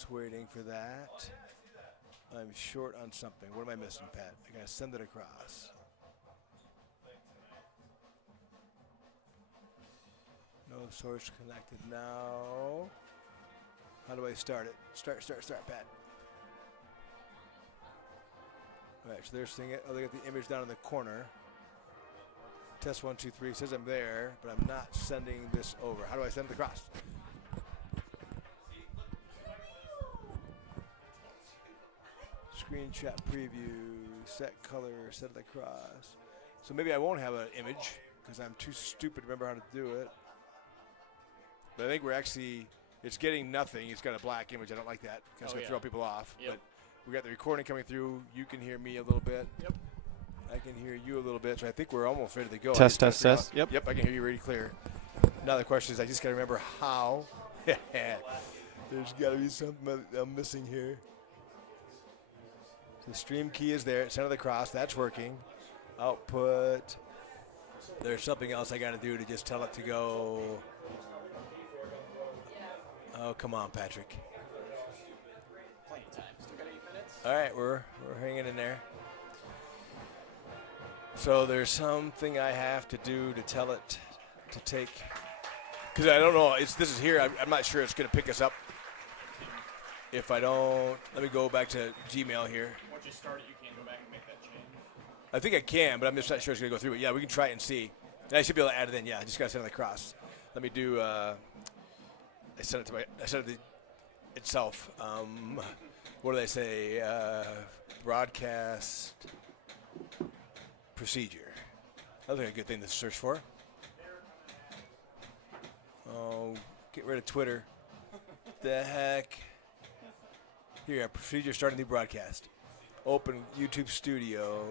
Just waiting for that. I'm short on something. What am I missing, Pat? I gotta send it across. No source connected now. How do I start it? Start, Pat. All right, so they're seeing it. Oh, they got the image down in the corner. Test 1, 2, 3. It says I'm there, but I'm not sending this over. How do I send it across? Screenshot preview, set color, set it across. So maybe I won't have an image because I'm too stupid to remember how to do it. But I think we're actually, it's getting nothing. It's got a black image. I don't like that because it's going to throw people off. Yep. But we got the recording coming through. You can hear me a little bit. Yep. I can hear you a little bit. So I think we're almost ready to go. Test. Yep. Yep, I can hear you really clear. Now the question is, I just got to remember how. There's got to be something I'm missing here. The stream key is there. Center of the cross. That's working. Output. There's something else I got to do to just tell it to go. Oh, come on, Patrick. Plenty of time. Still got 8 minutes. All right, we're hanging in there. So there's something I have to do to tell it to take. Because I don't know. This is here. I'm not sure it's going to pick us up. If I don't, let me go back to Gmail here. Once you start it, you can't go back and make that change. I think I can, but I'm just not sure it's going to go through. But yeah, we can try it and see. And I should be able to add it in. Yeah, I just got to send it across. Let me do. I sent it to itself. What do they say? Broadcast procedure. That's a good thing to search for. Oh, get rid of Twitter. The heck. Here, procedure starting new broadcast. Open YouTube Studio.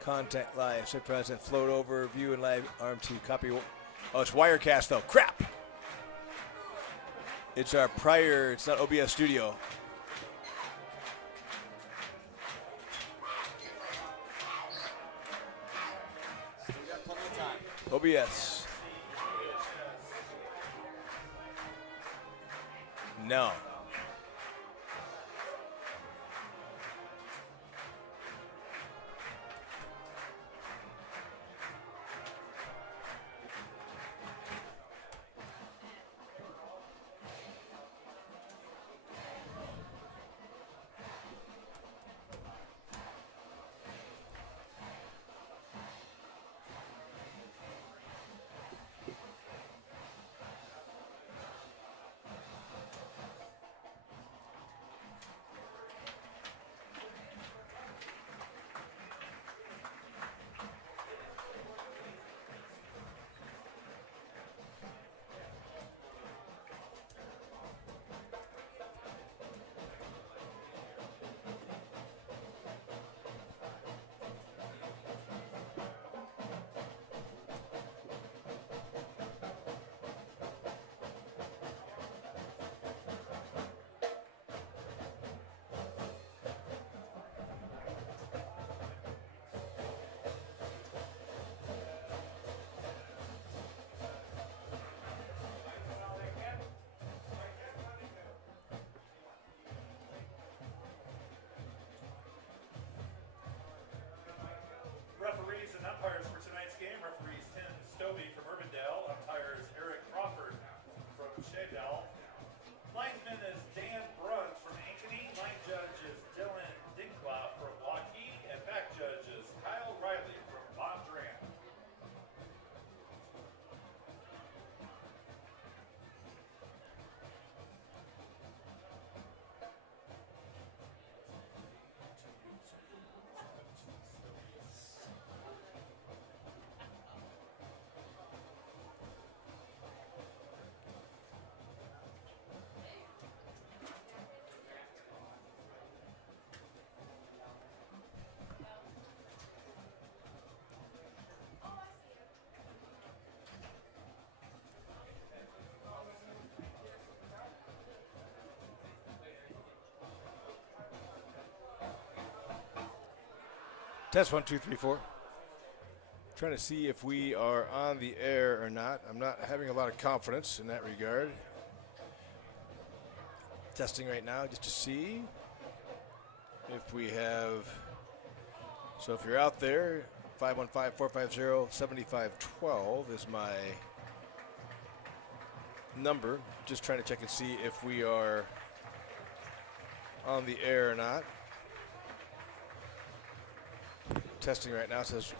Contact live. Set present. Float over. View and live. Arm 2. Copy. Oh, it's Wirecast though. Crap. It's our prior. It's not OBS Studio. So we got plenty of time. OBS. No. Referees and umpires for tonight's game. Referees Tim Stovey from Urbandale. Umpires Eric Crawford from Shaydell. Linesman is Dan Brunt from Ankeny. Line judge is Dylan Dinkla from Waukee. And back judge is Kyle Riley from Bondurant. Test 1, 2, 3, 4. Trying to see if we are on the air or not. I'm not having a lot of confidence in that regard. Testing right now just to see if we have. So if you're out there, 515-450-7512 is my number. Just trying to check and see if we are on the air or not. Testing right now. Says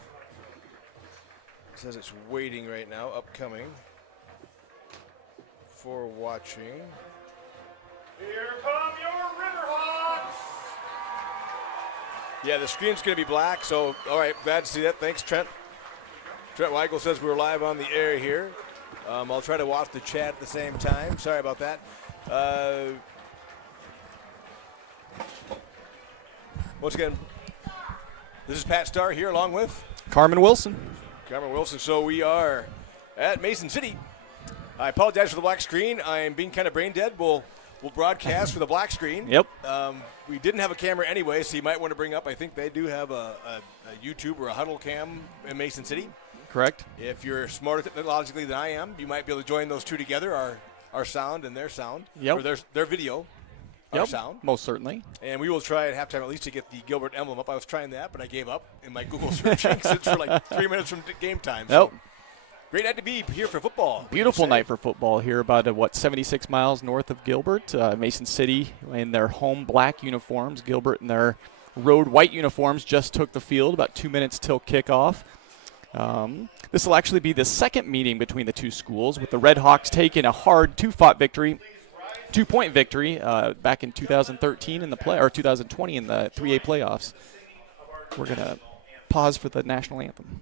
it's waiting right now, upcoming for watching. Here come your Riverhawks! Yeah, the screen's going to be black, so all right, glad to see that. Thanks, Trent. Trent Weigel says we're live on the air here. I'll try to watch the chat at the same time. Sorry about that. Once again, this is Pat Starr here along with Carmen Wilson. Carmen Wilson. So we are at Mason City. I apologize for the black screen. I'm being kind of brain dead. We'll broadcast for the black screen. Yep. We didn't have a camera anyway, so you might want to bring up, I think they do have a YouTube or a huddle cam in Mason City. Correct. If you're smarter technologically than I am, you might be able to join those two together, our sound and their sound. Yep. Or their video, our sound. Most certainly. And we will try at halftime at least to get the Gilbert emblem up. I was trying that, but I gave up in my Google searching since we're like 3 minutes from game time. Nope. So great night to be here for football. Beautiful night for football here, about 76 miles north of Gilbert. Mason City in their home black uniforms. Gilbert in their road white uniforms just took the field about 2 minutes till kickoff. This will actually be the second meeting between the two schools, with the Redhawks taking a hard two-point victory back in 2013 in the 2020 in the 3A playoffs. We're going to pause for the national anthem.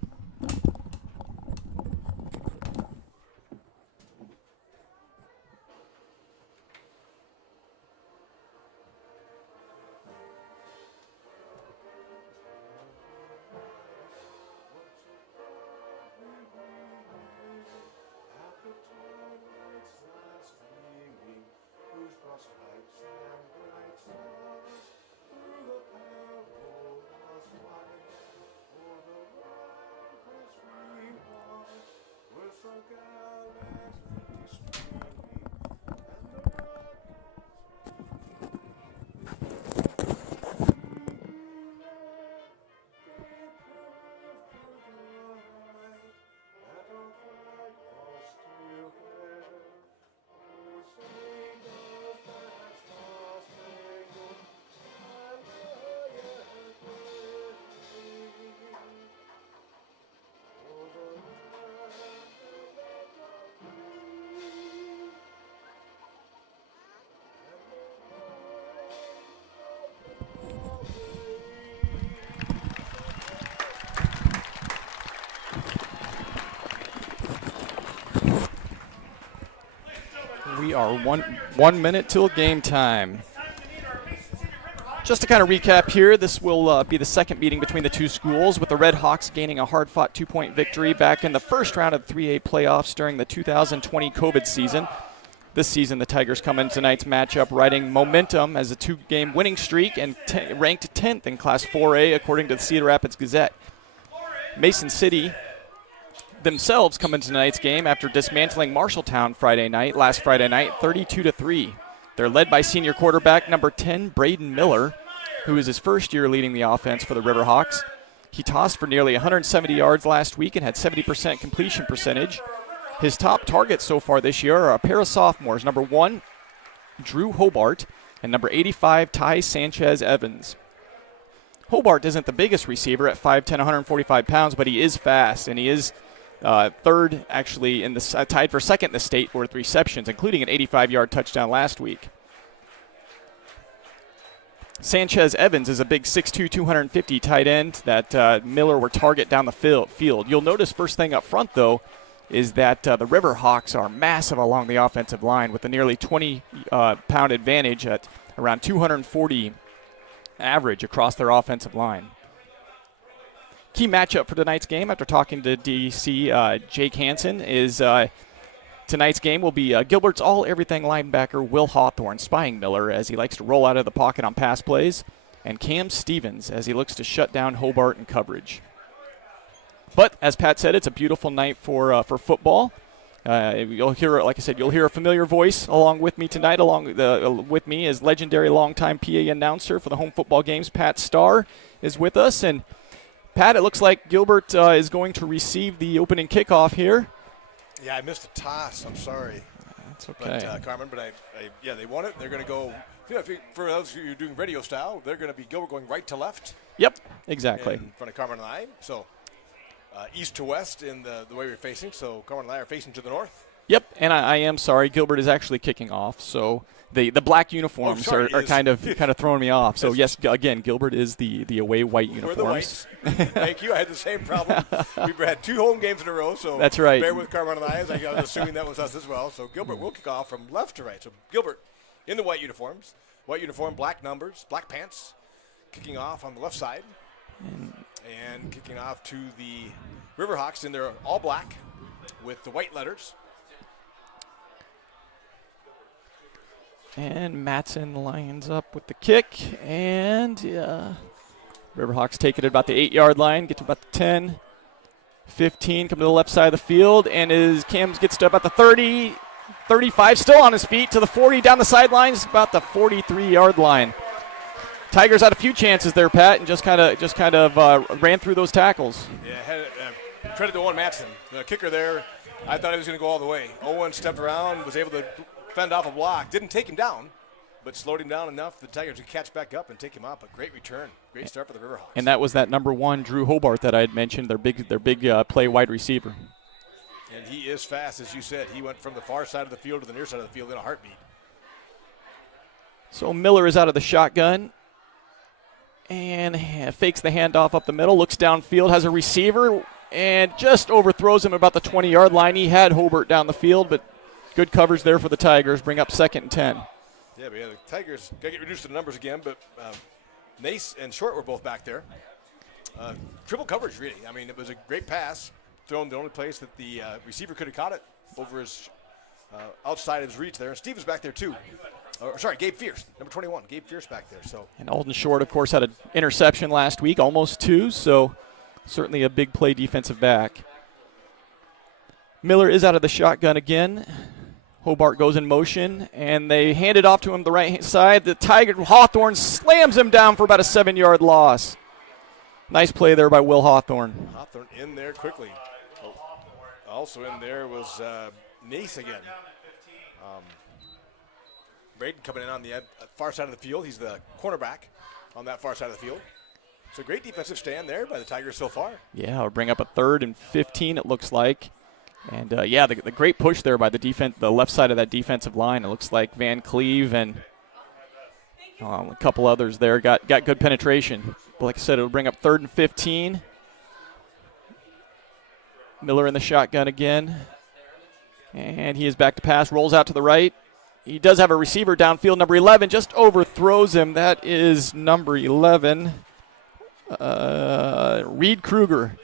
We are one minute till game time. Just to kind of recap here, this will be the second meeting between the two schools, with the Redhawks gaining a hard-fought two-point victory back in the first round of the 3A playoffs during the 2020 COVID season. This season, the Tigers come in tonight's matchup riding momentum as a two-game winning streak and ranked 10th in Class 4A according to the Cedar Rapids Gazette. Mason City themselves come into tonight's game after dismantling Marshalltown last Friday night, 32-3. They're led by senior quarterback number 10, Braden Miller, who is his first year leading the offense for the Riverhawks. He tossed for nearly 170 yards last week and had 70% completion percentage. His top targets so far this year are a pair of sophomores, number 1, Drew Hobart, and number 85, Ty Sanchez Evans. Hobart isn't the biggest receiver at 5'10", 145 pounds, but he is fast, and he is third, actually, in the tied for second in the state with receptions, including an 85-yard touchdown last week. Sanchez Evans is a big 6'2", 250 tight end that Miller will target down the field. You'll notice first thing up front, though, is that the Riverhawks are massive along the offensive line with a nearly 20-pound advantage at around 240 average across their offensive line. Key matchup for tonight's game, after talking to DC Jake Hansen, is tonight's game will be Gilbert's all-everything linebacker Will Hawthorne spying Miller as he likes to roll out of the pocket on pass plays, and Cam Stevens as he looks to shut down Hobart in coverage. But as Pat said, it's a beautiful night for football You'll hear, like I said, you'll hear a familiar voice along with me tonight. With me is legendary longtime PA announcer for the home football games, Pat Starr, is with us. And Pat, it looks like Gilbert is going to receive the opening kickoff here. Yeah, I missed the toss. I'm sorry. That's okay. But, Carmen, they won it. They're going to go, for those of you doing radio style, they're going to be Gilbert going right to left. Yep, exactly. In front of Carmen and I. So east to west in the way we're facing. So Carmen and I are facing to the north. Yep, and I am sorry. Gilbert is actually kicking off. So the black uniforms are kind of throwing me off. So, yes, again, Gilbert is the away white uniforms. We're the whites. Thank you. I had the same problem. We've had 2 home games in a row. So that's right. Bear with Carmen and I, as I was assuming that was us as well. So Gilbert will kick off from left to right. So Gilbert in the white uniforms. White uniform, black numbers, black pants. Kicking off on the left side. And kicking off to the Riverhawks in their all black with the white letters. And Matson lines up with the kick. And Riverhawks take it at about the 8-yard line, get to about the 10, 15, come to the left side of the field. And as Cam gets to about the 30, 35, still on his feet, to the 40, down the sidelines, about the 43-yard line. Tigers had a few chances there, Pat, and just kind of ran through those tackles. Yeah, credit to Owen Matson, the kicker there. I thought he was going to go all the way. Owen stepped around, was able to fend off a block. Didn't take him down, but slowed him down enough for the Tigers to catch back up and take him up. A great return. Great start for the Riverhawks. And that was that number 1, Drew Hobart, that I had mentioned, their big play wide receiver. And he is fast, as you said. He went from the far side of the field to the near side of the field in a heartbeat. So Miller is out of the shotgun. And fakes the handoff up the middle, looks downfield, has a receiver, and just overthrows him about the 20-yard line. He had Hobart down the field, but good coverage there for the Tigers. Bring up 2nd and 10. Yeah, the Tigers got to get reduced to the numbers again, but Nace and Short were both back there. Triple coverage, really. I mean, it was a great pass, thrown the only place that the receiver could have caught it over his outside of his reach there. And Steve was back there, too. Gabe Fierce, number 21. Gabe Fierce back there. So. And Alden Short, of course, had an interception last week, almost 2, so certainly a big play defensive back. Miller is out of the shotgun again. Hobart goes in motion, and they hand it off to him the right side. The Tiger, Hawthorne, slams him down for about a 7-yard loss. Nice play there by Will Hawthorne. Hawthorne in there quickly. Also in there was Nace again. Braden coming in on the far side of the field. He's the cornerback on that far side of the field. It's a great defensive stand there by the Tigers so far. Yeah, we'll bring up a 3rd and 15, it looks like. And, the great push there by the left side of that defensive line. It looks like Van Cleve and a couple others there got good penetration. But like I said, it'll bring up 3rd and 15. Miller in the shotgun again. And he is back to pass, rolls out to the right. He does have a receiver downfield, number 11, just overthrows him. That is number 11, Reed Kruger.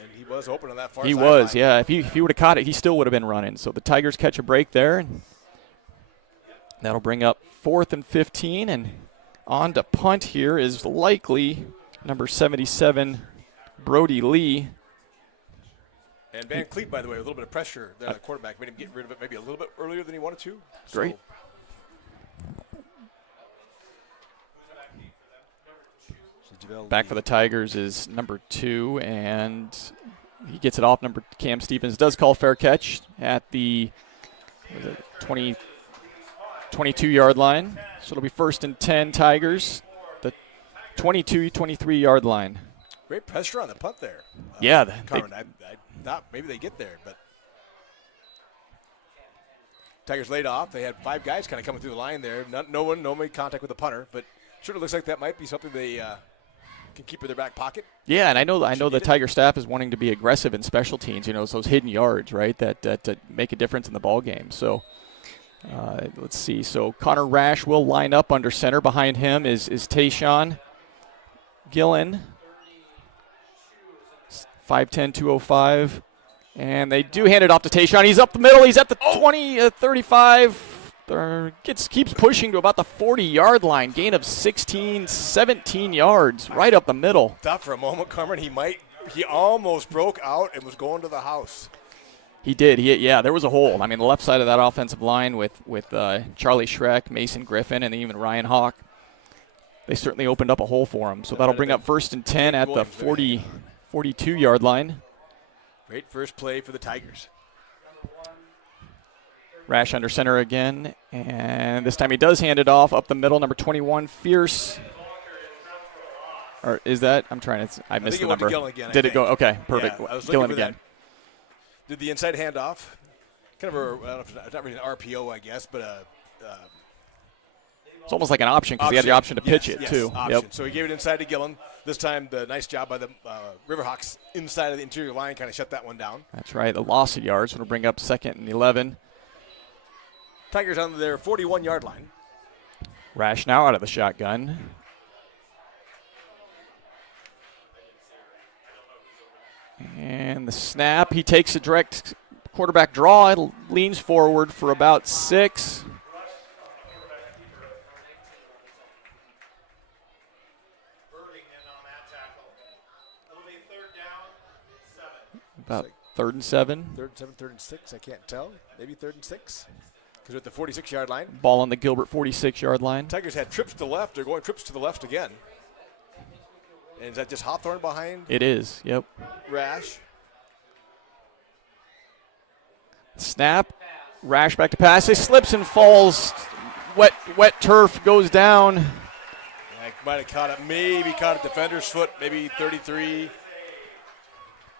And he was open on that far side. He was, yeah. If he would have caught it, he still would have been running. So the Tigers catch a break there. And that'll bring up 4th and 15. And on to punt here is likely number 77, Brody Lee. And Van Cleef, by the way, with a little bit of pressure, the quarterback made him get rid of it maybe a little bit earlier than he wanted to. Great. Back for the Tigers is number 2, and he gets it off. Cam Stevens does call fair catch at the 22-yard line. So it'll be 1st and 10 Tigers, the 23-yard line. Great pressure on the punt there. Yeah. Carmen, I thought maybe they get there, but Tigers laid off. They had 5 guys kind of coming through the line there. No made contact with the punter, but sure looks like that might be something they can keep in their back pocket. Yeah, and I know the Tiger staff is wanting to be aggressive in special teams. It's those hidden yards, right, that make a difference in the ball game. So let's see. So Connor Rash will line up under center. Behind him is Tayshawn Gillen. 5'10", 205. And they do hand it off to Tayshawn. He's up the middle. He's at the 20, 35. Keeps pushing to about the 40-yard line. Gain of 16, 17 yards right up the middle. Thought for a moment, Carmen, he almost broke out and was going to the house. He did. Yeah, there was a hole. I mean, the left side of that offensive line with Charlie Schreck, Mason Griffin, and even Ryan Hawk, they certainly opened up a hole for him. So that'll bring up 1st and 10 at the 42-yard line. Great first play for the Tigers. Rash under center again, and this time he does hand it off up the middle. Number 21, Fierce. Or is that? I missed the number. Did it go? Okay, perfect. Yeah, I was Gillen looking for again. that. Did the inside handoff? Kind of I don't know if it's not really an RPO, I guess, but it's almost like an option because he had the option to pitch it too. Option. Yep. So he gave it inside to Gillen. This time, the nice job by the Riverhawks inside of the interior line kind of shut that one down. That's right. The loss of yards will bring up 2nd and 11. Tigers on their 41-yard line. Rash now out of the shotgun. And the snap. He takes a direct quarterback draw. It leans forward for about 6. About 3rd and 7. 3rd and 7, 3rd and 6. I can't tell. Maybe 3rd and 6. Because we're at the 46-yard line. Ball on the Gilbert 46-yard line. Tigers had trips to the left. They're going trips to the left again. And is that just Hawthorne behind? It is, yep. Rash. Snap. Rash back to pass. He slips and falls. Wet turf goes down. Yeah, might have caught it. Maybe caught a defender's foot. Maybe 33.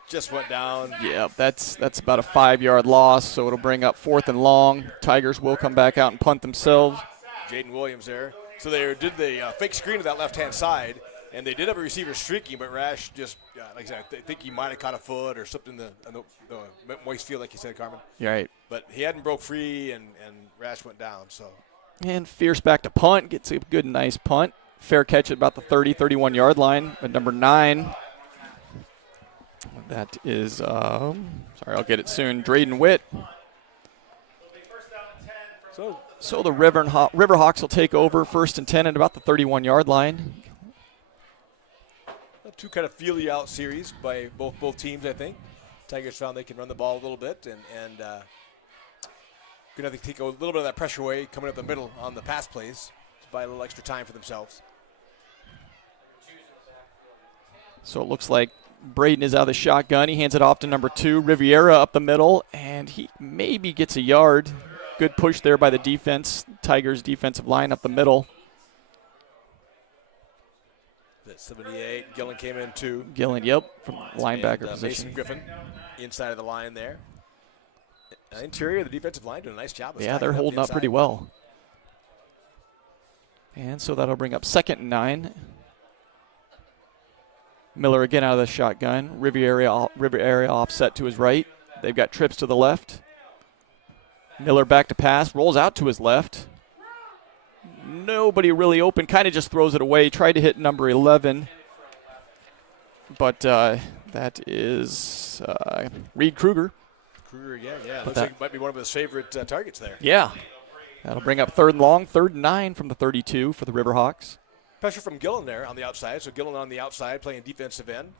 Just went down. Yeah, that's about a 5-yard loss, so it'll bring up 4th and long. Tigers will come back out and punt themselves. Jaden Williams there. So they did the fake screen to that left-hand side, and they did have a receiver streaking, but Rash just, like I said, I think he might have caught a foot or something in the moist field, like you said, Carmen. You're right. But he hadn't broke free, and Rash went down. So. And Fierce back to punt. Gets a good, nice punt. Fair catch at about the 30, 31-yard line. But number 9. That is, sorry, I'll get it soon. Drayden Witt. So the Riverhawks will take over 1st and 10 at about the 31-yard line. Two kind of feel you out series by both teams, I think. Tigers found they can run the ball a little bit and going to have to take a little bit of that pressure away coming up the middle on the pass plays to buy a little extra time for themselves. So it looks like Braden is out of the shotgun. He hands it off to number 2, Riviera up the middle, and he maybe gets a yard. Good push there by the defense, Tigers defensive line up the middle. That's 78. Gillen came in too. Gillen, yep, from linebacker position. Mason Griffin inside of the line there. Interior, the defensive line doing a nice job. Yeah, they're holding up pretty well. And so that'll bring up 2nd and 9. Miller again out of the shotgun. Riviera offset to his right. They've got trips to the left. Miller back to pass. Rolls out to his left. Nobody really open. Kind of just throws it away. Tried to hit number 11. But that is Reed Kruger. Kruger again, yeah. Looks like it might be one of his favorite targets there. Yeah. That'll bring up 3rd and long. 3rd and 9 from the 32 for the Riverhawks. Pressure from Gillen there on the outside. So Gillen on the outside playing defensive end.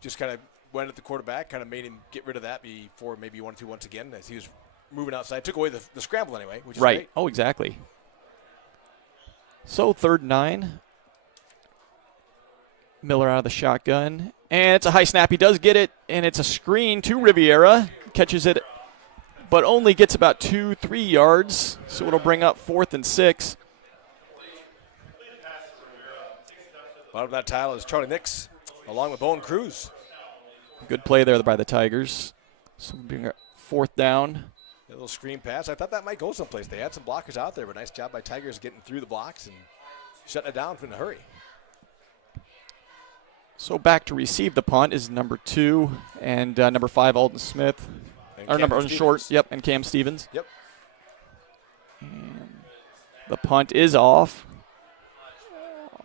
Just kind of went at the quarterback, kind of made him get rid of that before maybe 1-2 once again as he was moving outside. Took away the scramble anyway, which is right. Great. Oh, exactly. So 3rd and 9. Miller out of the shotgun. And it's a high snap. He does get it, and it's a screen to Riviera. Catches it, but only gets about 2-3 yards. So it'll bring up 4th and 6. Bottom of that tile is Charlie Nix, along with Bowen Cruz. Good play there by the Tigers. So bring up 4th down. A little screen pass. I thought that might go someplace. They had some blockers out there, but nice job by Tigers getting through the blocks and shutting it down in a hurry. So back to receive the punt is number 2 and number 5, Alden Smith. Or number short, yep, and Cam Stevens. Yep. And the punt is off.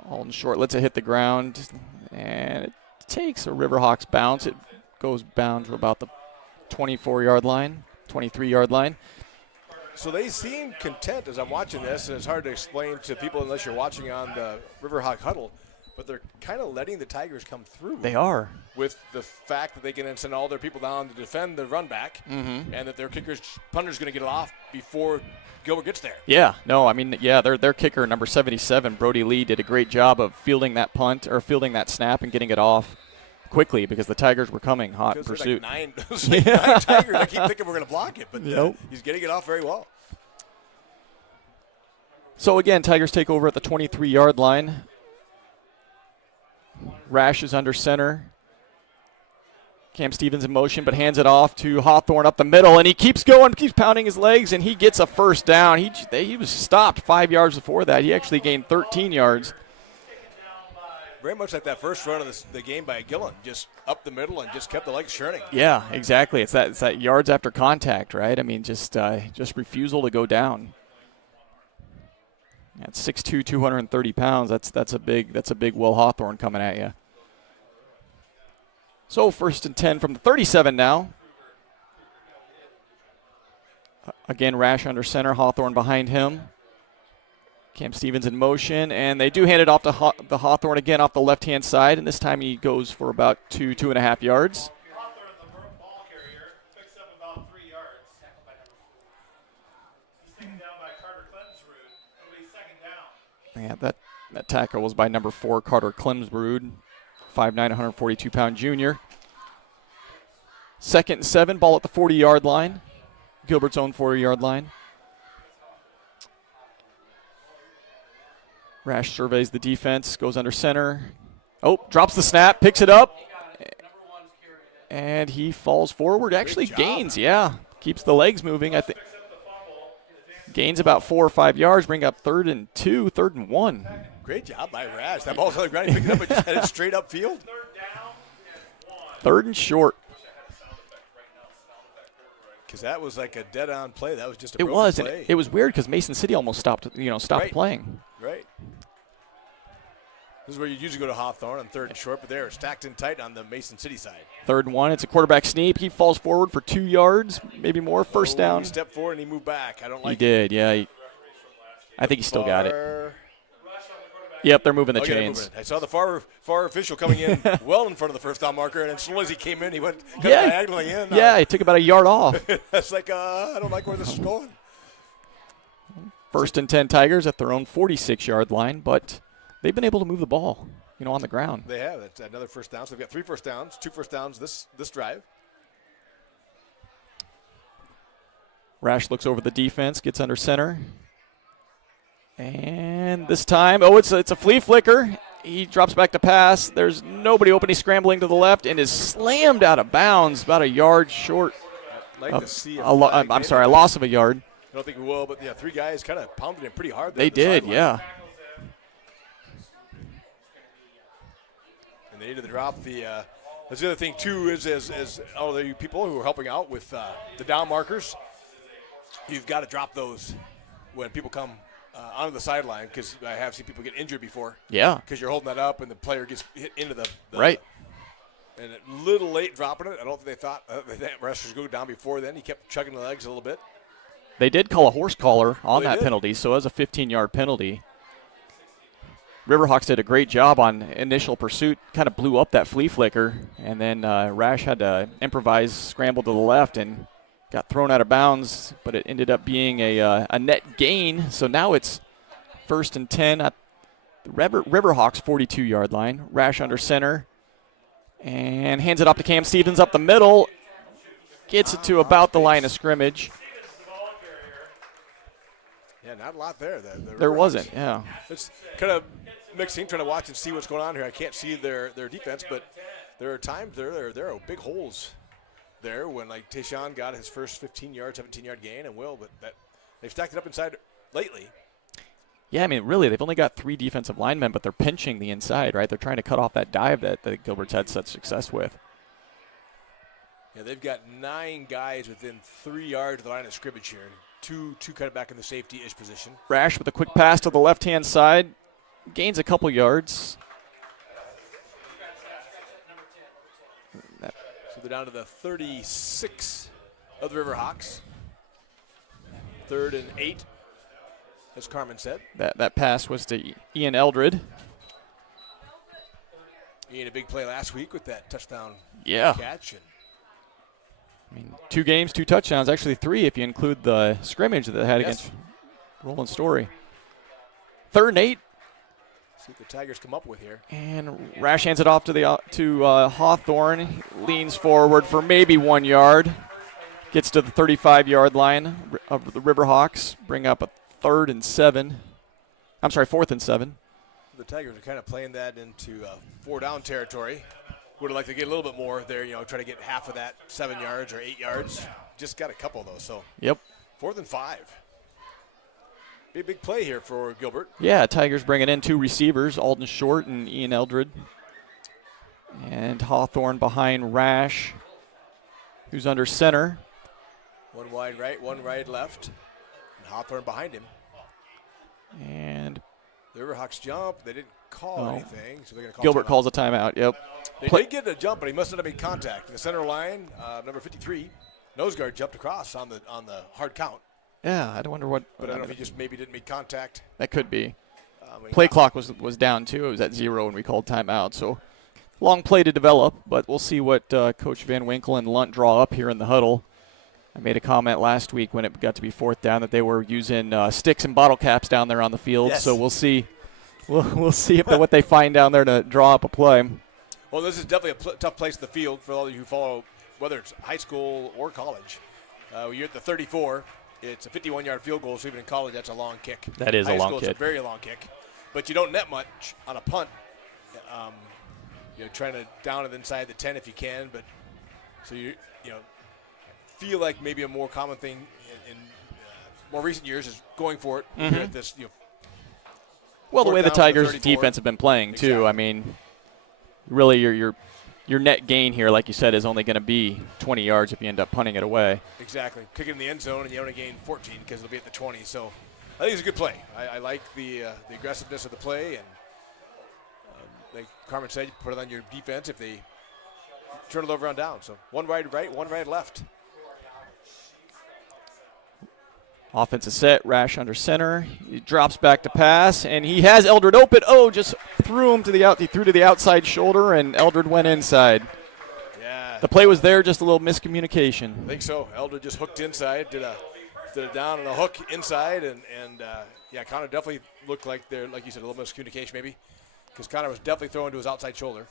Alden Short lets it hit the ground, and it takes a Riverhawks bounce. It goes bound to about the 24-yard line, 23-yard line. So they seem content as I'm watching this, and it's hard to explain to people unless you're watching on the Riverhawk huddle. but they're kind of letting the Tigers come through. They are. With the fact that they can then send all their people down to defend the run back, and that their punter's going to get it off before Gilbert gets there. Yeah, no, I mean, yeah, their kicker, number 77, Brody Lee, did a great job of fielding that punt or fielding that snap and getting it off quickly because the Tigers were coming hot in pursuit. Like nine Tigers. I keep thinking we're going to block it, but he's getting it off very well. So, again, Tigers take over at the 23-yard line. Rash is under center. Cam Stevens in motion, but hands it off to Hawthorne up the middle, and he keeps going, keeps pounding his legs, and he gets a first down. He was stopped 5 yards before that. He actually gained 13 yards. Very much like that first run of the game by Gillen, just up the middle and just kept the legs churning. Yeah, exactly. It's that yards after contact, right? I mean, just refusal to go down. At 6'2", 230 pounds, that's a big Will Hawthorne coming at you. So 1st and 10 from the 37 now. Again, Rash under center, Hawthorne behind him. Cam Stevens in motion, and they do hand it off to the Hawthorne again off the left-hand side, and this time he goes for about 2.5 yards. Hawthorne, the ball carrier, picks up about 3 yards. He's taken down by Carter Clemsrud. It'll be 2nd down. Yeah, that tackle was by number 4, Carter Clemsrud, 5'9", 142-pound junior. 2nd and 7, ball at the 40-yard line, Gilbert's own 40-yard line. Rash surveys the defense, goes under center. Oh, drops the snap, picks it up, and he falls forward. Actually gains, yeah. Keeps the legs moving. I think gains about 4 or 5 yards, bring up 3rd and 2, 3rd and 1. Great job by Rash. That ball's on the ground. He picked it up and just headed straight upfield. 3rd and short. Because that was like a dead-on play. That was just a It broken was, play. and it was weird because Mason City almost stopped Right. playing. Right. This is where you usually go to Hawthorne on 3rd and short, but they're stacked in tight on the Mason City side. 3rd and 1. It's a quarterback sneak. He falls forward for 2 yards, maybe more. First down. He stepped forward and he moved back. I don't like He did, yeah. I think he still got it. Yep, they're moving the chains. I saw the far official coming in well in front of the first down marker, and as soon as he came in, he went diagonally in. Yeah, he took about a yard off. That's like, I don't like where this is going. 1st and 10 Tigers at their own 46-yard line, but they've been able to move the ball, on the ground. They have. That's another first down. So they've got 3 first downs, 2 first downs this drive. Rash looks over the defense, gets under center. And this time, it's a flea flicker. He drops back to pass. There's nobody open. He's scrambling to the left and is slammed out of bounds about a yard short. I'd like to see a loss of a yard. I don't think we will, but 3 guys kind of pounded him pretty hard. They did, yeah. And they needed to drop the. That's the other thing too is all the people who are helping out with the down markers. You've got to drop those when people come onto the sideline, because I have seen people get injured before. Yeah. Because you're holding that up and the player gets hit into the right. And a little late dropping it. I don't think they thought wrestlers go down before then. He kept chugging the legs a little bit. They did call a horse collar on that penalty, so it was a 15-yard penalty. Riverhawks did a great job on initial pursuit, kind of blew up that flea flicker, and then Rash had to improvise, scramble to the left, and got thrown out of bounds, but it ended up being a net gain. So now it's 1st and 10 at the Riverhawks 42-yard line. Rash under center and hands it off to Cam Stevens up the middle. Gets it to about the line of scrimmage. Yeah, not a lot there. There wasn't, yeah. It's kind of mixing, trying to watch and see what's going on here. I can't see their defense, but there are times there are big holes there when, like, Tayshawn got his first 15-yard, 17-yard gain, and Will, but they've stacked it up inside lately. Yeah, I mean, really, they've only got 3 defensive linemen, but they're pinching the inside, right? They're trying to cut off that dive that Gilbert's had such success with. Yeah, they've got 9 guys within 3 yards of the line of scrimmage here. Two kind of back in the safety-ish position. Rash with a quick pass to the left-hand side. Gains a couple yards. So they're down to the 36 of the Riverhawks. 3rd and 8, as Carmen said. That pass was to Ian Eldred. He had a big play last week with that touchdown catch. And I mean, 2 games, 2 touchdowns, actually 3 if you include the scrimmage that they had against Roland Story. 3rd and 8. See what the Tigers come up with here. And Rash hands it off to Hawthorne. Leans forward for maybe 1 yard. Gets to the 35-yard line of the Riverhawks. Bring up a 4th and 7. The Tigers are kind of playing that into 4-down territory. Would have liked to get a little bit more there, try to get half of that, 7 yards or 8 yards. Just got a couple of those, so. Yep. 4th and 5. Be a big play here for Gilbert. Yeah, Tigers bringing in 2 receivers, Alden Short and Ian Eldred. And Hawthorne behind Rash, who's under center. 1 wide right, 1 wide left. And Hawthorne behind him. And the Riverhawks jump. They didn't call anything, so they're going to call Gilbert calls a timeout, yep. They did get a jump, but he must not have made contact. The center line, number 53, nose guard jumped across on the hard count. Yeah, I wonder what. But I don't know if he just maybe didn't make contact. That could be. Play clock was down, too. It was at 0 when we called timeout. So long play to develop, but we'll see what Coach Van Winkle and Lunt draw up here in the huddle. I made a comment last week when it got to be 4th down that they were using sticks and bottle caps down there on the field. Yes. So we'll see. We'll see if what they find down there to draw up a play. Well, this is definitely a tough place in the field for all of you who follow, whether it's high school or college. You're at the 34. It's a 51-yard field goal, so even in college, that's a long kick. That is a long kick. It's a very long kick. But you don't net much on a punt. Trying to down it inside the 10 if you can. But so you feel like maybe a more common thing in more recent years is going for it. Mm-hmm. You're at this, well, the way the Tigers' 34. defense have been playing, too. Exactly. I mean, really, your net gain here, like you said, is only going to be 20 yards if you end up punting it away. Exactly. Kick it in the end zone, and you only gain 14 because it'll be at the 20. So I think it's a good play. I like the aggressiveness of the play, and like Carmen said, you put it on your defense if they turn it over on down. So 1 wide right, 1 wide left. Offensive set, Rash under center. He drops back to pass, and he has Eldred open. Just threw him to the He threw to the outside shoulder, and Eldred went inside. Yeah. The play was there, just a little miscommunication. I think so. Eldred just hooked inside, did a down and a hook inside, and Connor definitely looked like there, like you said, a little miscommunication maybe, because Connor was definitely throwing to his outside shoulder.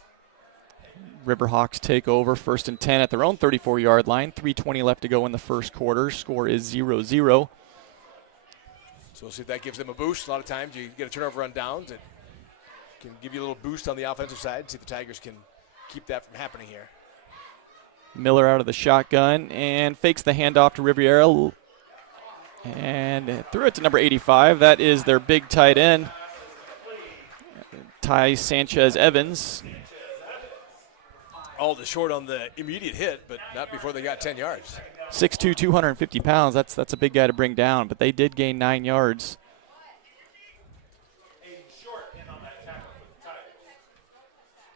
Riverhawks take over 1st and 10 at their own 34-yard line. 3:20 left to go in the first quarter. Score is 0-0. So we'll see if that gives them a boost. A lot of times you get a turnover on downs. It can give you a little boost on the offensive side. See if the Tigers can keep that from happening here. Miller out of the shotgun and fakes the handoff to Riviera. And threw it to number 85. That is their big tight end, Ty Sanchez-Evans. All the short on the immediate hit, but not before they got 10 yards. 6'2", 250 pounds. That's a big guy to bring down, but they did gain 9 yards.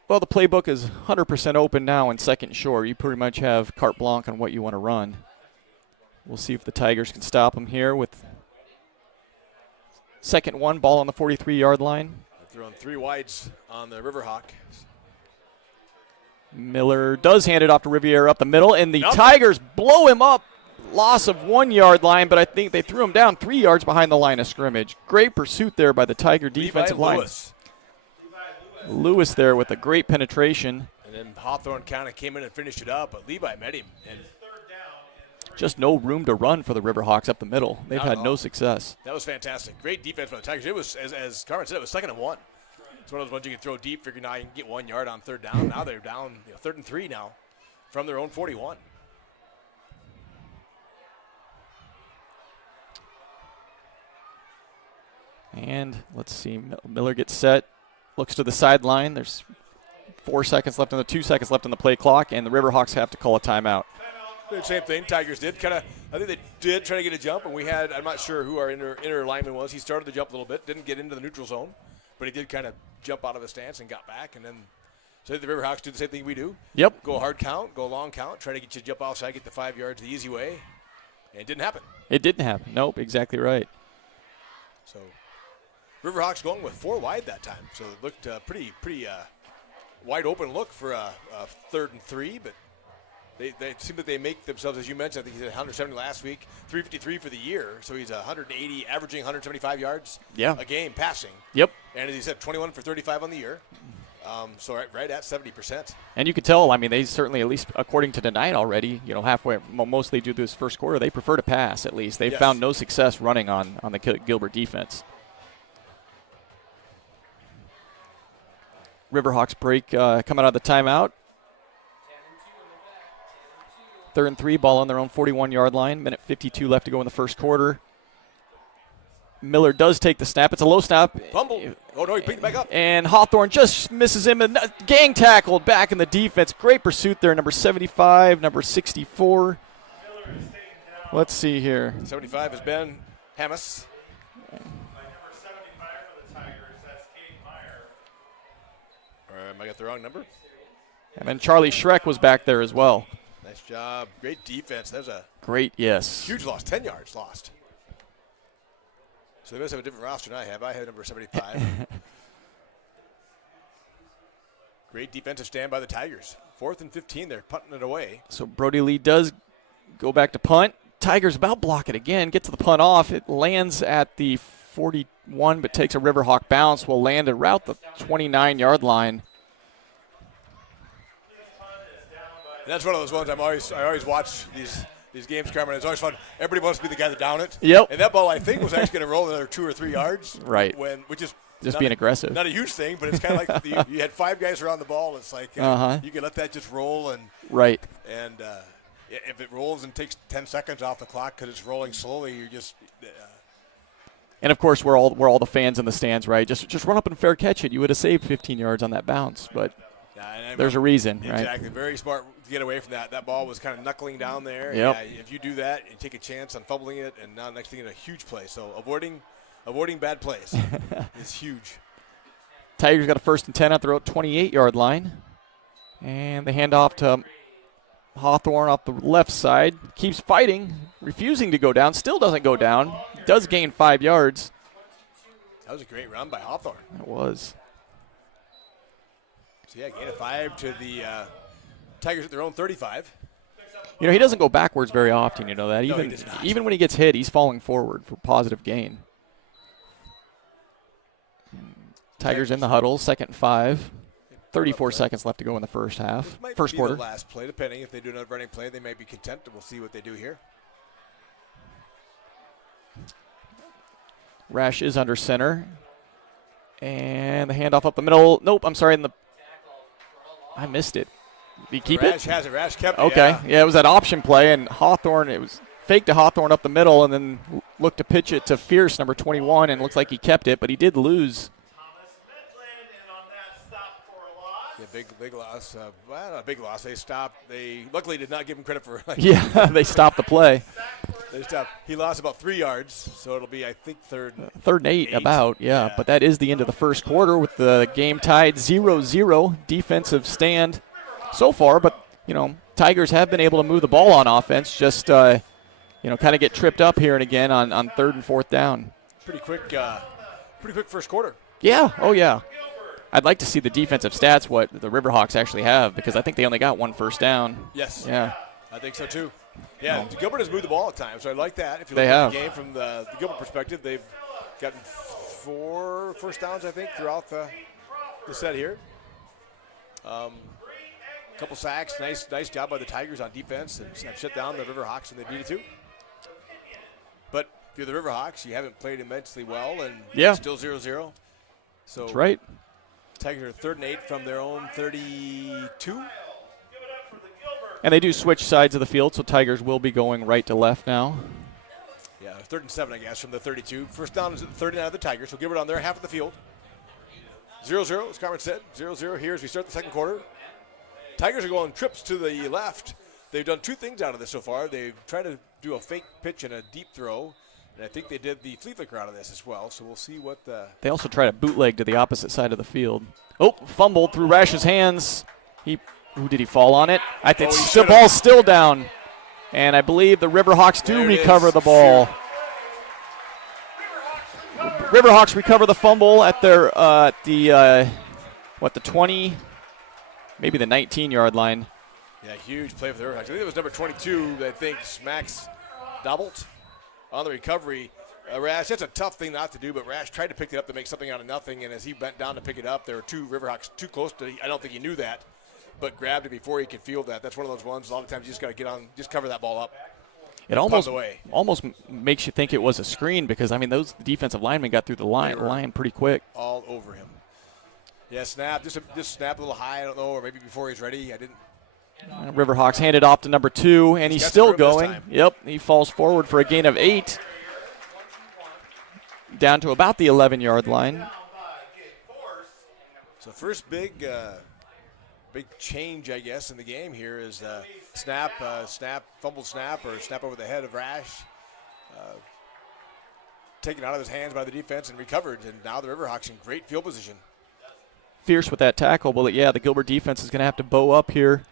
Well, the playbook is 100% open now in 2nd short. You pretty much have carte blanche on what you want to run. We'll see if the Tigers can stop them here with 2nd 1, ball on the 43-yard line. They're throwing 3 wides on the Riverhawk. Miller does hand it off to Riviera up the middle, and the Tigers blow him up. Loss of 1-yard line, but I think they threw him down 3 yards behind the line of scrimmage. Great pursuit there by the Tiger defensive line. Lewis there with a great penetration. And then Hawthorne kind of came in and finished it up, but Levi met him. And just no room to run for the Riverhawks up the middle. They've had no success. That was fantastic. Great defense by the Tigers. It was, as Carmen said, it was 2nd and 1. It's one of those ones you can throw deep, figure now you can get 1 yard on 3rd down. Now they're down 3rd and 3 now from their own 41. And let's see, Miller gets set, looks to the sideline. There's 4 seconds left on the 2 seconds left on the play clock, and the Riverhawks have to call a timeout. Same thing Tigers did. I think they did try to get a jump, and we had, I'm not sure who our inner lineman was. He started the jump a little bit, didn't get into the neutral zone, but he did kind of jump out of his stance and got back. And then so the Riverhawks do the same thing we do. Yep. Go hard count, go long count, try to get you to jump outside, get the 5 yards the easy way. And it didn't happen. It didn't happen. Nope, exactly right. So Riverhawks going with 4 wide that time. So it looked pretty wide open look for a 3rd and 3, but they seem that they make themselves, as you mentioned, I think he said 170 last week, 353 for the year, so he's 180, averaging 175 yards a game passing. Yep. And as he said, 21 for 35 on the year. So right at 70%. And you could tell, I mean, they certainly, at least according to tonight already, halfway, mostly due to this first quarter, they prefer to pass at least. They've found no success running on the Gilbert defense. Riverhawks break coming out of the timeout. 3rd and 3, ball on their own 41-yard line. Minute 52 left to go in the first quarter. Miller does take the snap. It's a low snap. Fumble. Oh, no, he picked it back up. And Hawthorne just misses him. And gang tackled back in the defense. Great pursuit there. Number 75, number 64. Let's see here. 75 has been Hamas. Number 75 for the Tigers, that's Kate Meyer. Am I got the wrong number? And then Charlie Schreck was back there as well. Nice job. Great defense. That was a Great, yes. huge loss. 10 yards lost. So they must have a different roster than I have. I have number 75. Great defensive stand by the Tigers. 4th and 15. They're punting it away. So Brody Lee does go back to punt. Tigers about block it again. Gets the punt off. It lands at the 41, but takes a Riverhawk bounce. Will land around the 29-yard line. And that's one of those ones I always watch these games, Carmen. It's always fun. Everybody wants to be the guy to down it. Yep. And that ball, I think, was actually going to roll another 2 or 3 yards. Right. Which is just being aggressive. Not a huge thing, but it's kind of like you had 5 guys around the ball. It's like you can let that just roll. And if it rolls and takes 10 seconds off the clock because it's rolling slowly, you're just and, of course, we're all the fans in the stands, right? Just run up and fair catch it. You would have saved 15 yards on that bounce, but there's a reason, right? Exactly. Very smart to get away from that. That ball was kind of knuckling down there. Yep. Yeah, if you do that, you take a chance on fumbling it, and now next thing in a huge play. So avoiding bad plays is huge. Tigers got a 1st and 10 at their 28-yard line. And they hand off to Hawthorne off the left side. Keeps fighting, refusing to go down. Still doesn't go down. Does gain 5 yards. That was a great run by Hawthorne. It was. So, gain of 5 to the Tigers at their own 35. He doesn't go backwards very often, you know that. No, he does not. Even when he gets hit, he's falling forward for positive gain. Tigers in the huddle, 2nd and 5. 34 seconds left to go in the first half. First quarter. The last play, depending. If they do another running play, they may be content. We'll see what they do here. Rash is under center. And the handoff up the middle. Nope, I'm sorry. I missed it. Did he keep it? Rash has it. Rash kept it. Okay. Yeah, it was that option play, and Hawthorne, it was fake to Hawthorne up the middle, and then looked to pitch it to Fierce, number 21, and it looks like he kept it, but he did lose. Yeah, big loss. Well, not a big loss. They stopped. They luckily did not give him credit for. They stopped the play. They stopped. He lost about 3 yards, so it'll be, I think, third and 8 about, yeah. But that is the end of the first quarter with the game tied 0-0. Defensive stand so far, but, Tigers have been able to move the ball on offense, just, kind of get tripped up here and again on 3rd and 4th down. Pretty quick first quarter. Yeah, oh yeah. I'd like to see the defensive stats, what the Riverhawks actually have, because I think they only got 1 first down. Yes. Yeah. I think so, too. Yeah, Gilbert has moved the ball at times, so I like that. If you look at the game from the Gilbert perspective, they've gotten 4 first downs, I think, throughout the set here. Couple sacks. Nice job by the Tigers on defense, and have shut down the Riverhawks, and they needed to. But if you're the Riverhawks, you haven't played immensely well, and still 0-0. So that's right. Tigers are 3rd and 8 from their own 32. And they do switch sides of the field, so Tigers will be going right to left now. Yeah, 3rd and 7, I guess, from the 32. First down is at the 39 of the Tigers, so Gilbert on their half of the field. 0-0, as Carmen said. 0-0 here as we start the second quarter. Tigers are going trips to the left. They've done 2 things out of this so far. They've tried to do a fake pitch and a deep throw. And I think they did the flea flicker out of this as well, so we'll see what the... They also try to bootleg to the opposite side of the field. Oh, fumbled through Rash's hands. Did he fall on it? I think the ball's still down. And I believe the Riverhawks do recover the ball. Riverhawks recover the fumble at their, the 20. maybe the 19-yard line. Yeah, huge play for the Riverhawks. I think it was number 22 that I think smacks doubled on the recovery. Rash, that's a tough thing not to do, but Rash tried to pick it up to make something out of nothing, and as he bent down to pick it up, there were two Riverhawks too close to I don't think he knew that, but grabbed it before he could field that. That's one of those ones, a lot of times you just got to get on, just cover that ball up. It almost makes you think it was a screen because, I mean, those defensive linemen got through the line pretty quick. All over him. Yeah, snap, just snap a little high, I don't know, or maybe before he's ready. I didn't. Riverhawks handed off to number 2, and he's still going. Yep, he falls forward for a gain of 8. Down to about the 11-yard line. So first big change, I guess, in the game here is fumbled snap or snap over the head of Rash. Taken out of his hands by the defense and recovered, and now the Riverhawks in great field position. Fierce with that tackle, but yeah, the Gilbert defense is going to have to bow up here.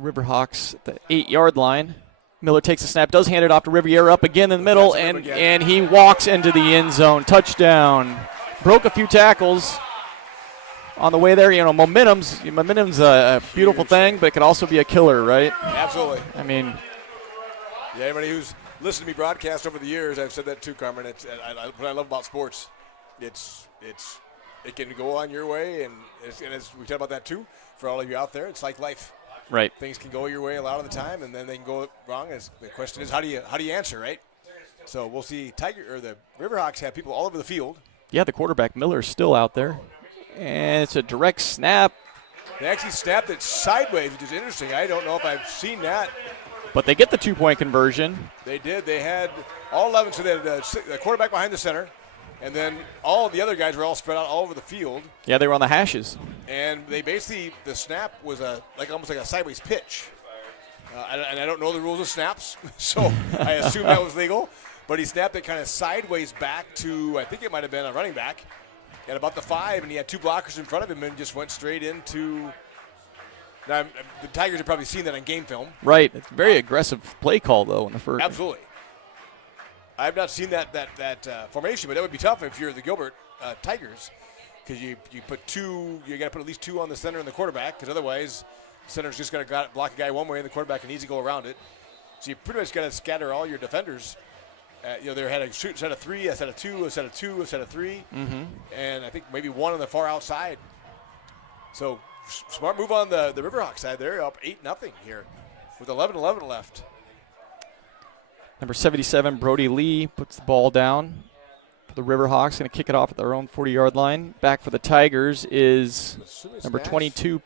Riverhawks at the 8-yard line. Miller takes the snap, does hand it off to Riviera up again in the middle, and he walks into the end zone. Touchdown. Broke a few tackles on the way there. You know, momentum's a beautiful thing, but it can also be a killer, right? Absolutely. I mean, yeah, anybody who's listened to me broadcast over the years, I've said that too, Carmen. What I love about sports, it can go on your way, and as we talk about that too, for all of you out there, it's like life. Right. Things can go your way a lot of the time, and then they can go wrong. The question is, how do you answer, right? So we'll see. The Riverhawks have people all over the field. Yeah, the quarterback Miller is still out there, and it's a direct snap. They actually snapped it sideways, which is interesting. I don't know if I've seen that. But they get the 2-point conversion. They did. They had all 11. So they had the quarterback behind the center. And then all the other guys were all spread out all over the field. Yeah, they were on the hashes. And they basically, the snap was almost like a sideways pitch. And I don't know the rules of snaps, so I assume that was legal. But he snapped it kind of sideways back to, I think it might have been a running back, at about the 5, and he had 2 blockers in front of him and just went straight into. Now, the Tigers have probably seen that on game film. Right. It's a very aggressive play call, though, in the first. Absolutely. I've not seen that formation, but that would be tough if you're the Gilbert Tigers, because you put 2. You got to put at least 2 on the center and the quarterback, because otherwise, the center's just going to block a guy one way, and the quarterback can easily go around it. So you pretty much got to scatter all your defenders. They had a set of 3, a set of 2, a set of 2, a set of 3, and I think maybe 1 on the far outside. So smart move on the Riverhawks side. They're up 8-0 here with 11:11 left. Number 77, Brody Lee, puts the ball down for the Riverhawks. Going to kick it off at their own 40-yard line. Back for the Tigers is number 22,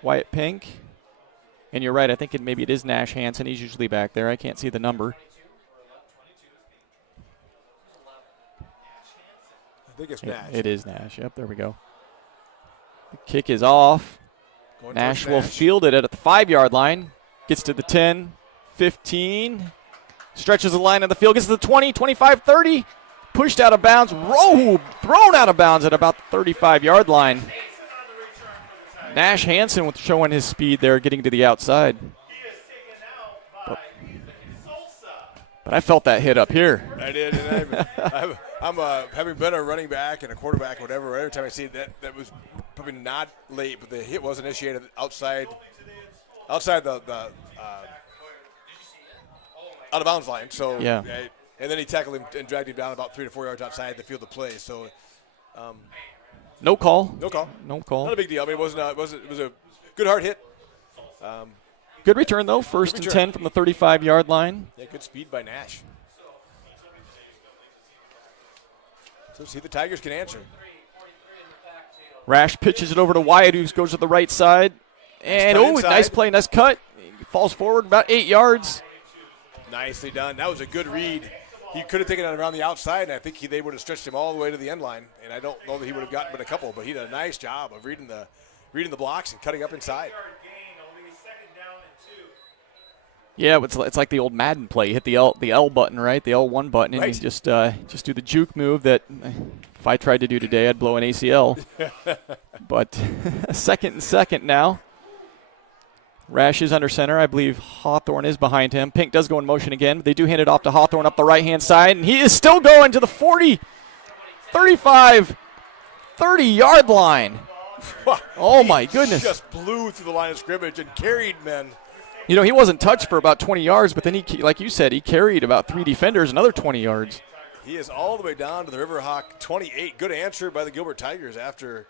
Wyatt Pink. And you're right, I think maybe it is Nash Hansen. He's usually back there. I can't see the number. I think it's Nash. It is Nash. Yep, there we go. The kick is off. Nash will field it at the 5-yard line. Gets to the 10. 15, stretches the line of the field, gets to the 20, 25, 30, pushed out of bounds, thrown out of bounds at about the 35-yard line. Nash Hansen with showing his speed there, getting to the outside. But I felt that hit up here. I did, and I'm having been a running back and a quarterback, whatever. Every time I see that was probably not late, but the hit was initiated outside the out of bounds line. So yeah. And then he tackled him and dragged him down about 3 to 4 yards outside the field of play. So no call. No call. Not a big deal. I mean, it was a good hard hit. Good return though. First and 10 from the 35-yard line. Yeah, good speed by Nash. So see if the Tigers can answer. Rash pitches it over to Wyatt, who goes to the right side. And nice play, nice cut. He falls forward about 8 yards. Nicely done. That was a good read. He could have taken it around the outside, and I think they would have stretched him all the way to the end line. And I don't know that he would have gotten but a couple, but he did a nice job of reading the blocks and cutting up inside. Yeah, it's like the old Madden play. You hit the L button, right? The L1 button, and you just do the juke move that if I tried to do today, I'd blow an ACL. But second and second now. Rash is under center. I believe Hawthorne is behind him. Pink does go in motion again. But they do hand it off to Hawthorne up the right-hand side, and he is still going to the 40, 35, 30-yard line. Oh, my goodness. Just blew through the line of scrimmage and carried men. You know, he wasn't touched for about 20 yards, but then, like you said, he carried about 3 defenders, another 20 yards. He is all the way down to the Riverhawk 28. Good answer by the Gilbert Tigers after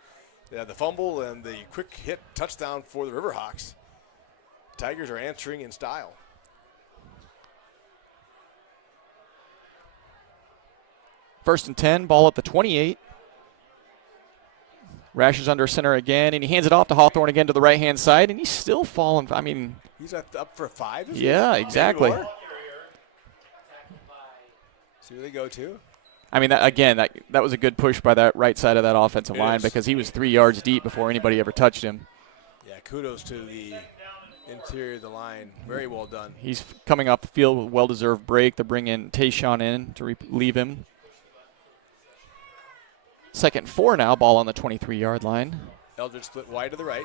the fumble and the quick hit touchdown for the Riverhawks. Tigers are answering in style. First and 10, ball at the 28. Rash is under center again, and he hands it off to Hawthorne again to the right-hand side, and he's still falling. I mean, he's up for 5, is yeah, he? exactly. See where they go to. I mean, that was a good push by that right side of that offensive line because he was 3 yards deep before anybody ever touched him. Yeah, kudos to the interior of the line. Very well done. He's coming off the field with a well-deserved break to bring in Tayshawn in to relieve him. Second and 4 now, ball on the 23-yard line. Eldridge split wide to the right.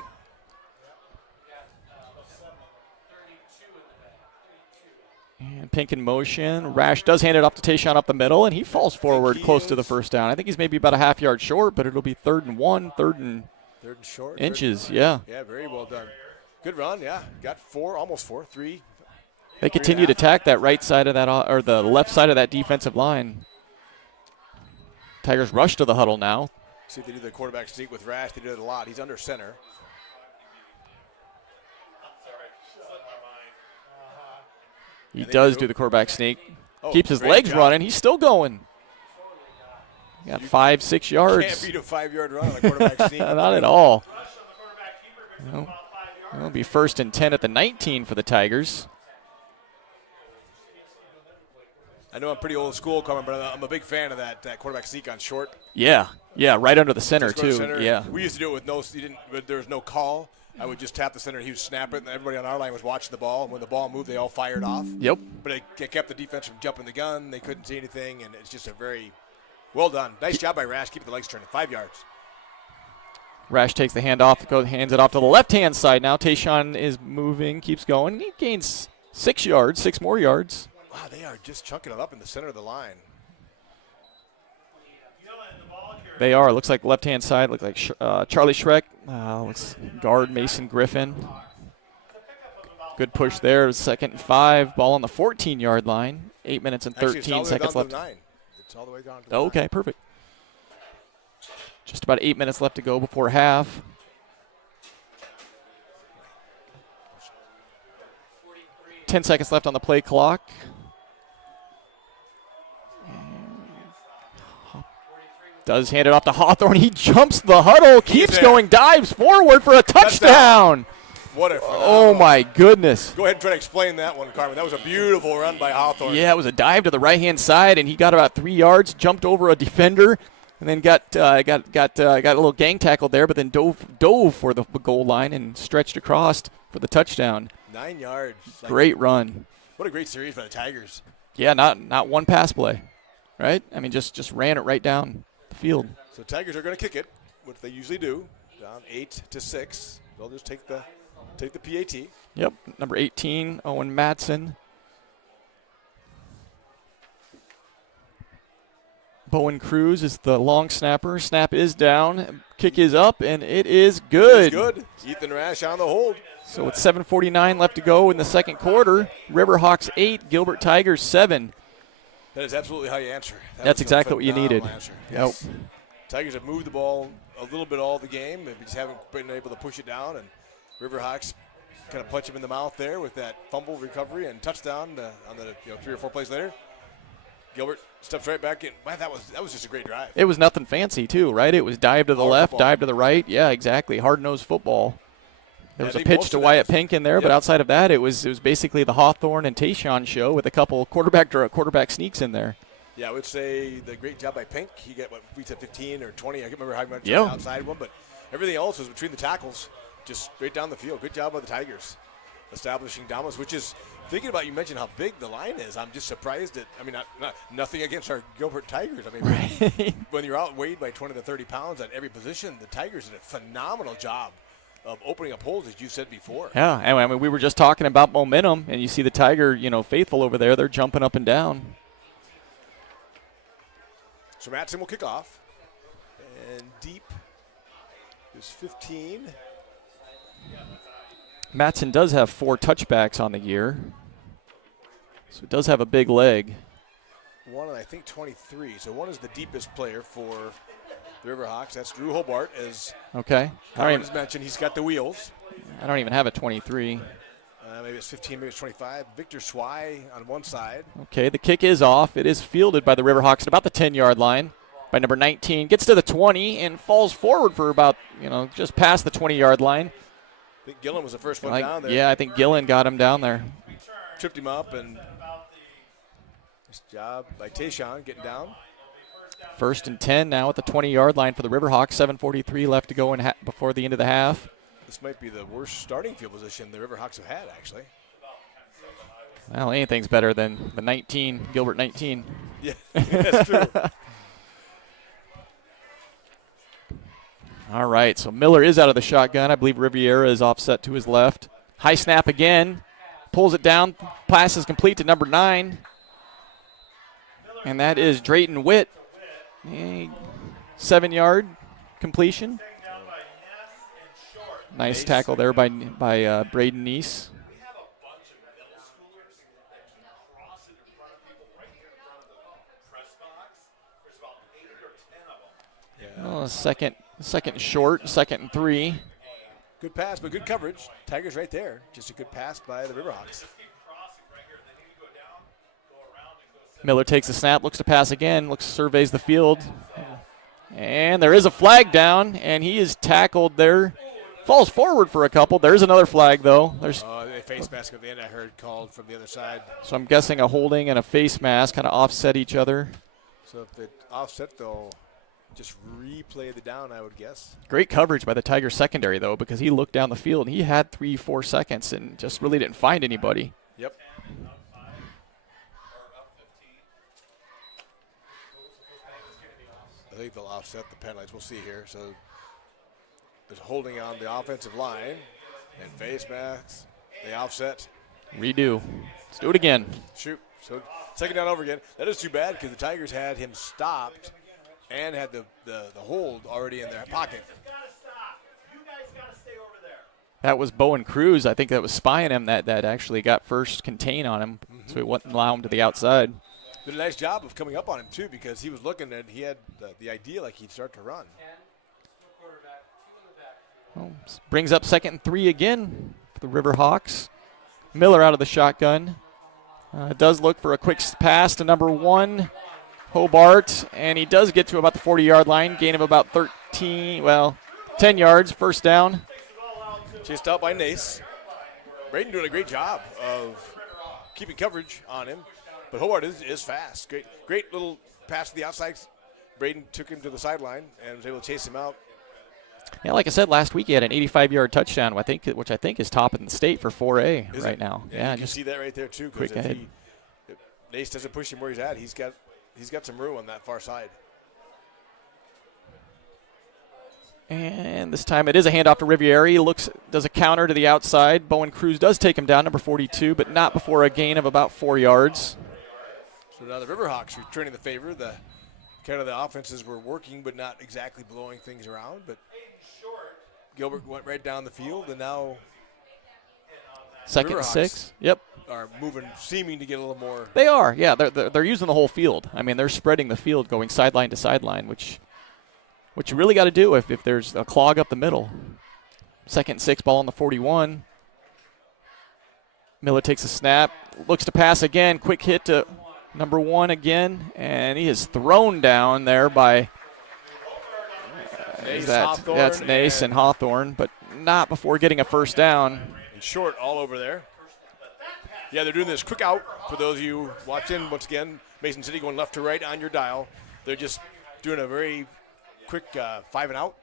And Pink in motion. Rash does hand it off to Tayshawn up the middle, and he falls forward close to the first down. I think he's maybe about a half yard short, but it'll be 3rd and 1, third and short. inches, third and yeah. Yeah, very well done. Good run, yeah. Got 4, almost 4, 3. They continue to attack that right side of that, or the left side of that defensive line. Tigers rush to the huddle now. See if they do the quarterback sneak with Rash. They did it a lot. He's under center. He does do the quarterback sneak. Oh, Keeps his great legs job. running. He's still going. Got 5-6 yards. Can't beat a 5-yard run on a quarterback sneak. Not at all. No. It'll be 1st and 10 at the 19 for the Tigers. I know I'm pretty old school, Carmen, but I'm a big fan of that quarterback sneak on short. Yeah, right under the center, Just go to too. center. Yeah. We used to do it with there was no call. I would just tap the center, and he would snap it, and everybody on our line was watching the ball. And when the ball moved, they all fired off. Yep. But it kept the defense from jumping the gun. They couldn't see anything, and it's just a very well done. Nice job by Rash, keeping the legs turning. 5 yards. Rash takes the handoff, hands it off to the left-hand side now. Tayshawn is moving, keeps going. He gains 6 yards, 6 more yards. Wow, they are just chunking it up in the center of the line. They are. Looks like left-hand side. Looks like Charlie Schreck. Looks guard Mason Griffin. Good push there. 2nd and 5. Ball on the 14-yard line. 8 minutes and 13 seconds left. It's all the way down to the 9. Okay, perfect. Just about 8 minutes left to go before half. Ten seconds left on the play clock. Does hand it off to Hawthorne. He jumps the huddle, keeps going, dives forward for a touchdown. What a oh, my goodness. Go ahead and try to explain that one, Carmen. That was a beautiful run by Hawthorne. Yeah, it was a dive to the right-hand side, and he got about 3 yards, jumped over a defender, and then got a little gang tackle there, but then dove for the goal line and stretched across for the touchdown. 9 yards. Great run. What a great series by the Tigers. Yeah, not one pass play, right? I mean, just ran it right down the field. So Tigers are going to kick it, what they usually do, down 8-6. They'll just take the PAT. Yep, number 18, Owen Matson. Bowen Cruz is the long snapper. Snap is down. Kick is up, and it is good. It's good. Ethan Rash on the hold. So with 7:49 left to go in the second quarter, Riverhawks 8, Gilbert Tigers 7. That is absolutely how you answer. That's exactly what you needed. Yes. Yep. Tigers have moved the ball a little bit all the game. They just haven't been able to push it down, and Riverhawks kind of punch him in the mouth there with that fumble recovery and touchdown on the 3 or 4 plays later. Gilbert steps right back in. Man, that was just a great drive. It was nothing fancy too, right? It was dive to the left, dive to the right. Yeah, exactly. Hard-nosed football. There was a pitch to Wyatt Pink in there, but outside of that, it was basically the Hawthorne and Tayshawn show with a couple quarterback sneaks in there. Yeah, I would say the great job by Pink. He got, we said 15 or 20. I can't remember how much Yeah. on the outside one, but everything else was between the tackles, just straight down the field. Good job by the Tigers establishing dominance, which is, thinking about, you mentioned how big the line is. I'm just surprised that, I mean, nothing against our Gilbert Tigers. I mean, when you're outweighed by 20 to 30 pounds at every position, the Tigers did a phenomenal job of opening up holes, as you said before. Yeah, and I mean, we were just talking about momentum, and you see the Tiger, faithful over there. They're jumping up and down. So Matson will kick off. And deep It's 15. Matson does have 4 touchbacks on the year, so it does have a big leg. One, I think, 23. So one is the deepest player for the Riverhawks. That's Drew Hobart. As Okay. Carmen has mentioned, he's got the wheels. I don't even have a 23. Maybe it's 15, maybe it's 25. Victor Swai on one side. Okay, the kick is off. It is fielded by the Riverhawks at about the 10-yard line by number 19. Gets to the 20 and falls forward for about, just past the 20-yard line. I think Gillen was the first one down there. Yeah, I think Gillen got him down there. Tripped him up, and nice job by Tayshawn getting down. 1st and 10 now at the 20-yard line for the Riverhawks. 7:43 left to go before the end of the half. This might be the worst starting field position the Riverhawks have had, actually. Well, anything's better than the 19, Gilbert 19. Yeah, that's true. All right, so Miller is out of the shotgun. I believe Riviera is offset to his left. High snap again. Pulls it down. Pass is complete to number 9. And that is Drayton Witt. 7-yard completion. Nice tackle there by Braden Neese. Oh, second short, 2nd and 3. Good pass, but good coverage. Tigers right there. Just a good pass by the Riverhawks. Miller takes the snap, looks to pass again, surveys the field. And there is a flag down, and he is tackled there. Falls forward for a couple. There's another flag, though. There's a face mask at the end I heard called from the other side. So I'm guessing a holding and a face mask kind of offset each other. So if they offset, they'll just replay the down, I would guess. Great coverage by the Tiger secondary, though, because he looked down the field. He had 3-4 seconds and just really didn't find anybody. Yep. I think they'll offset the penalties. We'll see here. So there's holding on the offensive line and face masks. They offset. Redo. Let's do it again. Shoot. So second down over again. That is too bad because the Tigers had him stopped and had the hold already in their pocket. That was Bowen Cruz. I think that was spying him that actually got first contain on him, so he wouldn't allow him to the outside. Did a nice job of coming up on him, too, because he was looking and he had the idea like he'd start to run. Well, brings up 2nd and 3 again for the Riverhawks. Miller out of the shotgun. Does look for a quick pass to number 1, Hobart, and he does get to about the 40-yard line, gain of about 10 yards, first down. Chased out by Nace. Braden doing a great job of keeping coverage on him, but Hobart is fast. Great little pass to the outside. Braden took him to the sideline and was able to chase him out. Yeah, like I said last week, he had an 85-yard touchdown, which I think is top in the state for 4A is right it? now. Yeah, you can see that right there too. Quick ahead. If Nace doesn't push him where he's at, he's got some room on that far side. And this time it is a handoff to Riviera. He does a counter to the outside. Bowen Cruz does take him down, number 42, but not before a gain of about 4 yards. So now the Riverhawks returning the favor. The offenses were working, but not exactly blowing things around. But Gilbert went right down the field, and now 2nd and 6. Yep. Are moving, seeming to get a little more. They are, yeah. They're using the whole field. I mean, they're spreading the field, going sideline to sideline, which you really got to do if there's a clog up the middle. 2nd and 6, ball on the 41. Miller takes a snap, looks to pass again. Quick hit to number 1 again, and he is thrown down there by that's Nace and Hawthorne, but not before getting a first down. And short all over there. Yeah, they're doing this quick out for those of you watching. Once again, Mason City going left to right on your dial. They're just doing a very quick 5 and out.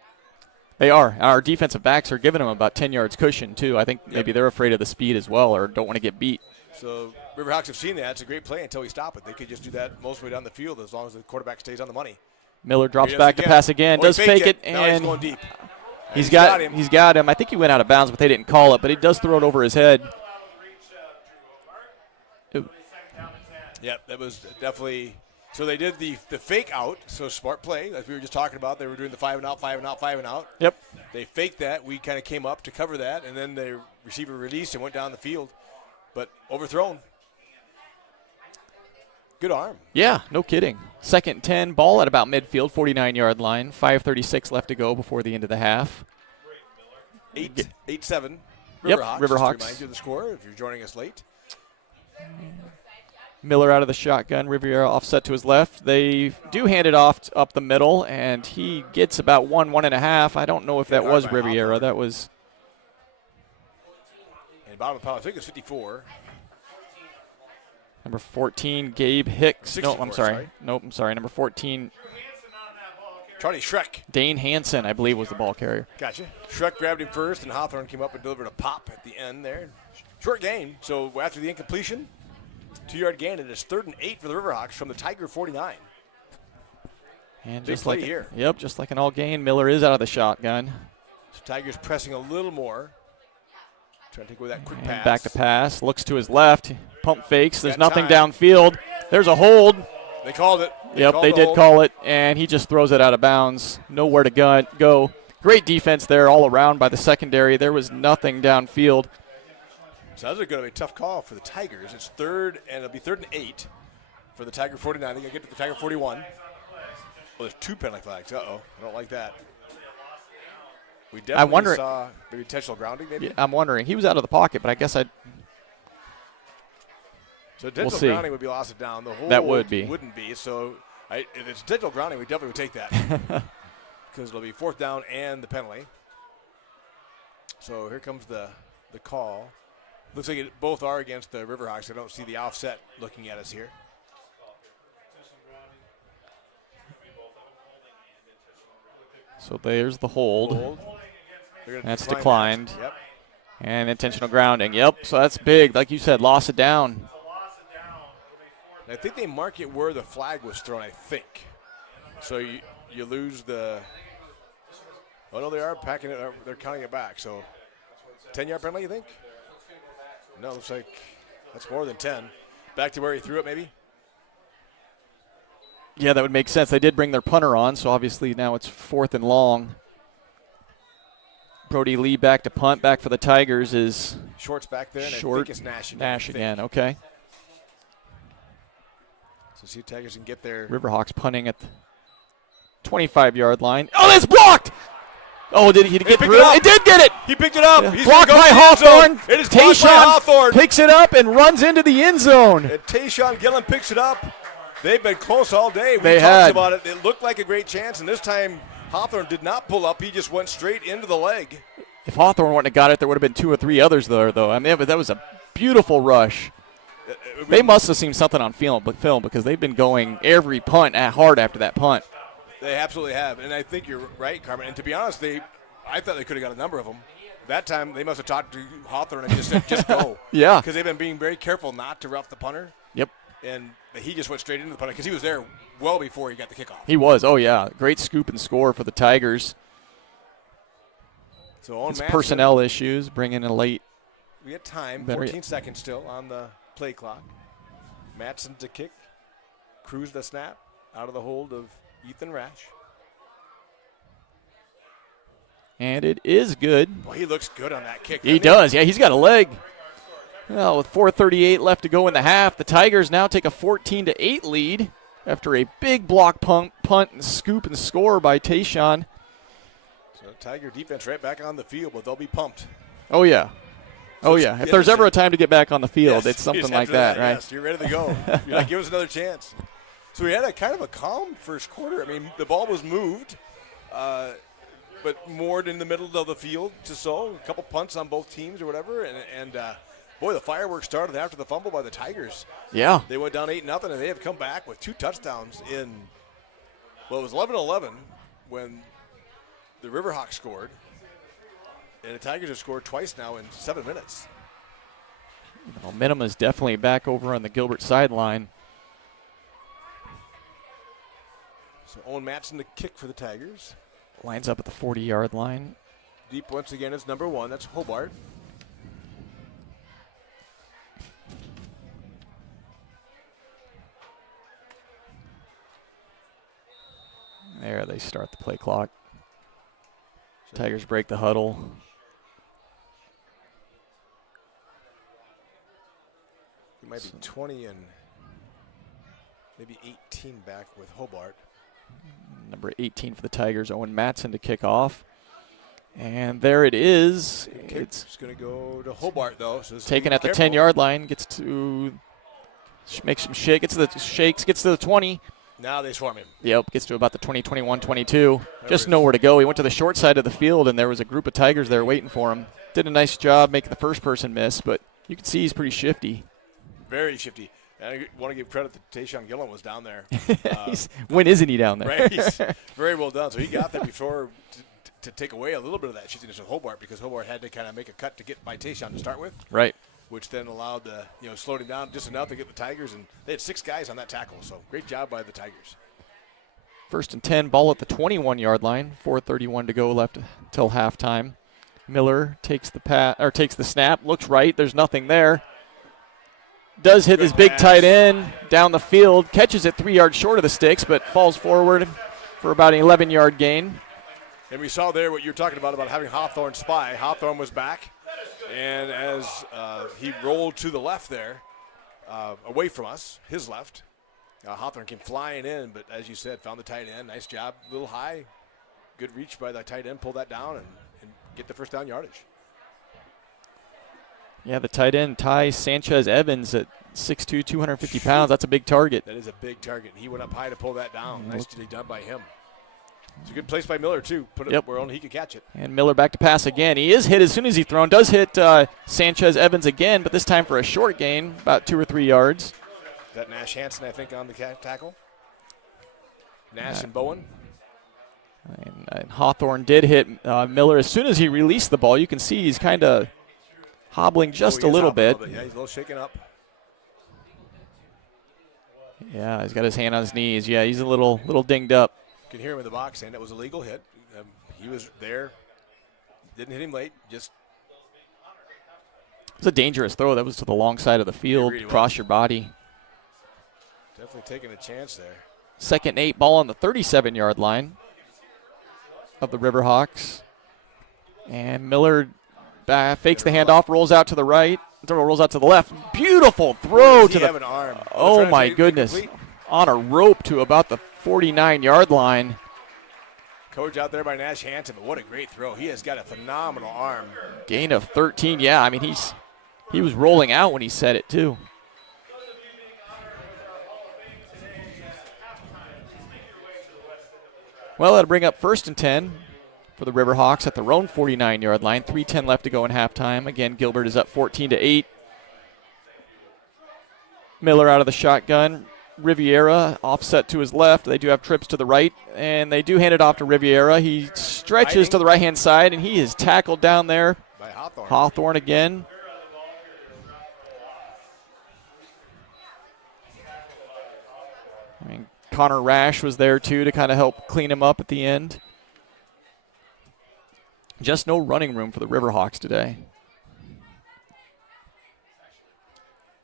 They are. Our defensive backs are giving them about 10 yards cushion, too. I think maybe they're afraid of the speed as well or don't want to get beat. So Riverhawks have seen that. It's a great play until we stop it. They could just do that most of the way down the field as long as the quarterback stays on the money. Miller drops back to pass again, does fake it, now he's and going deep. He's got him. I think he went out of bounds, but they didn't call it, but he does throw it over his head. Yep, that was definitely So they did the fake out, so smart play, as we were just talking about. They were doing the 5 and out, 5 and out, 5 and out. Yep. They faked that. We kind of came up to cover that, and then the receiver released and went down the field, but overthrown. Good arm. Yeah, no kidding. 2nd and 10, ball at about midfield, 49-yard line. 5:36 left to go before the end of the half. 8-7. Riverhawks. Yep, Just Riverhawks. to remind you of the score if you're joining us late. Miller out of the shotgun, Riviera offset to his left. They do hand it off up the middle, and he gets about 1.5. I don't know if that was Riviera. That was. And bottom of the pile, I think it's 54. Number 14, Gabe Hicks. No, 64, I'm sorry. sorry. Nope, I'm sorry. Number 14, Charlie Schreck. Dane Hansen, I believe, was the ball carrier. Gotcha. Schreck grabbed him first, and Hawthorne came up and delivered a pop at the end there. Short gain. So after the incompletion, 2-yard gain, and it's 3rd and 8 for the Riverhawks from the Tiger 49. And Big just play like here. Yep, just like an all gain, Miller is out of the shotgun. So Tigers pressing a little more. Trying to take away that quick And pass. back to pass. Looks to his left. Pump fakes. There's Got nothing time. downfield. There's a hold. They called it. They did call it, and he just throws it out of bounds. Nowhere to go. Great defense there all around by the secondary. There was nothing downfield. So that's going to be a tough call for the Tigers. It's 3rd, and it'll be 3rd and 8 for the Tiger 49. They got to get to the Tiger 41. Well, there's 2 penalty flags. Uh-oh. I don't like that. We definitely saw maybe intentional grounding, maybe? Yeah, I'm wondering. He was out of the pocket, but I guess I'd. So intentional We'll see. grounding would be loss of down. The whole That would be. Wouldn't be. So if it's intentional grounding, we definitely would take that. Because it'll be 4th down and the penalty. So here comes the call. Looks like both are against the Riverhawks. I don't see the offset looking at us here. So there's the hold. They're gonna That's decline declined. that. Yep. And intentional grounding. Yep, so that's big. Like you said, loss of down. I think they mark it where the flag was thrown, I think. So you lose the – oh, no, they are packing it. They're counting it back. So 10-yard penalty, you think? No, looks like that's more than 10. Back to where he threw it, maybe? Yeah, that would make sense. They did bring their punter on, so obviously now it's 4th and long. Brody Lee back to punt. Back for the Tigers is Short's back there, and Short. I think it's Nash again. Nash again. Okay. So see if Tigers can get there. Riverhawks punting at the 25-yard line. Oh, that's blocked! Oh, did he get picked through it up. It did get it! He picked it up. Yeah. He's Blocked gonna by go to the end zone. Hawthorne. It is blocked by Hawthorne. Picks it up and runs into the end zone. And Tayshawn Gillen picks it up. They've been close all day. We They talked had. about it. It looked like a great chance, and this time Hawthorne did not pull up. He just went straight into the leg. If Hawthorne wouldn't have got it, there would have been 2 or 3 others there, though. I mean, that was a beautiful rush. They must have seen something on film because they've been going every punt hard after that punt. They absolutely have, and I think you're right, Carmen. And to be honest, I thought they could have got a number of them. That time, they must have talked to Hawthorne and just said, just go. Yeah. Because they've been being very careful not to rough the punter. Yep. And he just went straight into the punter because he was there well before he got the kickoff. He was. Oh, yeah. Great scoop and score for the Tigers. So on It's personnel issues, bringing in late. We got time, Better 14 seconds still on the play clock. Matson to kick, Cruz the snap, out of the hold of Ethan Rash. And it is good. Boy, he looks good on that kick. He does. Yeah, he's got a leg. Well, with 4:38 left to go in the half, the Tigers now take a 14-8 lead after a big block punt and scoop and score by Tayshawn. So Tiger defense right back on the field, but they'll be pumped. Oh, yeah. Oh, yeah. If there's ever a time to get back on the field, Yes, it's something yes, like after that, right? Yes, you're ready to go. You're like, give us another chance. So we had a kind of a calm first quarter. I mean, the ball was moved, but moored in the middle of the field to Sow. A couple punts on both teams or whatever. And boy, the fireworks started after the fumble by the Tigers. Yeah. They went down 8-0, and they have come back with 2 touchdowns in, well, it was 11-11 when the Riverhawks scored. And the Tigers have scored twice now in 7 minutes. The momentum is definitely back over on the Gilbert sideline. So Owen Matson to kick for the Tigers. Lines up at the 40-yard line. Deep once again is number 1. That's Hobart. They start the play clock. Tigers break the huddle. It might be 20 and maybe 18 back with Hobart. Number 18 for the Tigers, Owen Matson to kick off. And there it is. It's going to go to Hobart, though. So taken at the 10-yard line. Gets to make some shake. Gets to the 20. Now they swarm him. Yep, gets to about the 20, 21, 22. Just nowhere to go. He went to the short side of the field, and there was a group of Tigers there waiting for him. Did a nice job making the first person miss, but you can see he's pretty shifty. Very shifty. And I want to give credit to Tayshawn Gillen was down there. When isn't he down there? Right. He's very well done. So he got there before to take away a little bit of that shiftiness of Hobart, because Hobart had to kind of make a cut to get by Tayshawn to start with. Right. Which then allowed slowed him down just enough to get the Tigers, and they had 6 guys on that tackle. So great job by the Tigers. 1st and 10, ball at the 21-yard line. 4:31 to go left till halftime. Miller takes the snap, looks right. There's nothing there. Does hit his big tight end down the field, catches it 3 yards short of the sticks, but falls forward for about an 11-yard gain. And we saw there what you're talking about having Hawthorne spy. Hawthorne was back, and as he rolled to the left there, away from us, his left, Hawthorne came flying in, but as you said, found the tight end. Nice job, a little high. Good reach by the tight end, pull that down and get the first down yardage. Yeah, the tight end, Ty Sanchez-Evans at 6'2", 250 pounds. That's a big target. That is a big target. He went up high to pull that down. Nicely done by him. It's a good place by Miller, too. Put it where only he could catch it. And Miller back to pass again. He is hit as soon as he's thrown. Does hit Sanchez-Evans again, but this time for a short gain, about 2 or 3 yards. Is that Nash Hansen, I think, on the tackle? Nash and Bowen. And Hawthorne did hit Miller as soon as he released the ball. You can see he's kind of hobbling just a little bit. Yeah, he's a little shaken up. Yeah, he's got his hand on his knees. Yeah, he's a little dinged up. You can hear him in the box saying that was a legal hit. He was there. Didn't hit him late. Just. It was a dangerous throw. That was to the long side of the field, really across your body. Definitely taking a chance there. 2nd and 8, ball on the 37-yard line of the Riverhawks. And Miller fakes the handoff, rolls out to the right, rolls out to the left. Beautiful throw to the. Have an arm? Oh my goodness! On a rope to about the 49-yard line. Coach out there by Nash Hansen, but what a great throw! He has got a phenomenal arm. Gain of 13. Yeah, I mean he was rolling out when he said it too. Well, that'll bring up 1st and 10 for the Riverhawks at their own 49-yard line. 3:10 left to go in halftime. Again, Gilbert is up 14-8. Miller out of the shotgun. Riviera offset to his left. They do have trips to the right, and they do hand it off to Riviera. He stretches to the right-hand side, and he is tackled down there by Hawthorne. Hawthorne again. I mean, Connor Rash was there, too, to kind of help clean him up at the end. Just no running room for the Riverhawks today.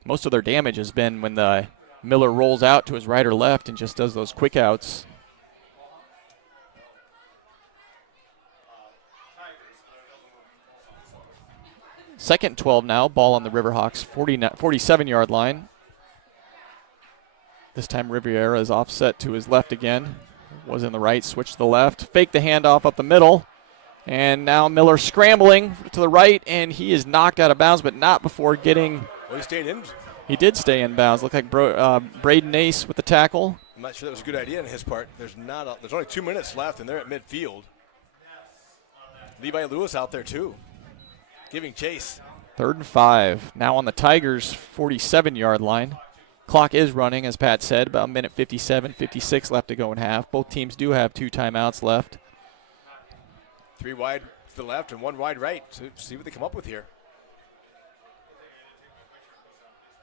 Most of their damage has been when the Miller rolls out to his right or left and just does those quick outs. Second and 12 now. Ball on the Riverhawks 47-yard line. This time Riviera is offset to his left again. Was in the right, switched to the left. Faked the handoff up the middle. And now Miller scrambling to the right, and he is knocked out of bounds, but not before getting. Well, he stayed in. He did stay in bounds. Looked like Braden Ace with the tackle. I'm not sure that was a good idea on his part. There's only 2 minutes left, and they're at midfield. Levi Lewis out there too, giving chase. 3rd and 5. Now on the Tigers' 47-yard line. Clock is running, as Pat said, about a minute 57, 56 left to go in half. Both teams do have 2 timeouts left. 3 wide to the left and 1 wide right. So see what they come up with here.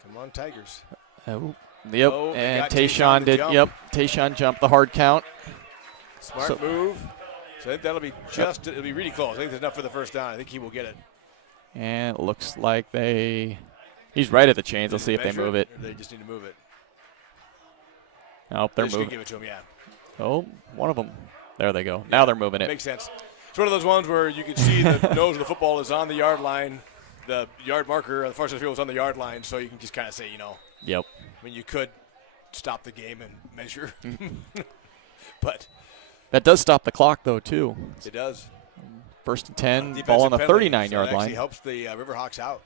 Come on, Tigers. Yep, and Tayshawn did. Jump. Yep, Tayshawn jumped the hard count. Smart move. So I think that'll be it'll be really close. I think there's enough for the first down. I think he will get it. And it looks like he's right at the chains. Let's see if they move it. Or they just need to move it. Nope, they're moving. moving. Give it to him, yeah. Oh, one of them. There they go. Now they're moving it. Makes sense. It's one of those ones where you can see the nose of the football is on the yard line. The yard marker on the far side of the field is on the yard line, so you can just kind of say, Yep. I mean, you could stop the game and measure. But that does stop the clock, though, too. It does. 1st and 10, ball on the 39-yard line. Actually helps the Riverhawks out.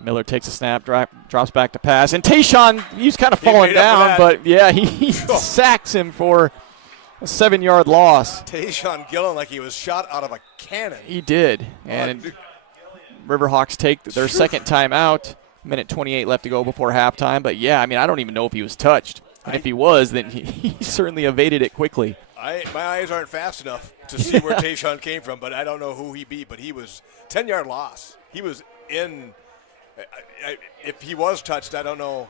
Miller takes a snap, drops back to pass. And Tayshawn, he's kind of falling down, but, yeah, he sacks him for a 7-yard loss. Tayshawn Gillen like he was shot out of a cannon. He did. And Riverhawks take their second timeout. Minute 28 left to go before halftime. But, yeah, I mean, I don't even know if he was touched. And if he was, then he certainly evaded it quickly. My eyes aren't fast enough to see where Tayshawn came from, but I don't know who he beat. But he was 10-yard loss. He was in. If he was touched, I don't know.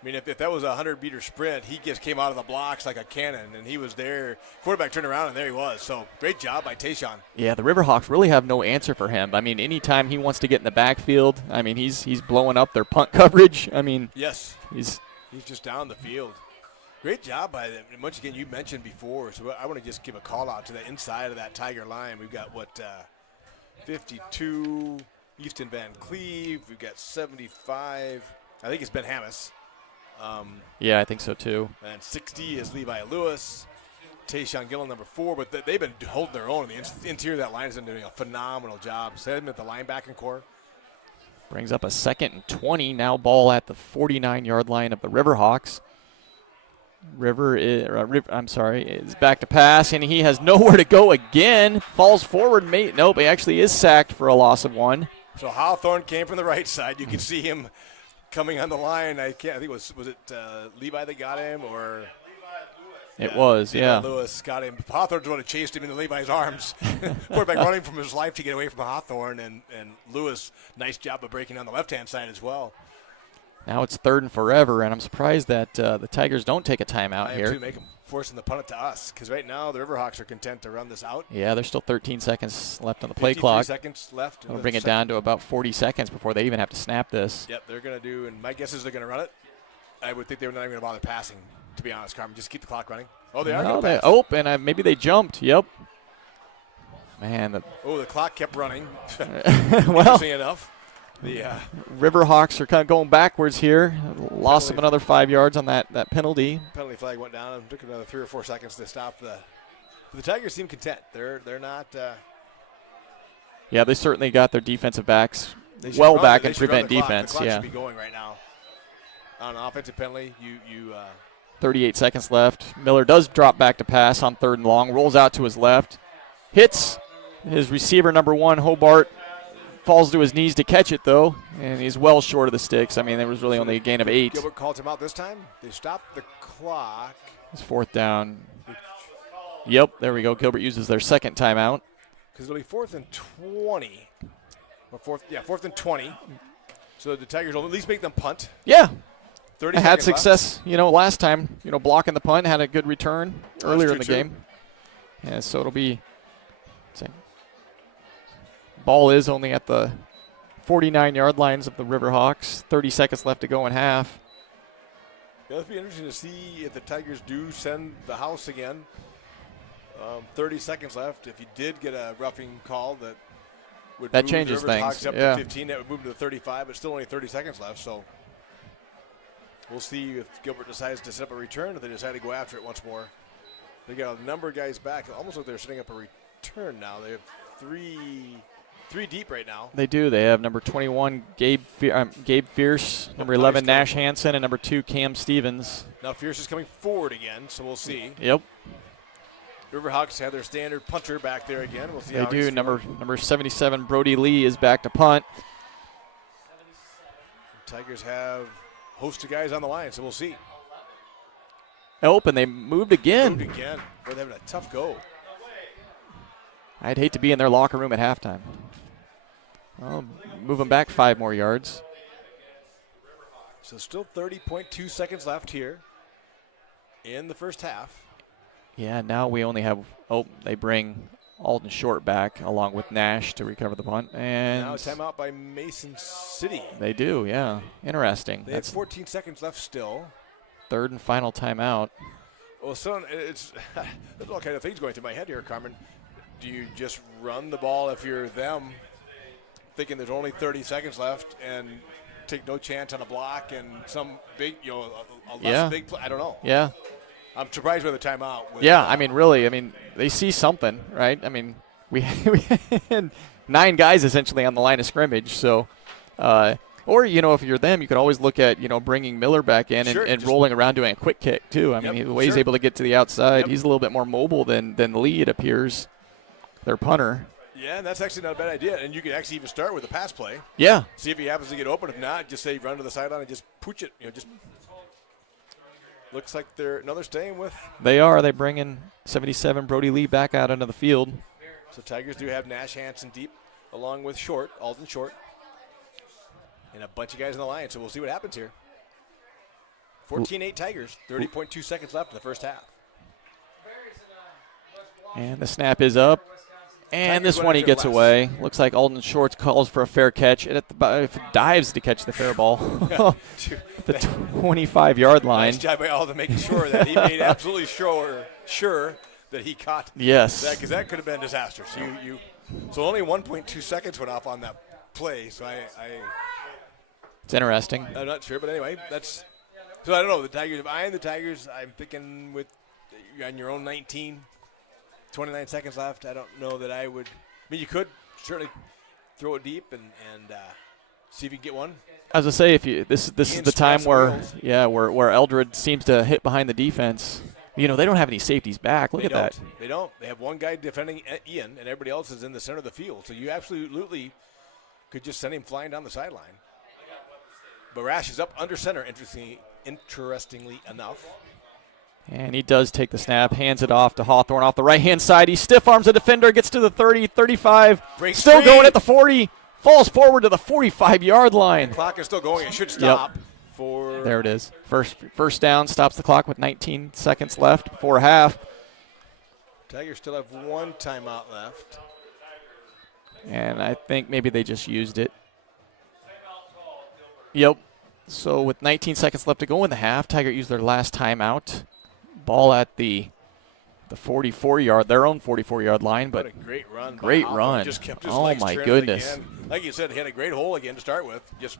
I mean, if that was a 100-meter sprint, he just came out of the blocks like a cannon, and he was there. Quarterback turned around, and there he was. So, great job by Tayshawn. Yeah, the Riverhawks really have no answer for him. I mean, anytime he wants to get in the backfield, I mean, he's blowing up their punt coverage. I mean, yes, he's just down the field. Great job by them. And once again, you mentioned before, so I want to just give a call-out to the inside of that Tiger line. We've got, 52, Easton Van Cleve. We've got 75. I think it's Ben Hammis. Yeah, I think so too. And 60 is Levi Lewis, Tayshawn Gillen, number 4. But they've been holding their own. The interior of that line has been doing a phenomenal job. Same at the linebacking core. Brings up a 2nd and 20. Now ball at the 49-yard line of the Riverhawks. Is back to pass, and he has nowhere to go again. Falls forward, mate. Nope, he actually is sacked for a loss of 1. So Hawthorne came from the right side. You can see him coming on the line. I think it was it Levi that got him, or it was, yeah. Lewis got him. Hawthorne's the one who chased him into Levi's arms. Quarterback running from his life to get away from Hawthorne, and Lewis, nice job of breaking on the left-hand side as well. Now it's 3rd and forever, and I'm surprised that the Tigers don't take a timeout here. To make them forcing the punt to us, because right now the Riverhawks are content to run this out. Yeah, there's still 13 seconds left on the play clock. seconds left. We'll bring it down to about 40 seconds before they even have to snap this. Yep, they're going to do, and my guess is they're going to run it. I would think they were not even going to bother passing, to be honest, Carmen. Just keep the clock running. Oh, they are going to pass. And maybe they jumped. Yep. Man. The clock kept running. Well, interesting enough. The Riverhawks are kind of going backwards here. Loss of another 5 yards on that penalty. Penalty flag went down and took another 3 or 4 seconds to stop the Tigers seem content. They're not. Yeah, they certainly got their defensive backs well back and prevent defense. The clock should be going right now. On an offensive penalty, you 38 seconds left. Miller does drop back to pass on 3rd and long. Rolls out to his left. Hits his receiver, number 1, Hobart. Falls to his knees to catch it, though, and he's well short of the sticks. I mean, there was really only a gain of 8. Gilbert called him out this time. They stopped the clock. It's 4th down. Yep, there we go. Gilbert uses their 2nd timeout. Because it'll be 4th and 20. Or 4th and 20. So the Tigers will at least make them punt. Yeah. 30 had success, left. Last time, blocking the punt, had a good return earlier in the game. Yeah, so it'll be ball is only at the 49-yard lines of the Riverhawks. 30 seconds left to go in half. Yeah, it'll be interesting to see if the Tigers do send the house again. 30 seconds left. If you did get a roughing call, that would move changes the Riverhawks things. up to 15. That would move to 35, but still only 30 seconds left. So we'll see if Gilbert decides to set up a return or they decide to go after it once more. They got a number of guys back. Almost like they're setting up a return now. They have three deep right now. They do. They have number 21, Gabe Fierce, number 11, Nash Hansen, and number 2, Cam Stevens. Now Fierce is coming forward again, so we'll see. Yep. Riverhawks have their standard punter back there again. We'll see they how do. Number 77, Brody Lee, is back to punt. Tigers have a host of guys on the line, so we'll see. Oh, and they moved again. Boy, they're having a tough go. I'd hate to be in their locker room at halftime. Well, move them back 5 more yards. So still 30.2 seconds left here in the first half. Yeah, now we only have, they bring Alden Short back along with Nash to recover the punt. And now a timeout by Mason City. They do, yeah. Interesting. They have 14 seconds left still. 3rd and final timeout. Well, son, it's there's all kind of things going through my head here, Carmen. Do you just run the ball if you're them, thinking there's only 30 seconds left, and take no chance on a block and some big, a less big play? I don't know. Yeah. I'm surprised by the timeout. I mean, really, I mean, they see something, right? I mean, we had 9 guys essentially on the line of scrimmage, so. Or, if you're them, you could always look at, bringing Miller back in and rolling around doing a quick kick, too. I mean, the way he's able to get to the outside, he's a little bit more mobile than Lee, it appears, their punter. Yeah, that's actually not a bad idea. And you could actually even start with a pass play. Yeah. See if he happens to get open. If not, just say run to the sideline and just pooch it. Just looks like they're staying with. They are. They bring in 77 Brody Lee back out onto the field. So Tigers do have Nash Hansen deep along with Alden Short. And a bunch of guys in the line, so we'll see what happens here. 14-8 Tigers, 30.2 seconds left in the first half. And the snap is up. And this one he gets away. Looks like Alden Shorts calls for a fair catch. And dives to catch the fair ball. The 25-yard line. Nice job by Alden making sure that he made absolutely sure that he caught that, because that could have been disastrous. So only 1.2 seconds went off on that play, so it's interesting. I'm not sure, but anyway, so I don't know. The Tigers, if I am the Tigers, I'm thinking on your own 19, 29 seconds left. I don't know that I would. I mean, you could certainly throw it deep and see if you can get one. As I say, this is the time where Eldred seems to hit behind the defense. They don't have any safeties back. Look at that. They don't. They have one guy defending Ian, and everybody else is in the center of the field. So you absolutely could just send him flying down the sideline. Barash is up under center, interestingly enough. And he does take the snap, hands it off to Hawthorne off the right-hand side. He stiff arms a defender, gets to the 30, 35, still going at the 40, falls forward to the 45-yard line. The clock is still going. It should stop. There it is. First down, stops the clock with 19 seconds left before half. Tigers still have one timeout left. And I think maybe they just used it. Yep. So with 19 seconds left to go in the half, Tiger used their last timeout. Ball at the 44-yard, their own 44-yard line. But what a great run. Great run. Just kept his oh, my goodness. Again. Like you said, he had a great hole again to start with. Just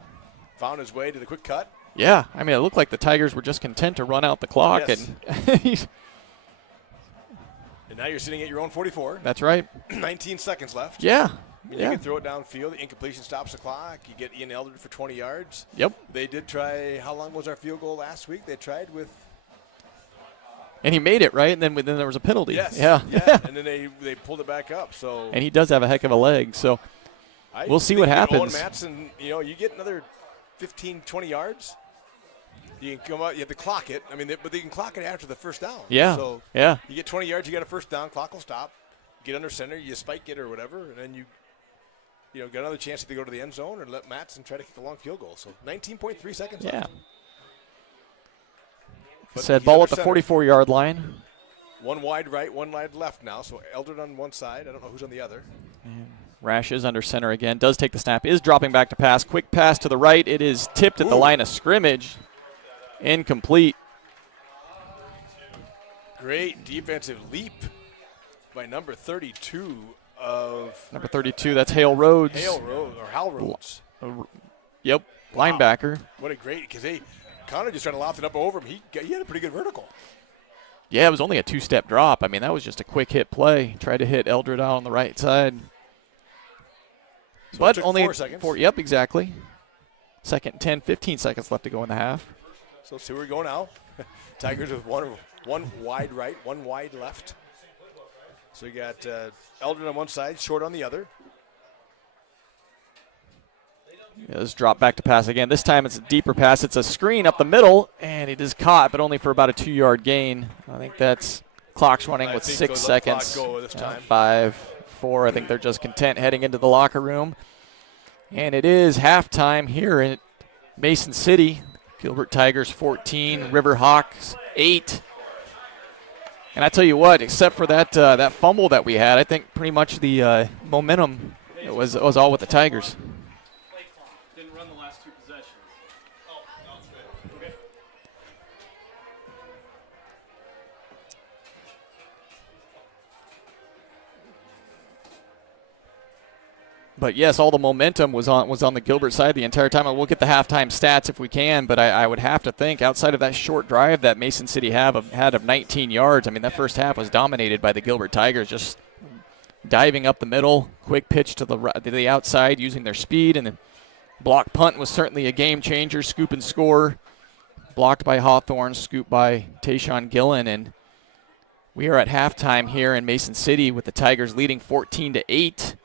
found his way to the quick cut. Yeah. I mean, it looked like the Tigers were just content to run out the clock. Yes. And now you're sitting at your own 44. That's right. 19 seconds left. Yeah. You can throw it downfield. The incompletion stops the clock. You get Ian Eldred for 20 yards. Yep. They did try. How long was our field goal last week? They tried with. And he made it, right? And then there was a penalty. Yes. Yeah. And then they pulled it back up. So. And he does have a heck of a leg. So we'll see what happens. Owen Matson, you get another 15, 20 yards. You can come out. You have to clock it. I mean, but they can clock it after the first down. Yeah. So you get 20 yards. You got a first down. Clock will stop. Get under center. You spike it or whatever, and then you got another chance to go to the end zone or let Matson try to kick a long field goal. So 19.3 seconds left. Said ball at the 44-yard line. One wide right, one wide left now. So Eldred on one side. I don't know who's on the other. And Rash is under center again. Does take the snap. Is dropping back to pass. Quick pass to the right. It is tipped at the line of scrimmage. Incomplete. Great defensive leap by number 32 Number 32, that's Hale Rhodes. Hal Rhodes. Yep, wow. Linebacker. What a great, because Connor just trying to loft it up over him. He had a pretty good vertical. Yeah, it was only a two-step drop. I mean, that was just a quick hit play. Tried to hit Eldred out on the right side. So but only 4 seconds. Yep, exactly. Second 10, 15 seconds left to go in the half. So let's see where we go now. Tigers with one wide right, one wide left. So you got Eldred on one side, Short on the other. Let's drop back to pass again. This time it's a deeper pass. It's a screen up the middle, and it is caught, but only for about a 2-yard gain. I think that's clock's running with 6 seconds. Go this time. 5, 4. I think they're just content heading into the locker room. And it is halftime here in Mason City. Gilbert Tigers 14, Riverhawks 8. And I tell you what, except for that fumble that we had, I think pretty much the momentum was all with the Tigers. Didn't run the last 2 possessions. Oh, no, it's good. Okay. But yes, all the momentum was on the Gilbert side the entire time. And we'll get the halftime stats if we can, but I would have to think outside of that short drive that Mason City had of 19 yards, I mean, that first half was dominated by the Gilbert Tigers, just diving up the middle, quick pitch to the outside using their speed, and then block punt was certainly a game changer, scoop and score. Blocked by Hawthorne, scooped by Tayshawn Gillen, and we are at halftime here in Mason City with the Tigers leading 14-8.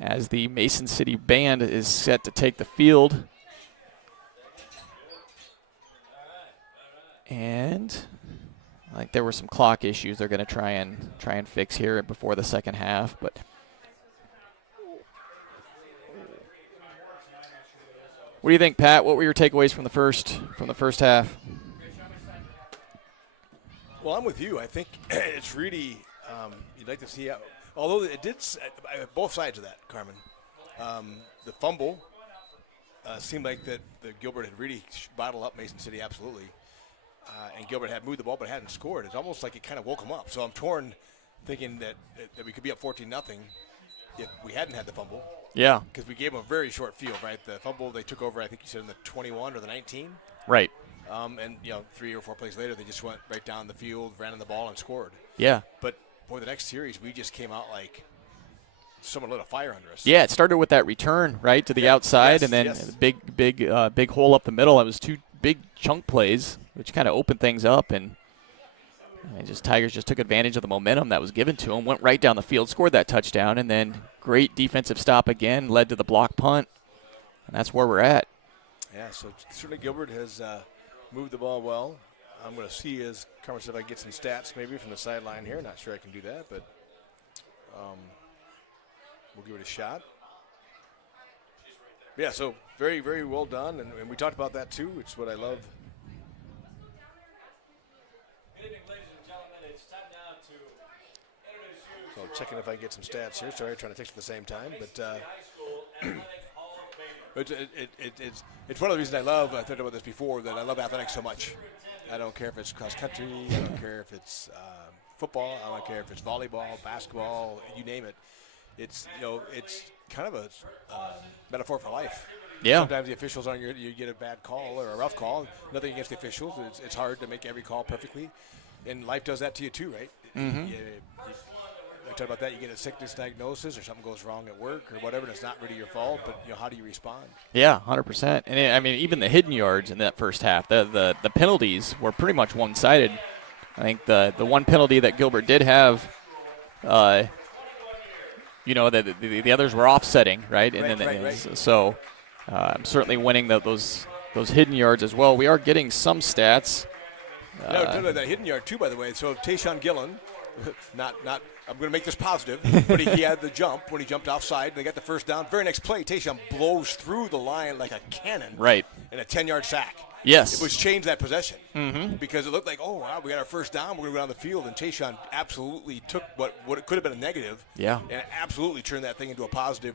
As the Mason City band is set to take the field. And I think there were some clock issues they're going to try and fix here before the second half, but what do you think, Pat? What were your takeaways from the first half? Well, I'm with you. I think it's really you'd like to see how. Although it did, both sides of that, Carmen. The fumble seemed like that the Gilbert had really bottled up Mason City, absolutely. And Gilbert had moved the ball but hadn't scored. It's almost like it kind of woke him up. So I'm torn thinking that we could be up 14-0 if we hadn't had the fumble. Yeah. Because we gave them a very short field, right? The fumble they took over, I think you said in the 21 or the 19. Right. And, 3 or 4 plays later, they just went right down the field, ran in the ball, and scored. Yeah. But boy, the next series, we just came out like someone lit a fire under us. Yeah, it started with that return, right, to the outside, and then a big hole up the middle. It was 2 big chunk plays, which kind of opened things up, and Tigers just took advantage of the momentum that was given to them, went right down the field, scored that touchdown, and then great defensive stop again, led to the block punt, and that's where we're at. Yeah, so certainly Gilbert has moved the ball well. I'm going to see, as Carmen said, if I can get some stats maybe from the sideline here. Not sure I can do that, but we'll give it a shot. Yeah, so very, very well done, and we talked about that too, which is what I love. Good evening, ladies and gentlemen. It's time now to introduce you So I'm checking if I can get some stats here. Sorry, trying to text at the same time, but it's one of the reasons I love. I've talked about this before, that I love athletics so much. I don't care if it's cross country. I don't care if it's football. I don't care if it's volleyball, basketball. You name it. It's it's kind of a metaphor for life. Yeah. Sometimes the officials aren't you get a bad call or a rough call. Nothing against the officials. It's hard to make every call perfectly, and life does that to you too, right? Mm-hmm. I talk about that. You get a sickness diagnosis or something goes wrong at work or whatever, and it's not really your fault, but how do you respond? Yeah, 100%. And even the hidden yards in that first half, the penalties were pretty much one-sided. I think the one penalty that Gilbert did have, the others were offsetting, right? Right. So I'm certainly winning those hidden yards as well. We are getting some stats. That hidden yard too, by the way. So Tayshawn Gillen, not. I'm going to make this positive, but he had the jump when he jumped offside. And they got the first down. Very next play, Tayshawn blows through the line like a cannon. Right. In a 10-yard sack. Yes. It was changed that possession. Mm-hmm. Because it looked like, oh, wow, we got our first down. We're going to go down the field. And Tayshawn absolutely took what it could have been a negative. Yeah. And absolutely turned that thing into a positive.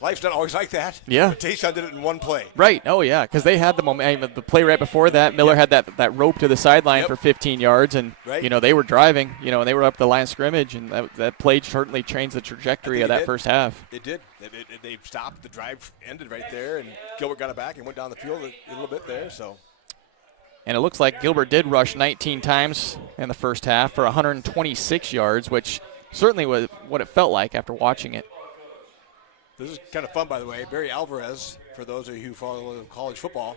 Life's not always like that. Yeah. But Tayshawn did it in one play. Right. Oh, yeah, because they had the momentum. The play right before that, Miller had that rope to the sideline for 15 yards, and, they were driving, and they were up the line of scrimmage, and that play certainly changed the trajectory of that first half. It did. They stopped. The drive ended right there, and Gilbert got it back and went down the field a little bit there. So. And it looks like Gilbert did rush 19 times in the first half for 126 yards, which certainly was what it felt like after watching it. This is kind of fun, by the way. Barry Alvarez, for those of you who follow college football,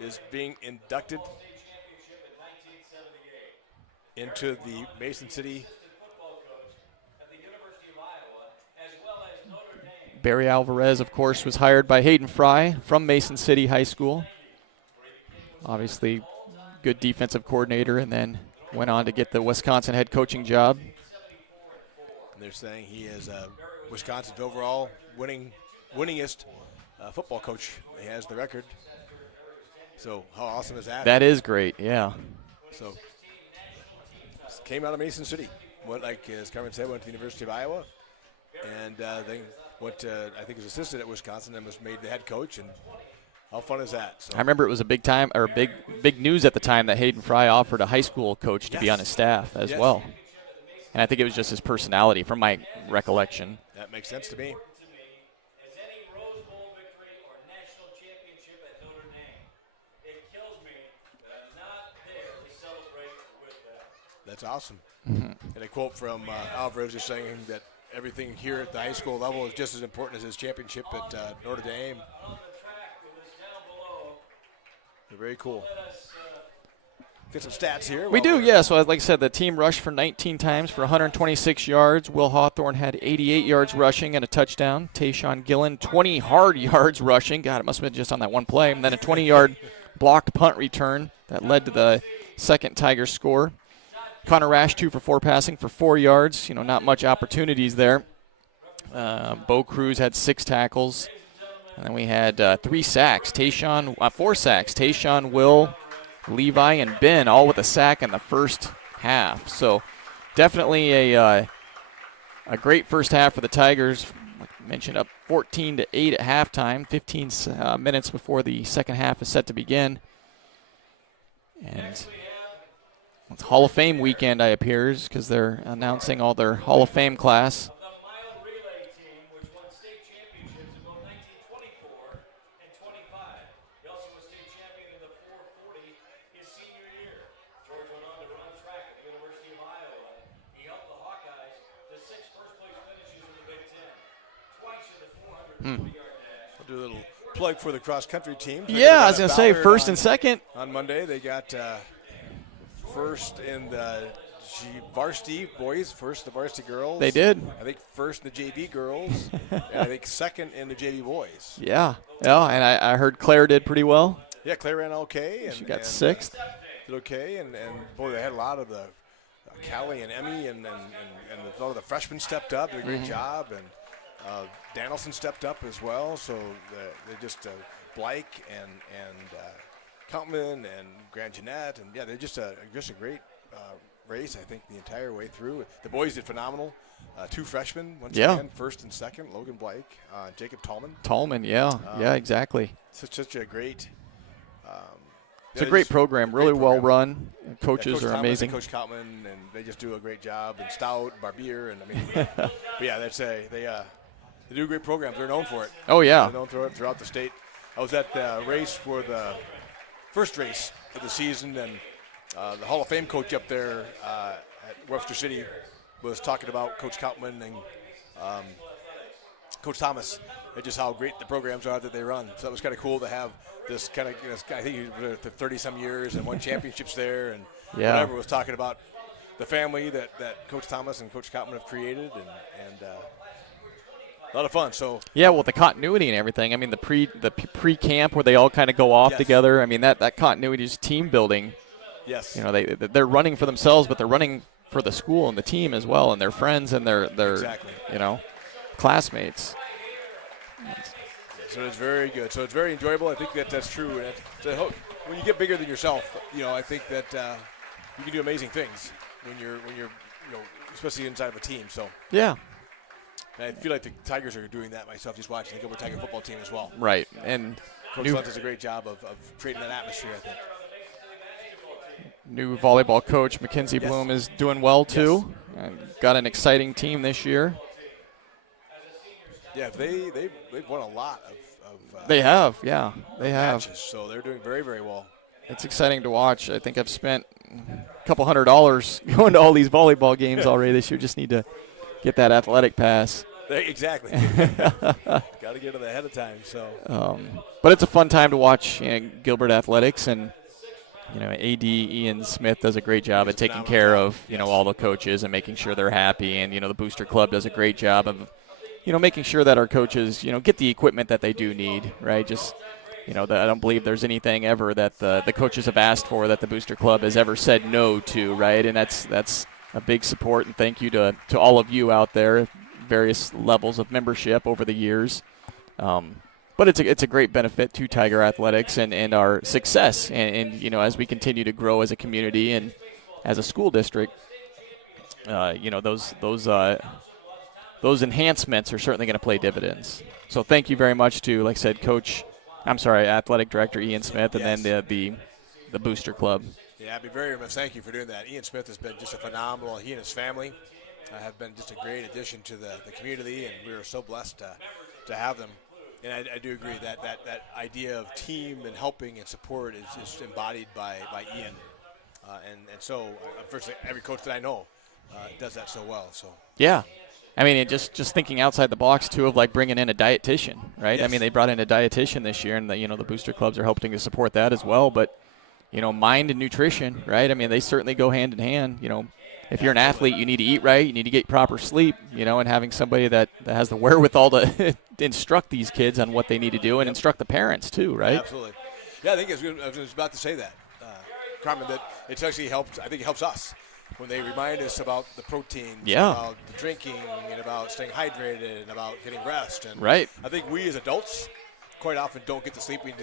is being inducted into the Mason City. Barry Alvarez, of course, was hired by Hayden Fry from Mason City High School. Obviously, good defensive coordinator, and then went on to get the Wisconsin head coaching job. And they're saying he is Wisconsin's overall winningest football coach. He has the record. So how awesome is that? That is great, yeah. So came out of Mason City. Went, like as Carmen said, went to the University of Iowa. And then went to, I think, his assistant at Wisconsin and was made the head coach. And how fun is that? So. I remember it was a big news at the time that Hayden Fry offered a high school coach to be on his staff as well. And I think it was just his personality, from my recollection. That makes sense to me. important to me as any Rose Bowl victory or national championship at Notre Dame. It kills me that I'm not there to celebrate with them. That's awesome. And a quote from Alvarez just saying that everything here at the high school level is just as important as his championship at Notre Dame. On the track with us down below, Very cool. let us Get some stats here. We do, yeah. So, like I said, the team rushed for 19 times for 126 yards. Will Hawthorne had 88 yards rushing and a touchdown. Tayshawn Gillen, 20 hard yards rushing. God, it must have been just on that one play. And then a 20-yard blocked punt return that led to the second Tigers score. Connor Rash, 2 for 4 passing for 4 yards. You know, not much opportunities there. Bo Cruz had 6 tackles. And then we had 3 sacks. 4 sacks. Tayshawn, Will, Levi, and Ben all with a sack in the first half. So definitely a great first half for the Tigers. Like I mentioned, up 14-8 at halftime, 15 minutes before the second half is set to begin. And it's Hall of Fame weekend, it appears, because they're announcing all their Hall of Fame class. the mile relay team, which won state championships in both 1924 and 25. He also was state champion in the 440 his senior year. George went on to run track at the University of Iowa. He helped the Hawkeyes to 6 first-place finishes in the Big Ten, twice in the 440-yard dash. I'll do a little plug for the cross-country team. Yeah, I was going to say, first and second. On Monday, they got first in the Varsity boys, first the Varsity girls. They did. I think first in the JV girls, and I think second in the JV boys. Yeah, and I heard Claire did pretty well. Yeah, Claire ran okay. And, She got and, 6th. Did okay, and boy, they had a lot of the Callie and Emmy, and a lot of the freshmen stepped up, did a great job, and Danielson stepped up as well. So they just Blake and Countman and Grand Jeanette, and yeah, they're just a great race. I think the entire way through. The boys did phenomenal. 2 freshmen once again, first and second. Logan Blake, Jacob Tallman. Tallman, yeah, exactly. Such a great. It's a great program, really program. well run. Coaches Coach are Thomas amazing. and Coach Coutman, and they just do a great job. And Stout, Barbier, and I mean, but yeah, they do great programs. They're known for it. Oh yeah, They're known for it throughout the state. I was at the race for the first race of the season, and the Hall of Fame coach up there at Webster City was talking about Coach Coutman and Coach Thomas, and just how great the programs are that they run. So that was kind of cool to have this kind of, I think he was for 30-some years and won championships there, and whatever, was talking about the family that Coach Thomas and Coach Coutman have created, and a lot of fun. So yeah, well, the continuity and everything. I mean, the pre-camp where they all kind of go off together. I mean, that continuity is team building. Yes, you know, they're running for themselves, but they're running for the school and the team as well, and their friends and their you know, classmates. So it's very good. So it's very enjoyable. I think that's true. And when you get bigger than yourself, you know, I think that you can do amazing things when you're you know, especially inside of a team. So yeah. And I feel like the Tigers are doing that myself, just watching the Gilbert Tiger football team as well. Right. And Coach Lunt does a great job of creating that atmosphere, I think. New volleyball coach Mackenzie Bloom is doing well too. And got an exciting team this year. Yeah, they've won a lot of they have, yeah, they have. Matches, so they're doing very, very well. It's exciting to watch. I think I've spent a couple $100 going to all these volleyball games already this year. Just need to get that athletic pass. Exactly. Got to get it ahead of time. So, but it's a fun time to watch, you know, Gilbert athletics, and you know, AD Ian Smith does a great job at taking care of, you know, all the coaches and making sure they're happy, and you know, the Booster Club does a great job of, you know, making sure that our coaches, you know, get the equipment that they do need, right? Just, you know, I don't believe there's anything ever that the coaches have asked for that the Booster Club has ever said no to, right? And that's a big support, and thank you to all of you out there, various levels of membership over the years. But it's a great benefit to Tiger Athletics and our success, and you know, as we continue to grow as a community and as a school district, you know, those enhancements are certainly going to play dividends. So thank you very much to, like I said, Athletic Director Ian Smith, and then the Booster Club. Yeah, I'd be very remiss. Thank you for doing that. Ian Smith has been just a phenomenal. He and his family have been just a great addition to the community, and we are so blessed to have them. And I do agree that idea of team and helping and support is just embodied by Ian. And so virtually every coach that I know does that so well. So Yeah. I mean, just thinking outside the box, too, of like bringing in a dietitian, right? Yes. I mean, they brought in a dietitian this year, and the booster clubs are helping to support that as well. But, mind and nutrition, right? I mean, they certainly go hand in hand. If you're an athlete, you need to eat right, you need to get proper sleep, and having somebody that has the wherewithal to instruct these kids on what they need to do and instruct the parents, too, right? Absolutely. Yeah, I was about to say that, Carmen, that it's actually helped. I think it helps us when they remind us about the proteins, about the drinking, and about staying hydrated, and about getting rest. And right. I think we as adults quite often don't get the sleep we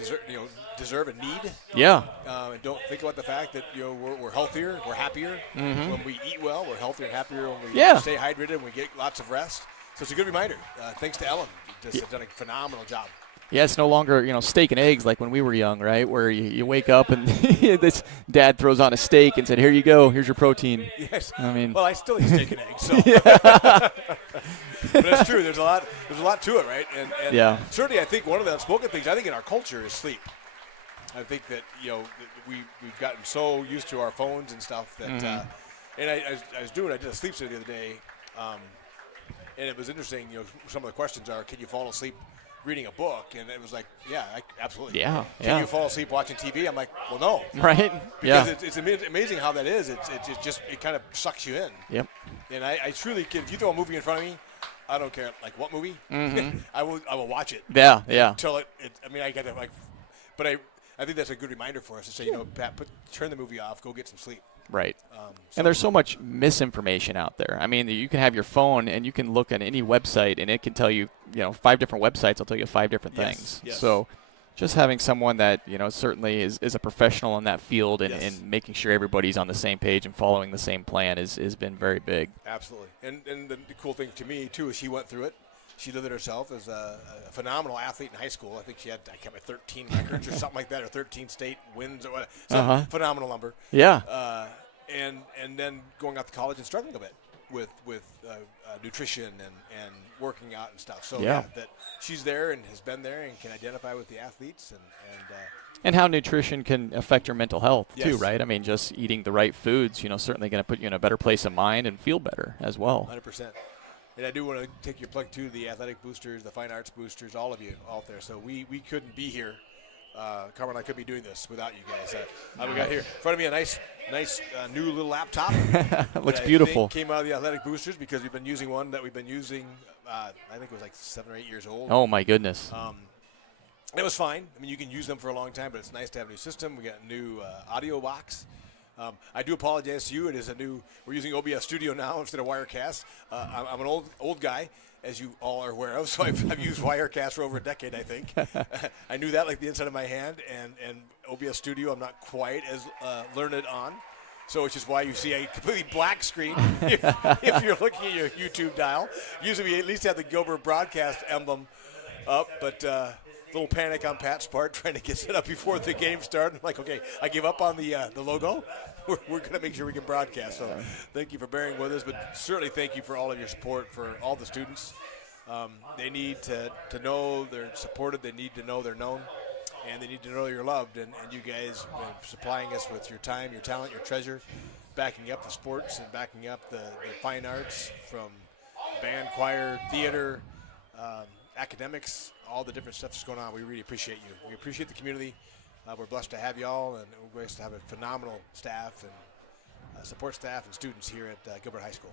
deserve and need. Yeah. And don't think about the fact that we're healthier, we're happier when we eat well. We're healthier and happier when we stay hydrated and we get lots of rest. So it's a good reminder. Thanks to Ellen, just has done a phenomenal job. Yeah, it's no longer, steak and eggs like when we were young, right? Where you wake up and this dad throws on a steak and said, "Here you go, here's your protein." Yes. I mean, well, I still eat steak and eggs, so. But it's true. There's a lot to it, right? And certainly, I think one of the unspoken things I think in our culture is sleep. I think that we've gotten so used to our phones and stuff that. And I did a sleep study the other day, and it was interesting. Some of the questions are, can you fall asleep reading a book? And it was like, absolutely. Yeah. Can you fall asleep watching TV? I'm like, well, no. Right. Because it's amazing how that is. It kind of sucks you in. Yep. And I truly can. If you throw a movie in front of me, I don't care. Like what movie? I will watch it. Yeah. Until I get it. But I think that's a good reminder for us to say, Pat, turn the movie off, go get some sleep. Right. And there's so much misinformation out there. I mean, you can have your phone and you can look at any website and it can tell you, 5 different websites will tell you 5 different things. Yes. So just having someone that, certainly is a professional in that field and making sure everybody's on the same page and following the same plan has been very big. Absolutely. And the cool thing to me, too, is she went through it. She lived it herself as a phenomenal athlete in high school. I think she had, 13 records or something like that, or 13 state wins or whatever. Some phenomenal number. Yeah. And then going out to college and struggling a bit with nutrition and working out and stuff. So that she's there and has been there and can identify with the athletes and how nutrition can affect your mental health too, Yes. right? I mean, just eating the right foods, certainly going to put you in a better place of mind and feel better as well. 100%. And I do want to take your plug to the athletic boosters, the fine arts boosters, all of you out there. So we couldn't be here. Carmen and I could be doing this without you guys. We got here in front of me a nice new little laptop. Looks beautiful. Came out of the athletic boosters because we've been using one that we've been using. I think it was like 7 or 8 years old. Oh my goodness. It was fine. I mean, you can use them for a long time, but it's nice to have a new system. We got a new audio box. I do apologize to you. It is we're using OBS Studio now instead of Wirecast. I'm an old guy, as you all are aware of, so I've used Wirecast for over a decade, I think. I knew that like the inside of my hand, and OBS Studio I'm not quite as learned on. So which is why you see a completely black screen if you're looking at your YouTube dial. Usually we at least have the Gilbert broadcast emblem up, but little panic on Pat's part trying to get set up before the game started. I'm like, okay, I give up on the logo. We're going to make sure we can broadcast. So thank you for bearing with us, but certainly thank you for all of your support for all the students. They need to know they're supported. They need to know they're known. And they need to know you're loved. And you guys supplying us with your time, your talent, your treasure, backing up the sports and backing up the fine arts from band, choir, theater, academics, all the different stuff that's going on. We really appreciate you. We appreciate the community. We're blessed to have you all, and we're blessed to have a phenomenal staff and support staff and students here at Gilbert High School.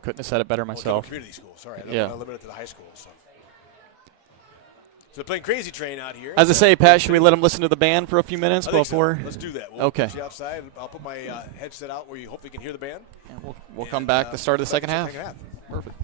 Couldn't have said it better myself. Community school, sorry. I don't want to limit it to the high school. So they're playing Crazy Train out here. As I say, Pat, should we let them listen to the band for a few minutes before? So. Let's do that. We'll okay. Put you outside. I'll put my headset out where you hopefully can hear the band. Yeah, we'll come back to start of the second half. Perfect.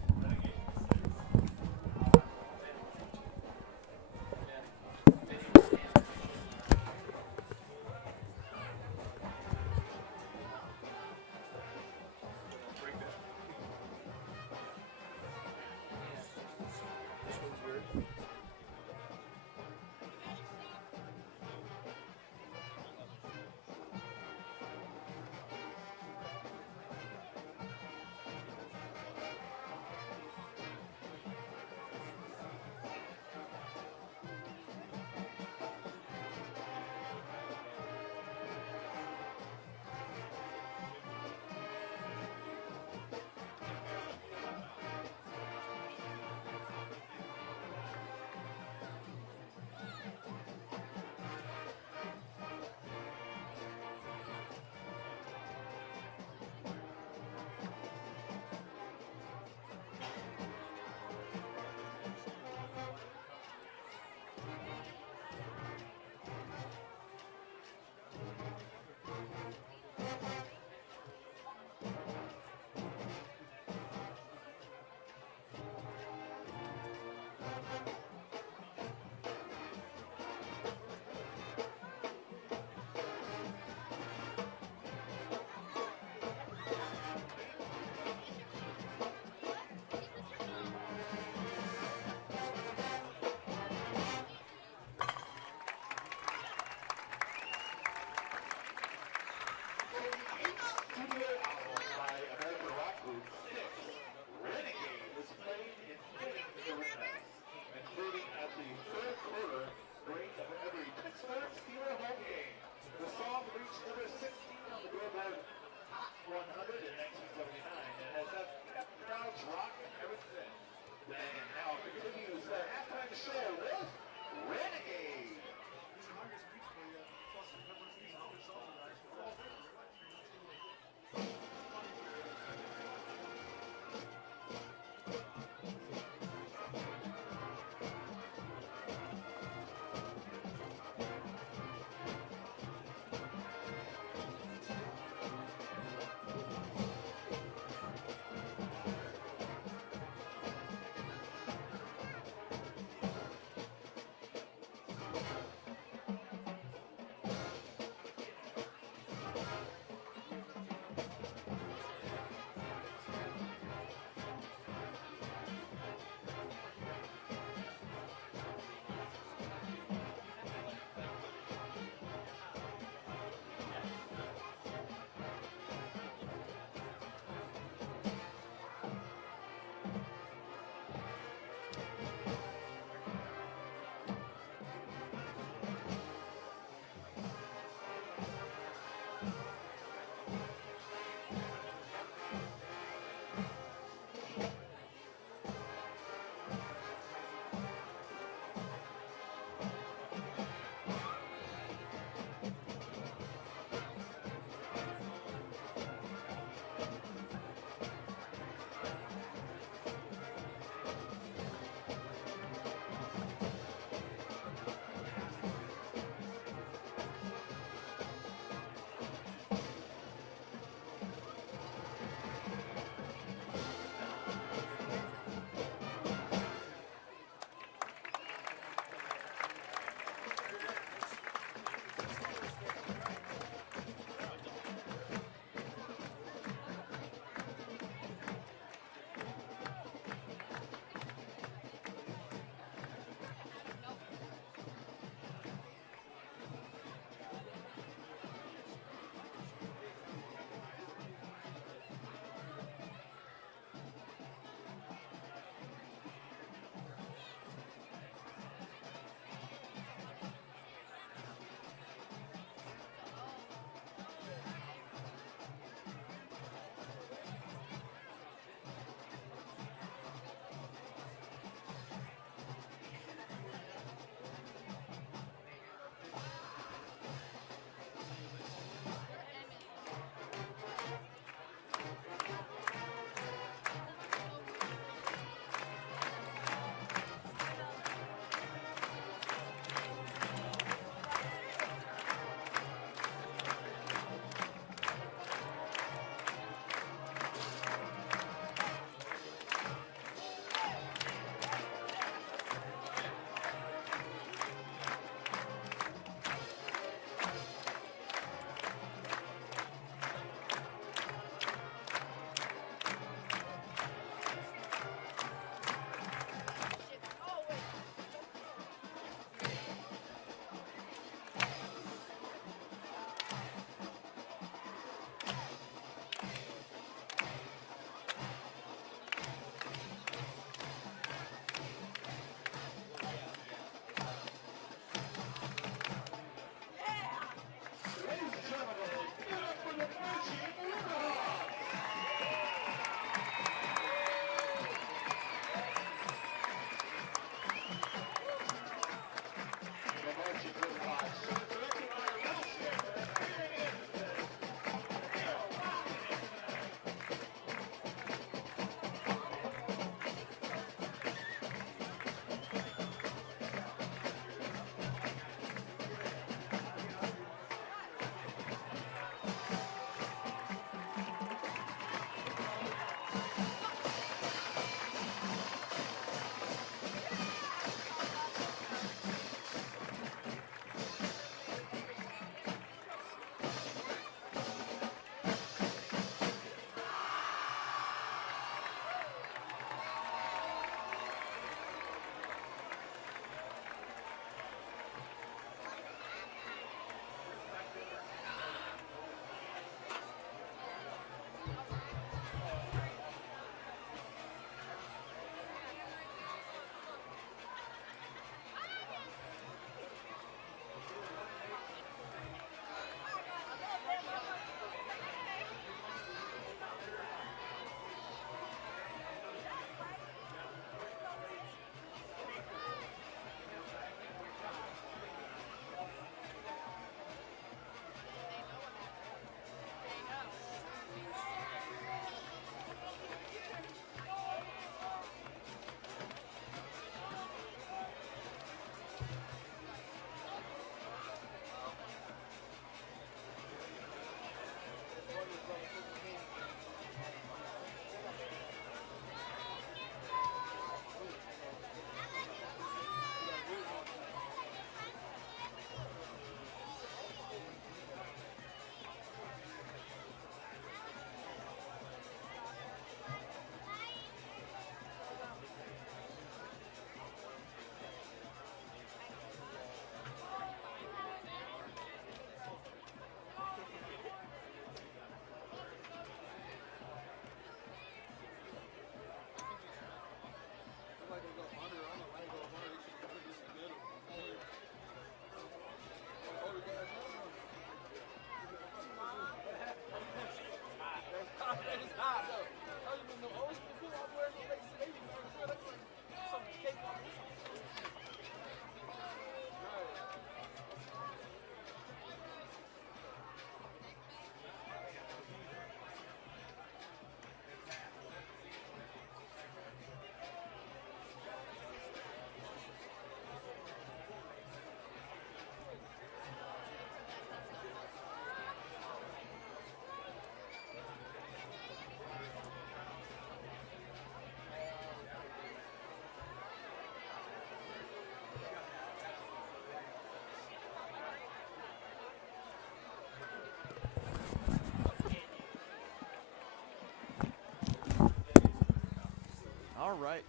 All right.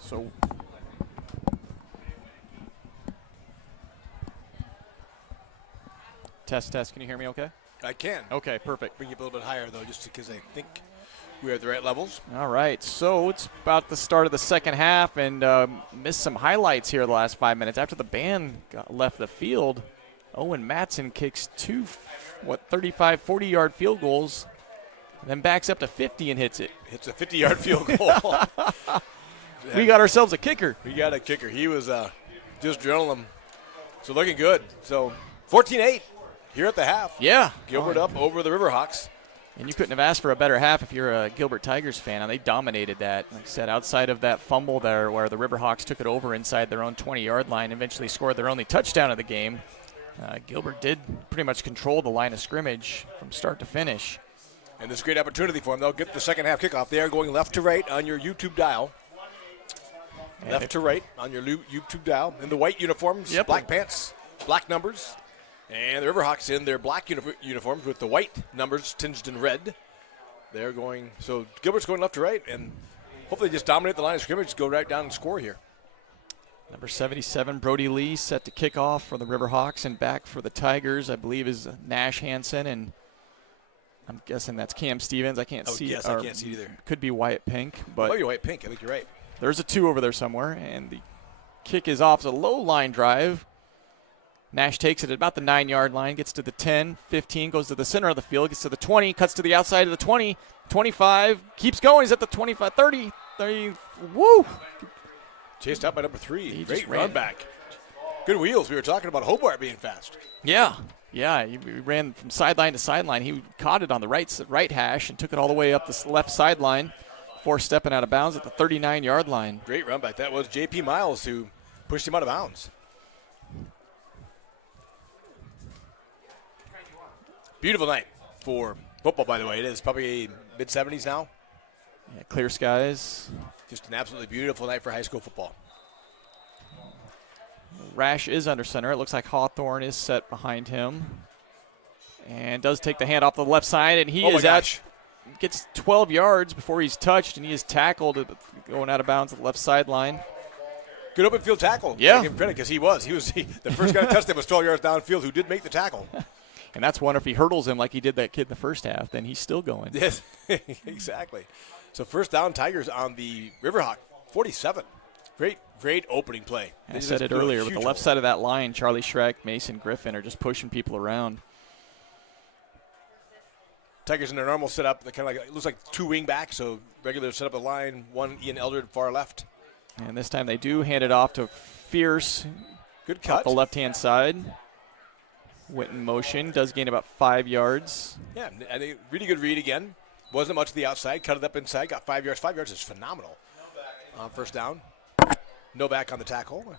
So test. Can you hear me okay? I can. Okay, perfect. Bring you up a little bit higher, though, just because I think we are at the right levels. All right, so it's about the start of the second half, and missed some highlights here the last 5 minutes. After the band left the field, Owen Matson kicks 35, 40-yard field goals, and then backs up to 50 and hits it. Hits a 50-yard field goal. We got ourselves a kicker. We got a kicker. He was just drilling them. So looking good. So 14-8 here at the half. Yeah. Gilbert up over the Riverhawks. And you couldn't have asked for a better half if you're a Gilbert Tigers fan, and they dominated that. Like I said, outside of that fumble there where the Riverhawks took it over inside their own 20-yard line, eventually scored their only touchdown of the game, Gilbert did pretty much control the line of scrimmage from start to finish. And this is a great opportunity for them. They'll get the second half kickoff. They are going left to right on your YouTube dial. And Left to right on your YouTube dial. In the white uniforms, Yep. black pants, black numbers. And the Riverhawks in their black uniforms with the white numbers tinged in red. They're going, so Gilbert's going left to right, and hopefully just dominate the line of scrimmage, go right down and score here. Number 77, Brody Lee, set to kick off for the Riverhawks, and back for the Tigers, I believe, is Nash Hansen, and I'm guessing that's Cam Stevens. I can't see. Yes, I can't see either. Could be Wyatt Pink, but Maybe white pink. I think you're right. there's a 2 over there somewhere, and the kick is off. It's a low line drive. Nash takes it at about the 9-yard line, gets to the 10, 15, goes to the center of the field, gets to the 20, cuts to the outside of the 20, 25, keeps going. He's at the 25, 30, woo! Chased out by number 3. He Great just run ran. back. Good wheels. We were talking about Hobart being fast. Yeah, he ran from sideline to sideline. He caught it on the right hash and took it all the way up the left sideline before stepping out of bounds at the 39-yard line. Great run back. That was J.P. Miles who pushed him out of bounds. Beautiful night for football, by the way. It is probably mid-70s now. Yeah, clear skies. Just an absolutely beautiful night for high school football. Rash is under center. It looks like Hawthorne is set behind him. And does take the hand off the left side, and he gets 12 yards before he's touched, and he is tackled going out of bounds at the left sideline. Good open field tackle. Yeah. I give him credit because he was the first guy to touch him was 12 yards downfield who did make the tackle. And that's one if he hurdles him like he did that kid in the first half, then he's still going. Yes, exactly. So first down, Tigers on the Riverhawk, 47. Great opening play. I said it earlier, with the left side of that line, Charlie Schreck, Mason Griffin are just pushing people around. Tigers in their normal setup, they kind of it looks like 2 wing backs, so regular setup of line, 1 Ian Eldred far left. And this time they do hand it off to Fierce. Good cut. Off the left-hand side. Went in motion, does gain about 5 yards. Yeah, and a really good read again. Wasn't much to the outside, cut it up inside, got 5 yards. 5 yards is phenomenal on first down. Novak on the tackle.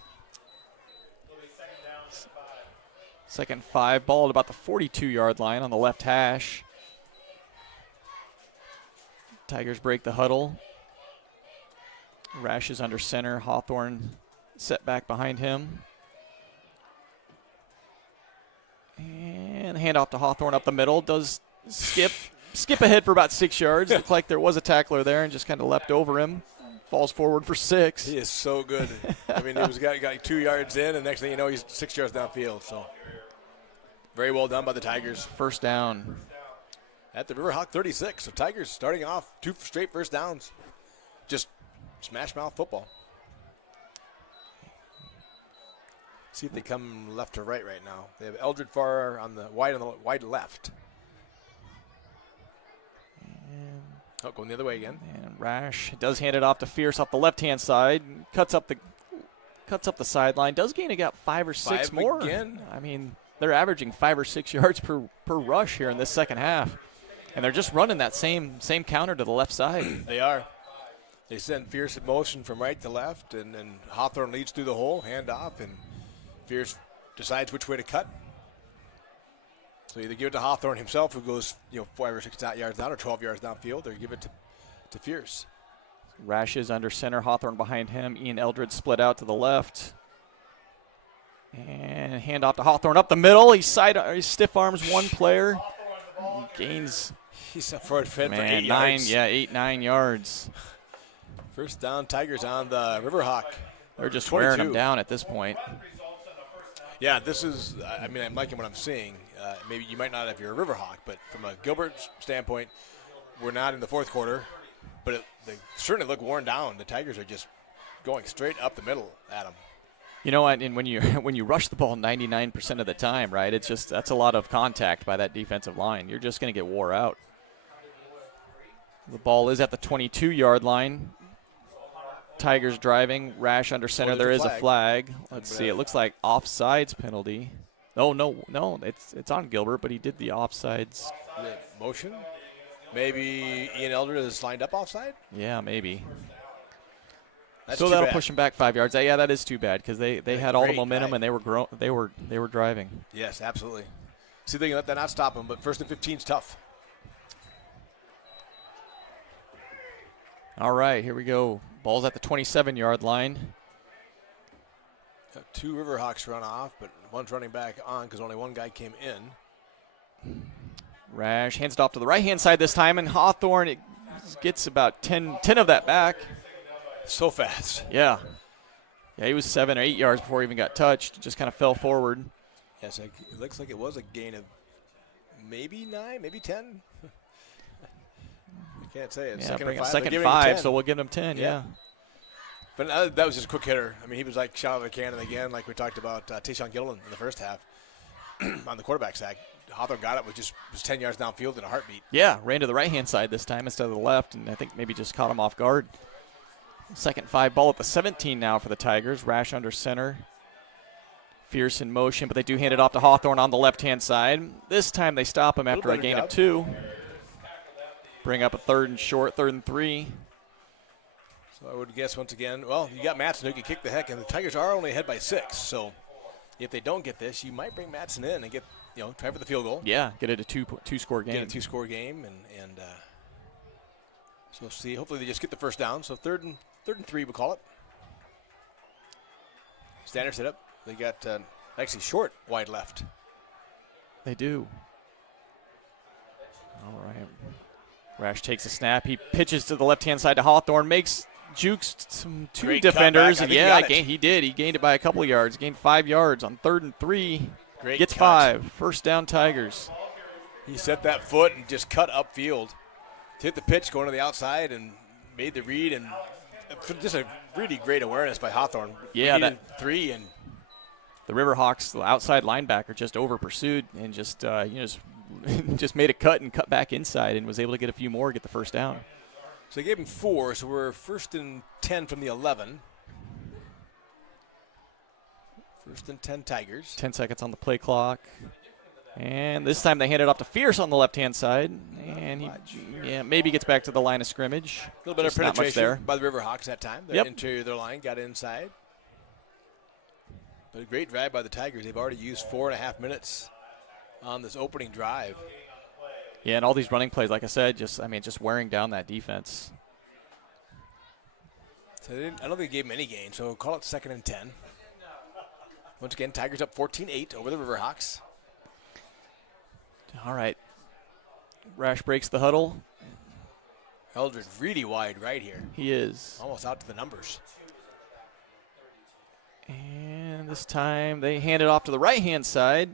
Second 5, ball at about the 42-yard line on the left hash. Tigers break the huddle. Rash is under center. Hawthorne set back behind him. And handoff to Hawthorne up the middle. Does skip ahead for about 6 yards. Looked like there was a tackler there and just kind of leapt over him. Falls forward for 6. He is so good. I mean, he was got 2 yards in, and next thing you know, he's 6 yards downfield. So very well done by the Tigers. First down. At the Riverhawk 36. So Tigers starting off 2 straight first downs. Just smash mouth football. See if they come left to right now. They have Eldred far on the wide left. Going the other way again. And Rash does hand it off to Fierce off the left-hand side. Cuts up the sideline. Does gain about 5 or 6 5 more. again. I mean, they're averaging 5 or 6 yards per rush here in this second half. And they're just running that same counter to the left side. They are. They send Fierce in motion from right to left, and then Hawthorne leads through the hole, hand off, and Fierce decides which way to cut. So either give it to Hawthorne himself, who goes 5 or 6 yards down, or 12 yards downfield, or give it to Fierce. Rash is under center. Hawthorne behind him. Ian Eldred split out to the left. And hand off to Hawthorne up the middle. He stiff arms one player. gains, He's up for it for 8 man, yards. 9 yards. First down, Tigers on the Riverhawk. They're just 22. wearing them down at this point. Yeah, this is, I mean, I'm liking what I'm seeing. Maybe you might not if you're a Riverhawk, but from a Gilbert standpoint, we're not in the fourth quarter, but they certainly look worn down. The Tigers are just going straight up the middle at them. You know what? And when you rush the ball 99% of the time, right? It's just that's a lot of contact by that defensive line. You're just going to get wore out. The ball is at the 22-yard line. Tigers driving, Rash under center. There is a flag. Let's see. It looks like offsides penalty. Oh no, it's on Gilbert, but he did the offsides. Motion. Maybe Ian Elder is lined up offside. Yeah, maybe. That's so too that'll bad. push them back 5 yards. Yeah, that is too bad because they had all the Great momentum drive. and they were driving. Yes, absolutely. See, they can let that not stop them, but 1st and 15 is tough. All right, here we go. Ball's at the 27-yard line. Got 2 Riverhawks run off, but one's running back on because only one guy came in. Rash hands it off to the right-hand side this time, and Hawthorne it gets about 10 of that back. So fast. Yeah, he was 7 or 8 yards before he even got touched. Just kind of fell forward. Yes, it looks like it was a gain of maybe 9, maybe 10. I can't say it. Yeah, Second bring and a 5. second They're giving him 5, 10. so we'll give him 10, yeah. But that was just a quick hitter. I mean, he was like shot out of the cannon again, like we talked about Tayshawn Gillen in the first half on the quarterback sack. Hawthorne got it, was 10 yards downfield in a heartbeat. Yeah, ran to the right-hand side this time instead of the left, and I think maybe just caught him off guard. Second 5, ball at the 17 now for the Tigers. Rash under center. Fierce in motion, but they do hand it off to Hawthorne on the left-hand side. This time they stop him after a gain of 2. Bring up a 3rd and short, 3rd and 3. So I would guess once again, well, you got Matson who can kick the heck, and the Tigers are only ahead by 6. So if they don't get this, you might bring Matson in and get, try for the field goal. Yeah, get it a two-score game. Get a 2-score game, and so we'll see. Hopefully they just get the first down. So 3rd and 3, we'll call it. Standard setup. They got actually short wide left. They do. All right. Rash takes a snap. He pitches to the left-hand side to Hawthorne. Jukes some 2 Great defenders. cutback. I think Yeah, he got it. he did. He gained it by a couple of yards. Gained 5 yards on 3rd and 3. Great Gets cut. 5. First down, Tigers. He set that foot and just cut upfield. Hit the pitch going to the outside and made the read, and just a really great awareness by Hawthorne. Yeah, We needed 3 and The Riverhawks, the outside linebacker, just over pursued and just just made a cut and cut back inside and was able to get a few more, get the first down. so they gave him 4. So we're 1st and 10 from the 11. 1st and 10 Tigers. 10 seconds on the play clock. And this time they hand it off to Fierce on the left-hand side. And he maybe gets back to the line of scrimmage. A little bit Just of not much penetration there. by the Riverhawks that time. The Yep. interior of their line got inside. But a great drive by the Tigers. They've already used 4.5 minutes on this opening drive. Yeah, and all these running plays, like I said, just wearing down that defense. So I don't think they gave him any gain, so we'll call it 2nd and 10. Once again, Tigers up 14-8 over the Riverhawks. All right. Rash breaks the huddle. Eldred really wide right here. He is. Almost out to the numbers. And this time they hand it off to the right-hand side.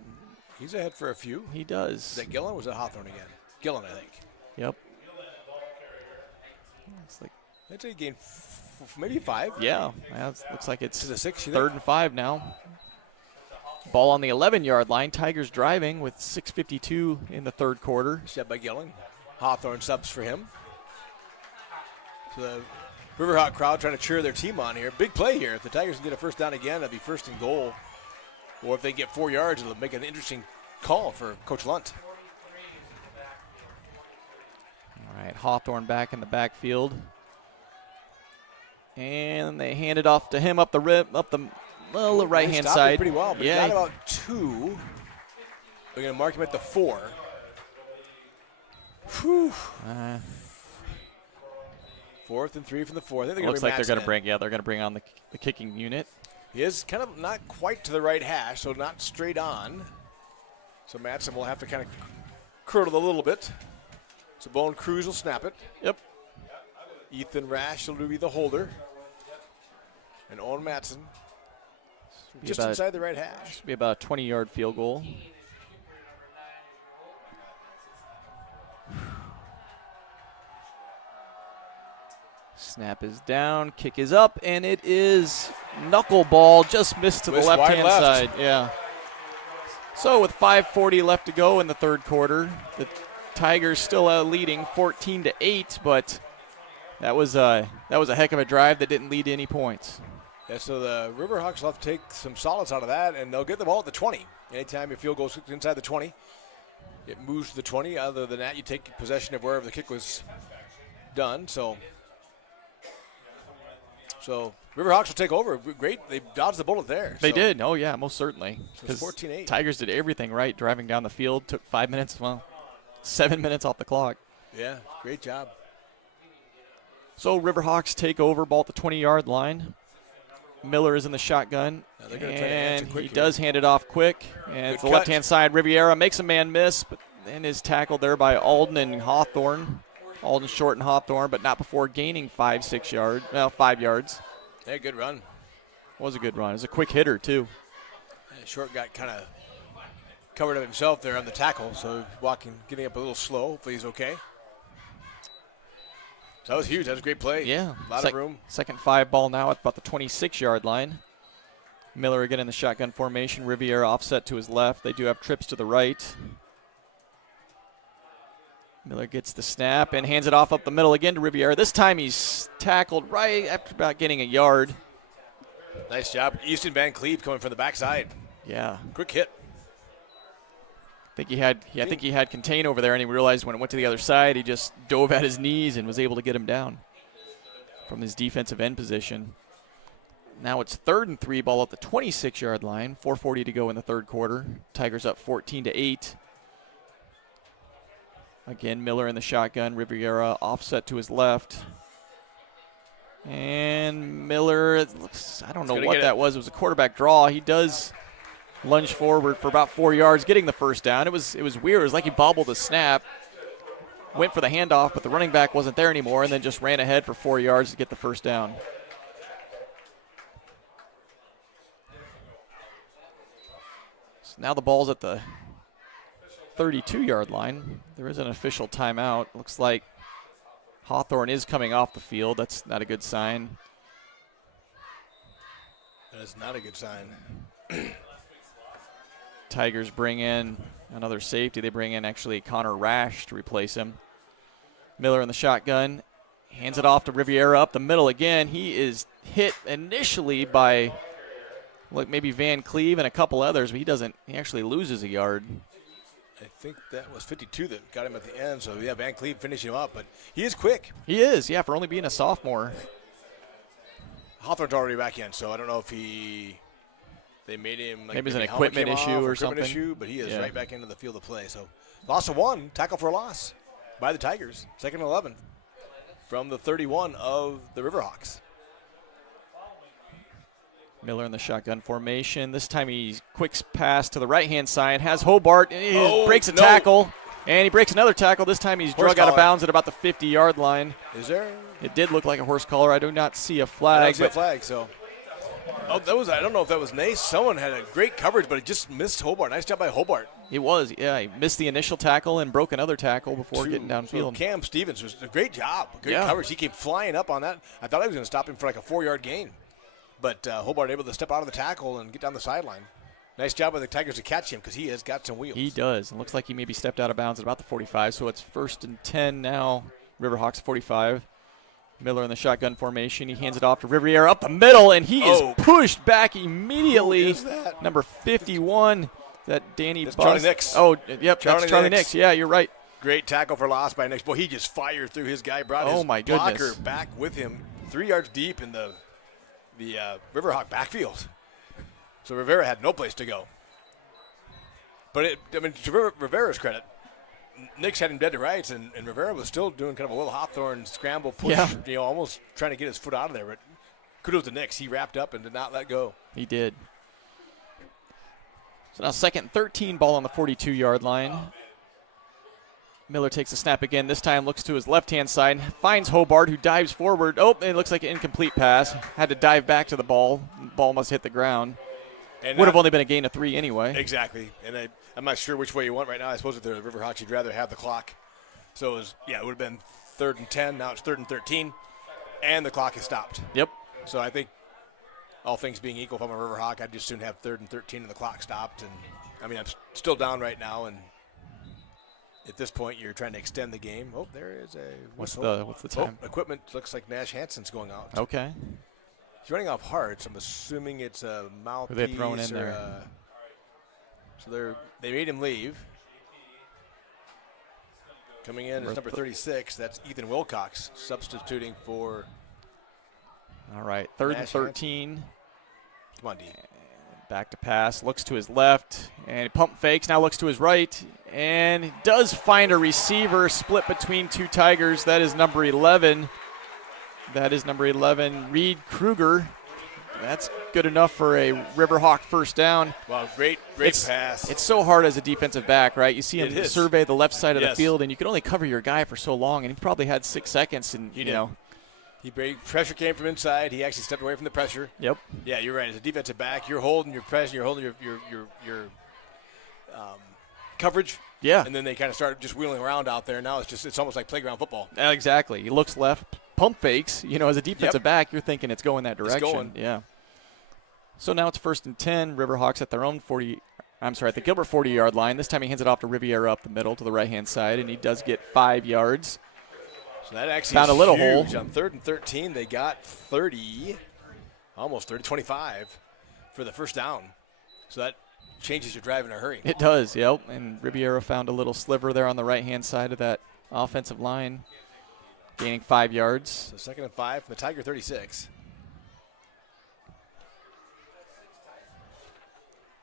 He's ahead for a few. He does. Is that Gillen or was that Hawthorne again? Gillen, I think. Yep. It's like, I'd say he gained maybe 5. yeah, looks like it's To the 6, you 3rd think? and 5 now. Ball on the 11-yard line. Tigers driving with 6:52 in the 3rd quarter. Set by Gillen. Hawthorne subs for him. So the Riverhawk crowd trying to cheer their team on here. Big play here. If the Tigers can get a first down again, that'd be 1st and goal. Or if they get 4 yards, it'll make an interesting call for Coach Lunt. All right, Hawthorne back in the backfield. And they hand it off to him up the right-hand Stopped it side. pretty well, but yeah, he got about 2. They're going to mark him at the 4. Whew. 4th and 3 from the 4. I think they're looks like they're going to bring. they're going to bring on the kicking unit. He is kind of not quite to the right hash, so not straight on. So Matson will have to kind of curdled a little bit. So Bone Cruz will snap it. Yep. Ethan Rash will be the holder. And Owen Matson just inside the right hash. Should be about a 20-yard field goal. Snap is down, kick is up, and it is knuckleball. Just missed to the Wide left-hand left. side. Yeah. So with 5:40 left to go in the third quarter, the Tigers still leading 14-8, but that was a heck of a drive that didn't lead to any points. Yeah, so the Riverhawks will have to take some solids out of that, and they'll get the ball at the 20. Anytime your field goes inside the 20, it moves to the 20. Other than that, you take possession of wherever the kick was done. So Riverhawks will take over. Great. They dodged the bullet there. They did. Oh, yeah, most certainly. So it's 14-8. Tigers did everything right driving down the field. Took 5 minutes, 7 minutes off the clock. Yeah, great job. So Riverhawks take over, ball at the 20-yard line. Miller is in the shotgun, they're gonna try to answer and quick he here. does hand it off quick. And it's the cut. left-hand side. Riviera makes a man miss, but then is tackled there by Alden and Hawthorne. Alden short and Hawthorne, but not before gaining 5 yards. Yeah, good run. Was a good run. It was a quick hitter, too. Short got kind of covered up himself there on the tackle, so getting up a little slow. Hopefully he's okay. So that was huge. That was a great play. Yeah. A lot of room. Second 5 ball now at about the 26-yard line. Miller again in the shotgun formation. Riviera offset to his left. They do have trips to the right. Miller gets the snap and hands it off up the middle again to Riviera. This time he's tackled right after about getting a yard. Nice job. Easton Van Cleve coming from the backside. Yeah. Quick hit. I think he had contain over there, and he realized when it went to the other side, he just dove at his knees and was able to get him down from his defensive end position. Now it's 3rd and 3, ball at the 26-yard line. 4:40 to go in the third quarter. Tigers up 14-8. Again, Miller in the shotgun. Riviera offset to his left. And Miller, I don't know what that was. It was a quarterback draw. He does lunge forward for about 4 yards, getting the first down. It was weird. It was like he bobbled the snap, went for the handoff, but the running back wasn't there anymore, and then just ran ahead for 4 yards to get the first down. So now the ball's at the 32-yard line. There is an official timeout. Looks like Hawthorne is coming off the field. That's not a good sign. That is not a good sign. Tigers bring in another safety. They bring in actually Connor Rash to replace him. Miller in the shotgun. Hands it off to Riviera up the middle again. He is hit initially by maybe Van Cleve and a couple others, but he actually loses a yard. I think that was 52 that got him at the end. So, yeah, Van Cleve finished him up. But he is quick. He is, yeah, for only being a sophomore. Hawthorne's already back in, so I don't know if they made him maybe it's an equipment issue or something. But he is right back into the field of play. So, loss of 1, tackle for a loss by the Tigers. 2nd and 11 from the 31 of the Riverhawks. Miller in the shotgun formation. This time he quick pass to the right-hand side. Has Hobart. He breaks a tackle. And he breaks another tackle. This time he's drug out of bounds at about the 50-yard line. Is there? It did look like a horse collar. I do not see a flag. I don't see a flag, so. I don't know if that was Nace. Someone had a great coverage, but it just missed Hobart. Nice job by Hobart. It was, yeah. He missed the initial tackle and broke another tackle before getting downfield. So Cam Stevens was a great job. Great coverage. He came flying up on that. I thought I was going to stop him for like a 4-yard gain. But Hobart able to step out of the tackle and get down the sideline. Nice job by the Tigers to catch him because he has got some wheels. He does. It looks like he maybe stepped out of bounds at about the 45, so it's 1st and 10 now. Riverhawks 45. Miller in the shotgun formation. He hands it off to Riviera up the middle, and he is pushed back immediately. Who is that? Number 51. That Danny That's Bus. Charlie Nix. Oh, yep, that's Charlie Nix. Yeah, you're right. Great tackle for loss by Nix. Boy, he just fired through his guy. Brought his blocker back with him 3 yards deep in the Riverhawk backfield. So Rivera had no place to go. But to Rivera's credit, Nix had him dead to rights, and Rivera was still doing kind of a little Hawthorne scramble push, almost trying to get his foot out of there. But kudos to Nix. He wrapped up and did not let go. He did. So now 2nd and 13, ball on the 42-yard line. Miller takes the snap again. This time looks to his left-hand side, finds Hobart, who dives forward. Oh, it looks like an incomplete pass. Had to dive back to the ball. Ball must hit the ground. And Would have only been a gain of 3 anyway. Exactly. And I'm not sure which way you want right now. I suppose if they're the Riverhawks, you'd rather have the clock. So it would have been 3rd and 10. Now it's 3rd and 13. And the clock has stopped. Yep. So I think all things being equal, if I'm a Riverhawk, I'd just soon have 3rd and 13 and the clock stopped. And, I mean, I'm still down right now. And at this point, you're trying to extend the game. Oh, there is a whistle. What's the time? Equipment looks like Nash Hansen's going out. Okay. He's running off hard, so I'm assuming it's a mouthpiece. Who are they throwing in there? So they made him leave. Coming in is number 36. That's Ethan Wilcox, substituting for. All right, 3rd and Nash 13. Come on, D. Back to pass, looks to his left, and pump fakes, now looks to his right, and he does find a receiver split between 2 Tigers. That is number 11. Reed Kruger. That's good enough for a Riverhawk first down. Wow, great pass. It's so hard as a defensive back, right? You see him survey the left side of the Yes. field, and you can only cover your guy for so long, and he probably had 6 seconds, and He did. Pressure came from inside. He actually stepped away from the pressure. Yep. Yeah, you're right. As a defensive back, you're holding your press, you're holding your coverage. Yeah. And then they kind of start just wheeling around out there. Now it's almost like playground football. Exactly. He looks left, pump fakes. As a defensive back, you're thinking it's going that direction. It's going. Yeah. So now it's 1st and 10. Riverhawks at their own at the Gilbert 40-yard line. This time he hands it off to Riviera up the middle to the right-hand side, and he does get 5 yards. So that actually found a little huge. hole. On 3rd and 13, they got 30, almost 30, 25 for the first down. So that changes your drive in a hurry. It does, yep. And Riviera found a little sliver there on the right-hand side of that offensive line, gaining 5 yards. So 2nd and 5 from the Tiger 36.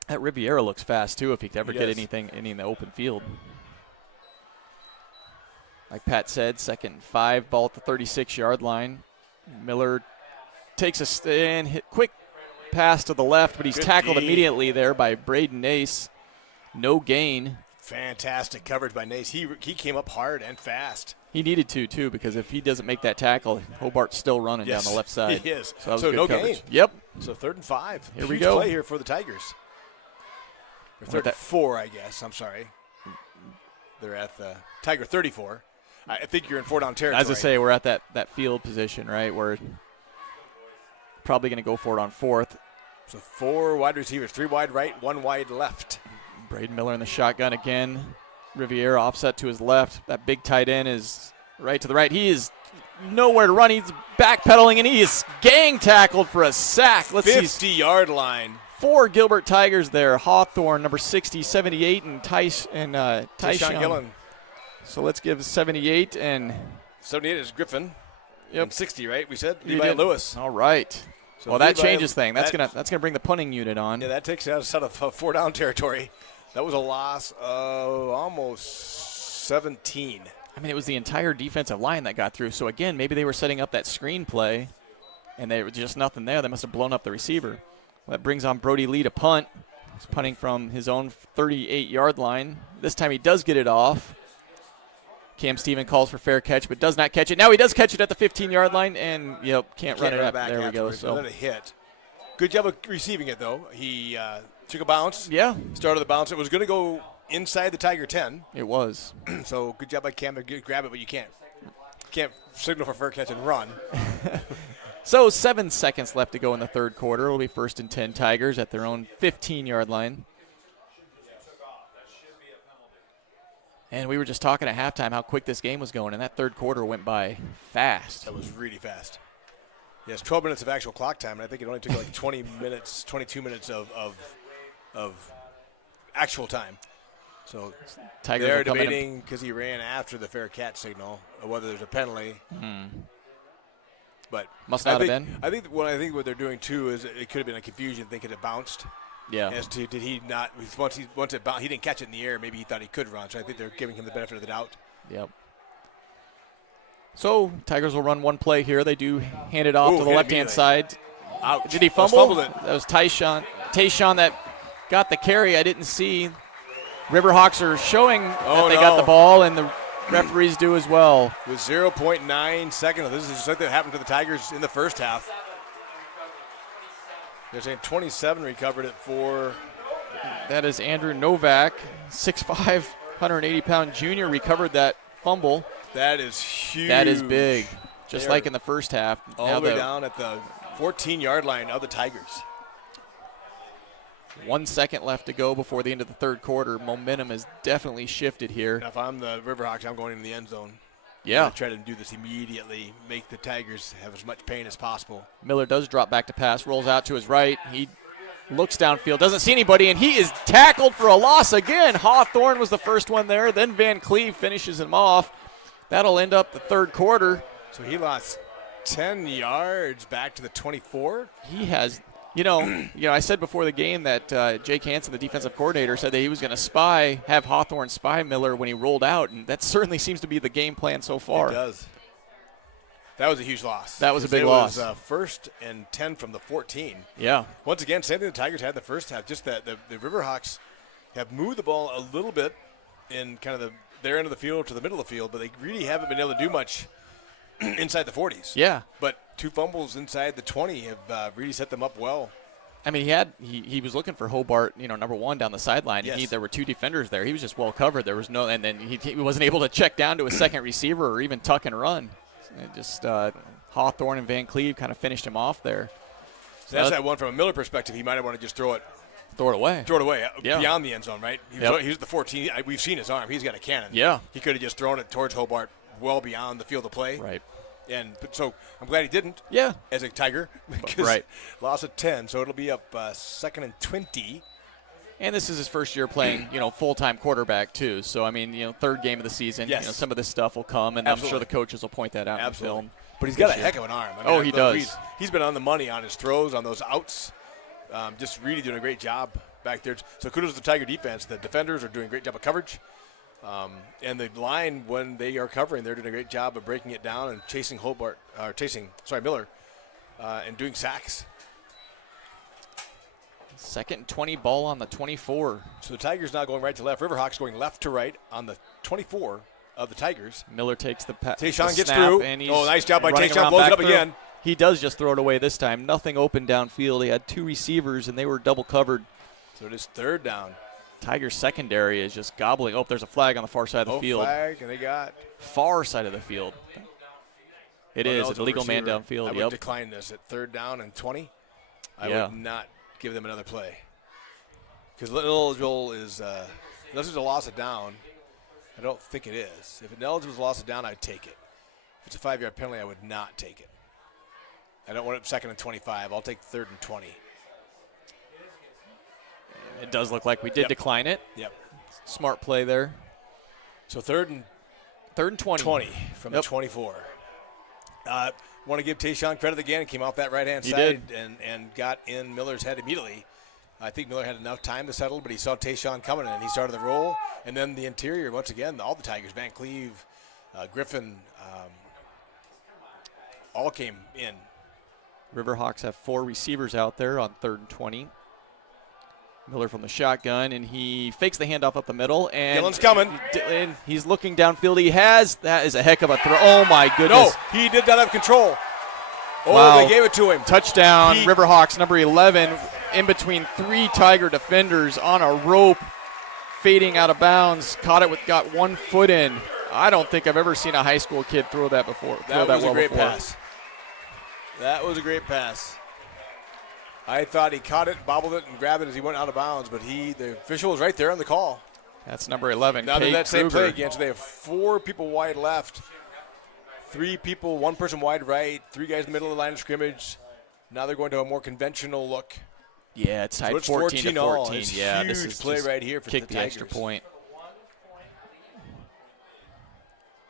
That Riviera looks fast, too, if he could ever get does. any in the open field. Like Pat said, 2nd and 5, ball at the 36-yard line. Miller takes a stand, hit quick pass to the left, but he's tackled immediately there by Braden Nace. No gain. Fantastic coverage by Nace. He came up hard and fast. He needed to, too, because if he doesn't make that tackle, Hobart's still running down the left side. He is. So, that was so good no coverage. gain. Yep. So 3rd and 5. Here we Huge go. play here for the Tigers. Or 3rd and 4, I guess. I'm sorry. They're at the Tiger 34. I think you're in 4-down territory. As I say, we're at that field position, right, where probably going to go for it on 4th. So 4 wide receivers, 3 wide right, 1 wide left. Braden Miller in the shotgun again. Riviera offset to his left. That big tight end is right to the right. He is nowhere to run. He's backpedaling, and he is gang tackled for a sack. Let's see. 50-yard line. 4 Gilbert Tigers there. Hawthorne, number 60, 78, and Tyshawn Gillen. So let's give 78 and 78 is Griffin. Yep. And 60, right? We said You Levi did. Lewis. All right. So Well, that Levi- changes things. That's that- gonna bring the punting unit on. Yeah, that takes us out of 4-down territory. That was a loss of almost 17. I mean, it was the entire defensive line that got through. So again, maybe they were setting up that screen play, and they were just nothing there. They must have blown up the receiver. Well, that brings on Brody Lee to punt. He's punting from his own 38-yard line. This time he does get it off. Cam Stephen calls for fair catch, but does not catch it. Now he does catch it at the 15-yard line, and can't run it up. back There we go. afterwards. So Another hit. Good job of receiving it, though. He took a bounce. yeah, Started the bounce. It was going to go inside the Tiger 10. it was. So good job by Cam to grab it, but you can't signal for fair catch and run. So 7 seconds left to go in the third quarter. It'll be 1st and 10 Tigers at their own 15-yard line. And we were just talking at halftime how quick this game was going, and that third quarter went by fast. That was really fast. Yes, 12 minutes of actual clock time, and I think it only took like 20 minutes, 22 minutes of actual time. So Tigers they're will come in and- debating because he ran after the fair catch signal whether there's a penalty. But Must not have been. I think what they're doing too is it could have been a confusion thinking it bounced. Yeah. As to did he not once it bounced, he didn't catch it in the air. Maybe he thought he could run. So I think they're giving him the benefit of the doubt. Yep. So Tigers will run one play here. They do hand it off Ooh, to the hit left-hand immediately. side. Ouch. Did he Almost fumble? fumbled it. That was Tyshawn that got the carry. I didn't see. Riverhawks are showing that they got no. the ball, and the Referees do as well. With 0.9 seconds. This is just like that happened to the Tigers in the first half. They're saying 27 recovered it for. That is Andrew Novak, 6'5", 180-pound junior, recovered that fumble. That is huge. That is big, just like in the first half. All Now the way down at the 14-yard line of the Tigers. 1 second left to go before the end of the third quarter. Momentum has definitely shifted here. Now, if I'm the Riverhawks, I'm going in the end zone. Yeah. Try to do this immediately, make the Tigers have as much pain as possible. Miller does drop back to pass, rolls out to his right. He looks downfield, doesn't see anybody, and he is tackled for a loss again. Hawthorne was the first one there. Then Van Cleve finishes him off. That'll end up the third quarter. So he lost 10 yards back to the 24. He has, I said before the game that Jake Hansen, the defensive coordinator, said that he was going to have Hawthorne spy Miller when he rolled out, and that certainly seems to be the game plan so far. It does. That was a huge loss. That was a big loss. It was first and 10 from the 14. Yeah. Once again, same thing the Tigers had in the first half, just that the Riverhawks have moved the ball a little bit in kind of their end of the field to the middle of the field, but they really haven't been able to do much inside the 40s. Yeah. But 2 fumbles inside the 20 have really set them up well. I mean, he was looking for Hobart, number one down the sideline. Yes. There were 2 defenders there. He was just well covered. There was no, and then he wasn't able to check down to a second receiver or even tuck and run. It just Hawthorne and Van Cleve kind of finished him off there. So that's that one from a Miller perspective. He might have wanted to just throw it away beyond the end zone, right? He was the 14. We've seen his arm. He's got a cannon. Yeah. He could have just thrown it towards Hobart well beyond the field of play. Right. But so I'm glad he didn't. Yeah. As a Tiger. Because right. Loss of 10, so it'll be up 2nd and 20. And this is his first year playing, full-time quarterback too. So I mean, third game of the season. Yes. Some of this stuff will come, and Absolutely. I'm sure the coaches will point that out Absolutely. in film. But he's got a heck of an arm. I mean, he does. He's been on the money on his throws, on those outs. Just really doing a great job back there. So kudos to the Tiger defense. The defenders are doing a great job of coverage. And the line, when they are covering, they're doing a great job of breaking it down and chasing Miller, and doing sacks. 2nd and 20, ball on the 24. So the Tigers now going right to left. Riverhawks going left to right on the 24 of the Tigers. Miller takes the Tayshawn gets snap, through. And he's nice job by Tayshawn. Blows Blows it up again. He does just throw it away this time. Nothing open downfield. He had 2 receivers, and they were double covered. So it is 3rd down. Tigers secondary is just gobbling. Oh, there's a flag on the far side of the field. Flag, and they got far side of the field. It is an illegal man downfield. I would decline this at 3rd down and 20. I would not give them another play. Because ineligible is unless it's a loss of down, I don't think it is. If ineligible is a loss of down, I'd take it. If it's a 5-yard penalty, I would not take it. I don't want it 2nd and 25. I'll take 3rd and 20. It does look like we did decline it. Yep. Smart play there. So 3rd and 20. 20 from the 24. Want to give Tayshawn credit again. He came off that right-hand side and got in Miller's head immediately. I think Miller had enough time to settle, but he saw Tayshawn coming, and he started the roll. And then the interior, once again, all the Tigers, Van Cleve, Griffin, all came in. Riverhawks have 4 receivers out there on 3rd and 20. Miller from the shotgun, and he fakes the handoff up the middle. And Gillen's coming. And he's looking downfield. That is a heck of a throw. Oh, my goodness. No, he did not have control. Oh, wow. They gave it to him. Touchdown, Riverhawks, number 11, in between 3 Tiger defenders on a rope, fading out of bounds. Got 1 foot in. I don't think I've ever seen a high school kid throw that before. That was a great pass. That was a great pass. I thought he caught it, bobbled it, and grabbed it as he went out of bounds, but the official was right there on the call. That's number 11, Now Kate that same Kruger. play again, so they have 4 people wide left, 3 people, 1 person wide right, 3 guys in the middle of the line of scrimmage. Now they're going to a more conventional look. Yeah, it's tied So it's 14 to 14. It's Yeah, huge this is play just right here for kick the the extra Tigers. point.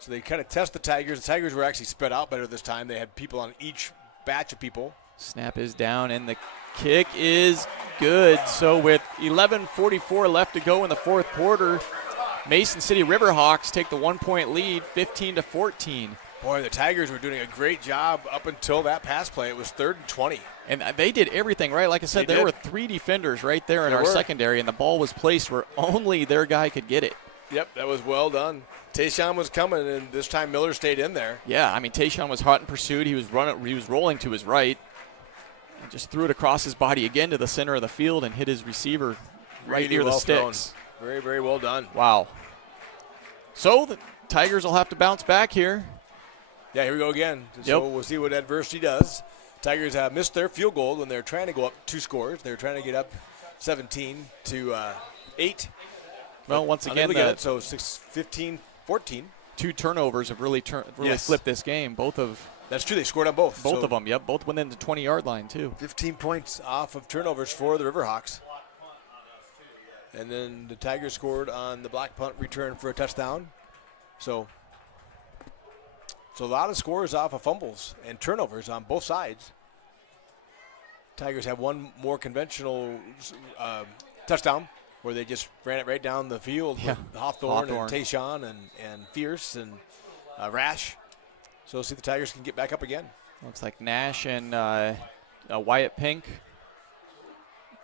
So they kind of test the Tigers. The Tigers were actually spread out better this time. They had people on each batch of people. Snap is down, and the kick is good. So with 11:44 left to go in the fourth quarter, Mason City Riverhawks take the 1-point lead, 15-14. Boy, the Tigers were doing a great job up until that pass play. It was 3rd and 20. And they did everything right. Like I said, there were 3 defenders right there in our secondary, and the ball was placed where only their guy could get it. Yep, that was well done. Tayshawn was coming, and this time Miller stayed in there. Yeah, I mean, Tayshawn was hot in pursuit. He was rolling to his right. And just threw it across his body again to the center of the field and hit his receiver right Really near the well sticks. thrown. Very, very well done. Wow. So the Tigers will have to bounce back here. Yeah, here we go again. So we'll see what adversity does. Tigers have missed their field goal when they're trying to go up 2 scores. They're trying to get up 17 to 8. Well, once again, look at it. So 15, 14. 2 turnovers have really Yes. flipped this game. That's true. They scored on both. Both of them, yep. Both within the 20-yard line, too. 15 points off of turnovers for the Riverhawks. And then the Tigers scored on the block punt return for a touchdown. So a lot of scores off of fumbles and turnovers on both sides. Tigers have one more conventional touchdown where they just ran it right down the field with Hawthorne and Tayshawn and Fierce and Rash. So we'll see if the Tigers can get back up again. Looks like Nash and Wyatt Pink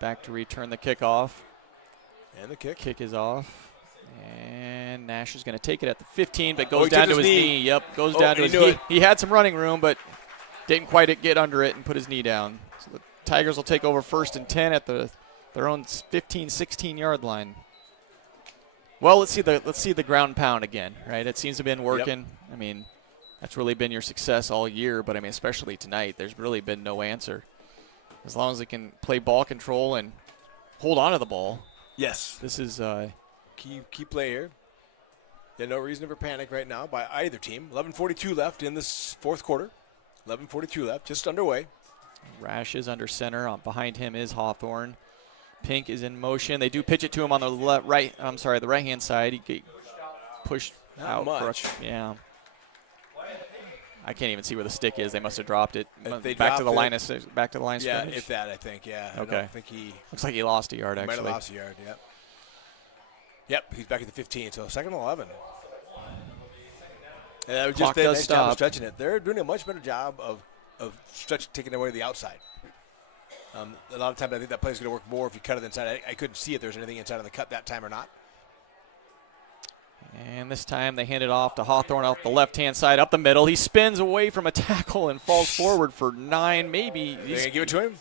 back to return the kickoff. And the kick. Kick is off. And Nash is going to take it at the 15, but goes down to his knee. Yep, goes down to his knee. He had some running room, but didn't quite get under it and put his knee down. So the Tigers will take over 1st and 10 at their own 15, 16-yard line. Well, let's see the ground pound again, right? It seems to have been working. Yep. I mean, that's really been your success all year, but I mean, especially tonight, there's really been no answer. As long as they can play ball control and hold on to the ball. Yes. This is key play here. There's no reason for panic right now by either team. 11:42 left in this 4th quarter. 11:42 left, just underway. Rash is under center. Behind him is Hawthorne. Pink is in motion. They do pitch it to him on the the right-hand side. He get pushed out. Much. Yeah. I can't even see where the stick is. They must have dropped it. Back to the line of scrimmage. Yeah, if that, I think. Yeah. Okay. I don't think he looks like he lost a yard. Actually, might have lost a yard. Yep. Yep. He's back at the 15. So 2nd and 11. And that was just a nice job of stretching it. They're doing a much better job of taking away the outside. A lot of times I think that play is going to work more if you cut it inside. I couldn't see if there's anything inside of the cut that time or not. And this time they hand it off to Hawthorne off the left-hand side, up the middle. He spins away from a tackle and falls forward for 9, maybe. They're going to give it to him?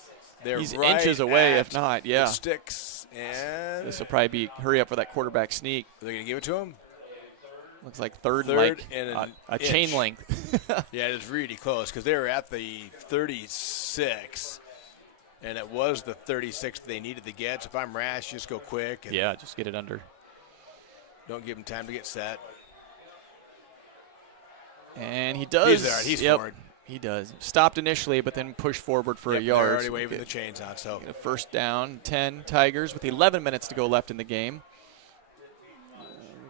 He's inches away, if not, yeah. It sticks, and this will probably be hurry up for that quarterback sneak. They're going to give it to him? Looks like third and a chain length. Yeah, it is really close because they were at the 36, and it was the 36 they needed to get. So if I'm Rash, just go quick. And yeah, just get it under. Don't give him time to get set. And he does. He's there. He's forward. He does. Stopped initially, but then pushed forward for a yard. They're already waving the chains on. So a 1st down, 10 Tigers with 11 minutes to go left in the game.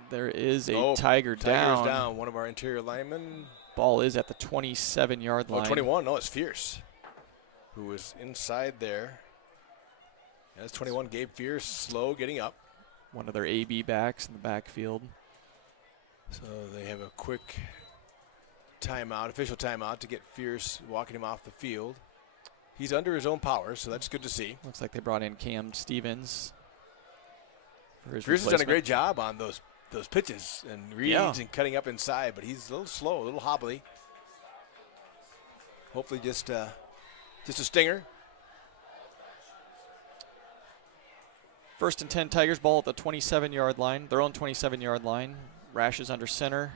There is a Tiger down. Tigers down. One of our interior linemen. Ball is at the 27-yard line. 21. No, it's Fierce, who was inside there. That's 21. Gabe Fierce, slow getting up. One of their AB backs in the backfield. So they have a quick timeout, official timeout, to get Fierce walking him off the field. He's under his own power, so that's good to see. Looks like they brought in Cam Stevens for his Fierce has done a great job on those pitches and reads and cutting up inside, but he's a little slow, a little hobbly. Hopefully just a stinger. 1st and 10 Tigers, ball at the 27-yard line, their own 27-yard line. Rash is under center.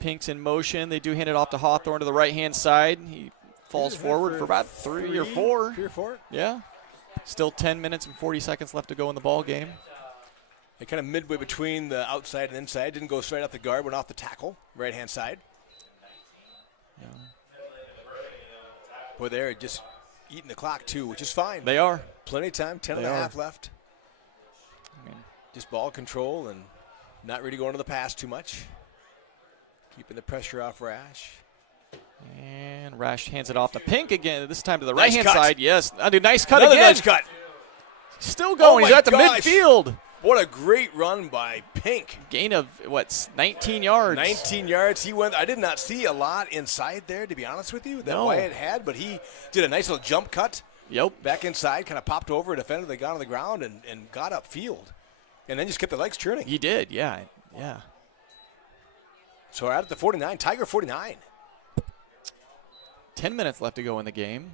Pink's in motion. They do hand it off to Hawthorne to the right-hand side. He falls forward for about 3 or 4. 3 or 4? Yeah. Still 10 minutes and 40 seconds left to go in the ball game. They kind of midway between the outside and inside. Didn't go straight off the guard, went off the tackle, right-hand side. Yeah. Boy, they're just eating the clock, too, which is fine. They are. Plenty of time, 10 and a half left. I mean, just ball control and not really going to the pass too much. Keeping the pressure off Rash. And Rash hands it off to Pink again, this time to the right-hand cut. side. Yes, nice cut Another again. nice cut. Still going. Oh He's at the gosh. midfield. What a great run by Pink. Gain of, 19 yards. 19 yards. He went. I did not see a lot inside there, to be honest with you, that Wyatt had, but he did a nice little jump cut. Yep. Back inside, kind of popped over a defender that got on the ground and got upfield. And then just kept the legs churning. He did, yeah. So we're out at the 49, Tiger 49. 10 minutes left to go in the game.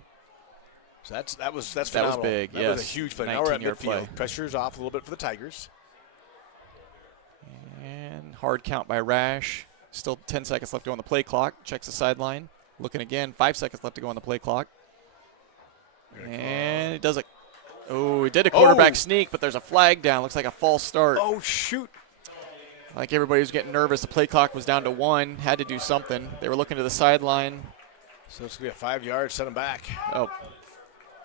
So that's phenomenal. That was big, That was a huge play. Now we're at 19-yard midfield. play. Pressure's off a little bit for the Tigers. And hard count by Rash. Still 10 seconds left to go on the play clock. Checks the sideline. Looking again. 5 seconds left to go on the play clock. And it does it. Oh, it did a quarterback sneak, but there's a flag down. Looks like a false start. Oh, shoot. Like everybody was getting nervous. The play clock was down to 1. Had to do something. They were looking to the sideline. So it's going to be a 5 yard, set him back. Oh.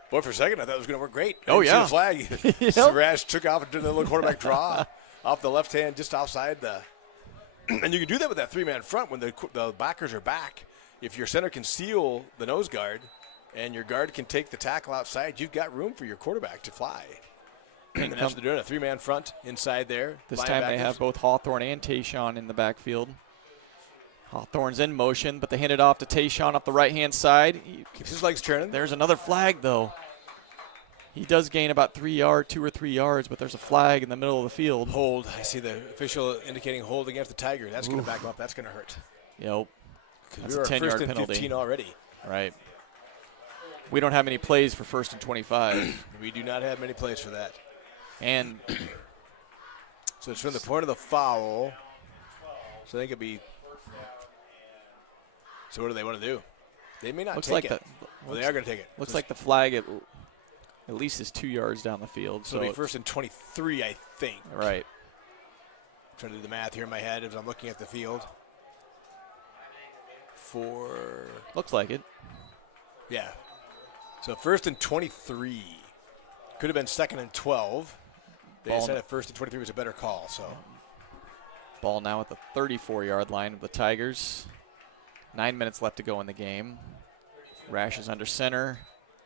Boy, for a second, I thought it was going to work great. Oh, See the yeah. flag. Yep. Rash took off and did a little quarterback draw off the left hand, just outside the. And you can do that with that 3-man front when the backers are back. If your center can seal the nose guard and your guard can take the tackle outside, you've got room for your quarterback to fly. And that's what they're doing, a 3-man front inside there. This time they have both Hawthorne and Tayshawn in the backfield. Hawthorne's in motion, but they hand it off to Tayshawn off the right-hand side. Keeps his legs turning. There's another flag, though. He does gain about 2 or 3 yards, but there's a flag in the middle of the field. Hold. I see the official indicating hold against the Tiger. That's going to back him up. That's going to hurt. Yep. That's a 10-yard first and penalty. 15 already. Right. We don't have any plays for 1st and 25. We do not have many plays for that. And so it's from the point of the foul. So I think it'd be. So what do they want to do? They may not looks take like it. Well, they are going to take it. Looks like the flag at least is 2 yards down the field. So it'll be 1st and 23, I think. Right. I'm trying to do the math here in my head as I'm looking at the field. Looks like it. Yeah. So 1st and 23. Could have been 2nd and 12. They said at 1st and 23 was a better call. So ball now at the 34-yard line of the Tigers. 9 minutes left to go in the game. Rash is under center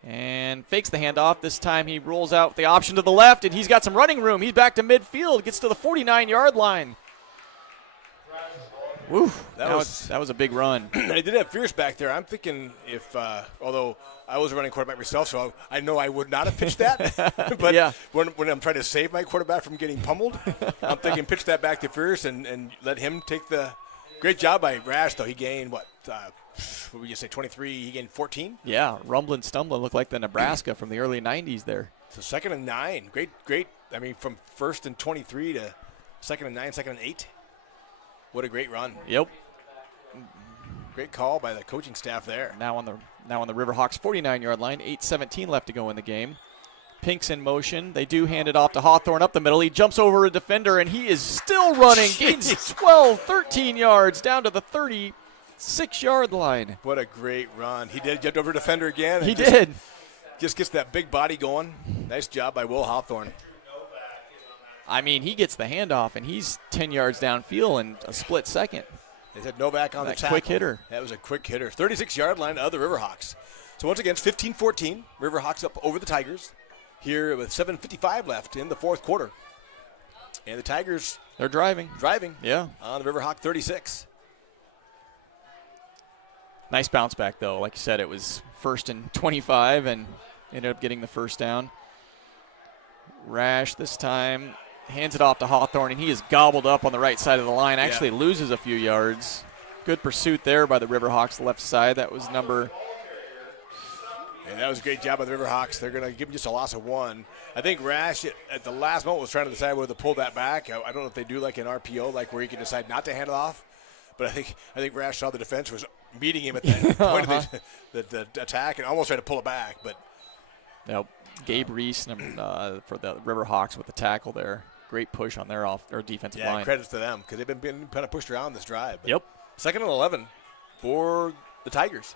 and fakes the handoff. This time he rolls out with the option to the left, and he's got some running room. He's back to midfield, gets to the 49-yard line. Woo, that was a big run. They did have Fierce back there. I'm thinking if, although I was a running quarterback myself, so I know I would not have pitched that. But yeah. when I'm trying to save my quarterback from getting pummeled, I'm thinking pitch that back to Fierce and let him take the – great job by Rash, though. He gained, what would you say, 23? He gained 14? Yeah, rumbling, stumbling, looked like the Nebraska from the early 90s there. So 2nd and 9. Great. I mean, from 1st and 23 to 2nd and 9, 2nd and 8. What a great run. Yep. Great call by the coaching staff there. Now on the Riverhawks 49-yard line, 8:17 left to go in the game. Pink's in motion. They do hand it off to Hawthorne up the middle. He jumps over a defender, and he is still running. Gains 12, 13 yards down to the 36-yard line. What a great run. He did get over a defender again. He did. Just gets that big body going. Nice job by Will Hawthorne. I mean, he gets the handoff, and he's 10 yards downfield in a split second. They said Novak on the tackle. Quick hitter. That was a quick hitter. 36-yard line of the Riverhawks. So once again, it's 15-14. Riverhawks up over the Tigers here with 7:55 left in the fourth quarter. And the Tigers They're driving. Yeah. On the Riverhawk 36. Nice bounce back, though. Like you said, it was 1st and 25 and ended up getting the first down. Rash this time hands it off to Hawthorne, and he is gobbled up on the right side of the line. Actually loses a few yards. Good pursuit there by the Riverhawks left side. That was number. And that was a great job by the Riverhawks. They're going to give him just a loss of 1. I think Rash at the last moment was trying to decide whether to pull that back. I don't know if they do like an RPO, like where you can decide not to hand it off. But I think Rash saw the defense was meeting him at that point of the attack and almost tried to pull it back. But Gabe Reese for the Riverhawks with the tackle there. Great push on their defensive line. Yeah, credits to them because they've been being kind of pushed around this drive. But Yep. 2nd and 11 for the Tigers.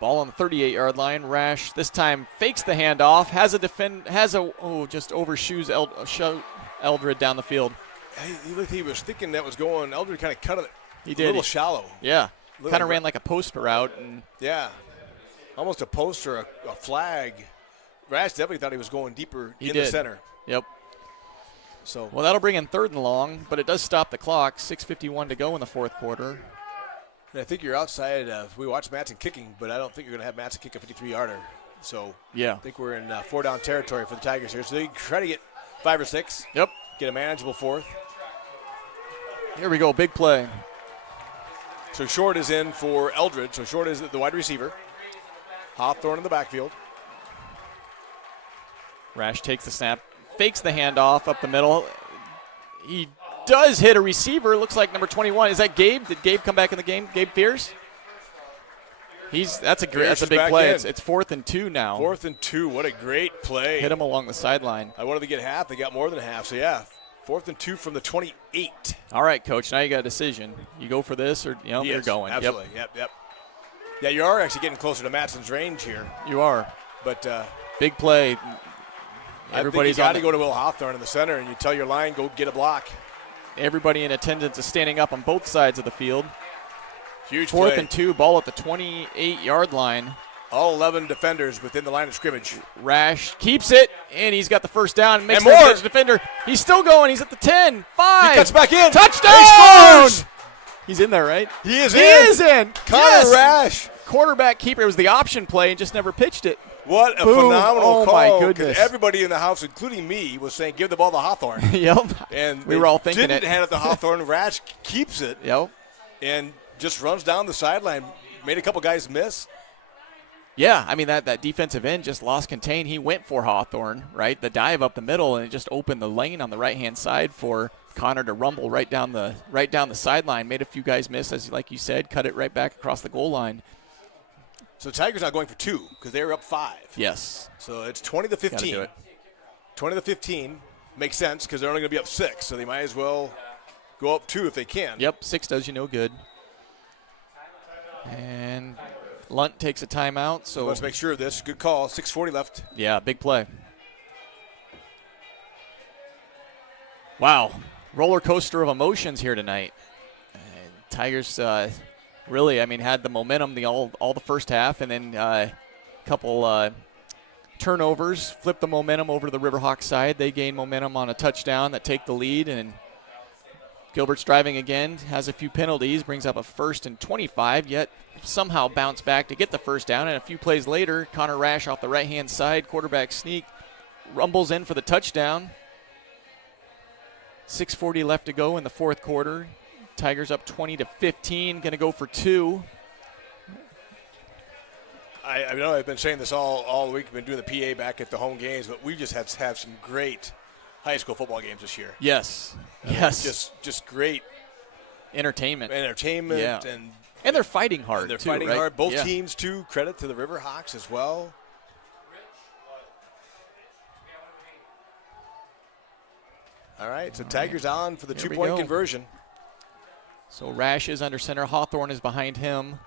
Ball on the 38-yard line. Rash this time fakes the handoff. Just overshoes Eldred down the field. He looked. He was thinking that was going. Eldred kind of cut it. He did. A little shallow. Yeah. Kind of ran like a post route. Yeah. Almost a post or a flag. Rash definitely thought he was going deeper the center. Yep. So well, that'll bring in 3rd and long, but it does stop the clock. 6:51 to go in the fourth quarter. And I think you're outside. We watched Matson kicking, but I don't think you're going to have Matson kick a 53-yarder. So Yeah. I think we're in 4-down territory for the Tigers here. So they try to get 5 or 6. Yep. Get a manageable 4th. Here we go. Big play. So Short is in for Eldridge. So Short is the wide receiver. Hawthorne in the backfield. Rash takes the snap, fakes the handoff up the middle. He does hit a receiver. Looks like number 21. Is that Gabe? Did Gabe come back in the game? Gabe Fierce? That's a big back play. in. It's 4th and 2 now. 4th and 2. What a great play. Hit him along the sideline. I wanted to get half. They got more than half. So, yeah, 4th and 2 from the 28. All right, Coach. Now you got a decision. You go for this or, you're Yes, going. Absolutely. Yep. Yeah, you are actually getting closer to Matson's range here. You are. But big play. Everybody's got to go to Will Hawthorne in the center, and you tell your line, go get a block. Everybody in attendance is standing up on both sides of the field. Huge 4th play. and 2, ball at the 28-yard line. All 11 defenders within the line of scrimmage. Rash keeps it, and he's got the first down. Makes And the more. defender. He's still going. He's at the 10, 5. He cuts back in. Touchdown! He scores! He's in there, right? He is He in. is in. Connor Yes. Rash. Quarterback keeper. It was the option play and just never pitched it. What a Boom. phenomenal Oh, call. my 'cause goodness. Everybody in the house, including me, was saying, give the ball to Hawthorne. Yep. And we they were all thinking didn't it. hand it to Hawthorne. Rash keeps it Yep. and just runs down the sideline. Made a couple guys miss. Yeah, I mean, that defensive end just lost contain. He went for Hawthorne, right? The dive up the middle, and it just opened the lane on the right-hand side for Connor to rumble right down the sideline. Made a few guys miss, as like you said, cut it right back across the goal line. So the Tigers not going for 2 because they were up 5. Yes. So it's 20 to 15. Gotta do it. 20 to 15 makes sense because they're only going to be up 6. So they might as well go up 2 if they can. Yep, 6 does you no good. And Lunt takes a timeout. So Let's make sure of this. Good call. 6:40 left. yeah, big play. Wow, roller coaster of emotions here tonight. Tigers really, I mean, had the momentum all the first half, and then a couple turnovers flipped the momentum over to the Riverhawks side. They gain momentum on a touchdown that take the lead, and Gilbert's driving again, has a few penalties, brings up a 1st and 25, yet somehow bounced back to get the first down. And a few plays later, Connor Rash off the right-hand side, quarterback sneak, rumbles in for the touchdown. 6:40 left to go in the 4th quarter. Tigers up 20 to 15, going to go for 2. I know I've been saying this all week. I've been doing the PA back at the home games, but we just have some great high school football games this year. Yes. Yes. Just great Entertainment. yeah. And they're fighting hard, They're too, fighting right? hard. Both Yeah. teams, too. Credit to the Riverhawks as well. All right, so Tigers on for the Here we 2-point go. conversion. So Rash is under center. Hawthorne is behind him.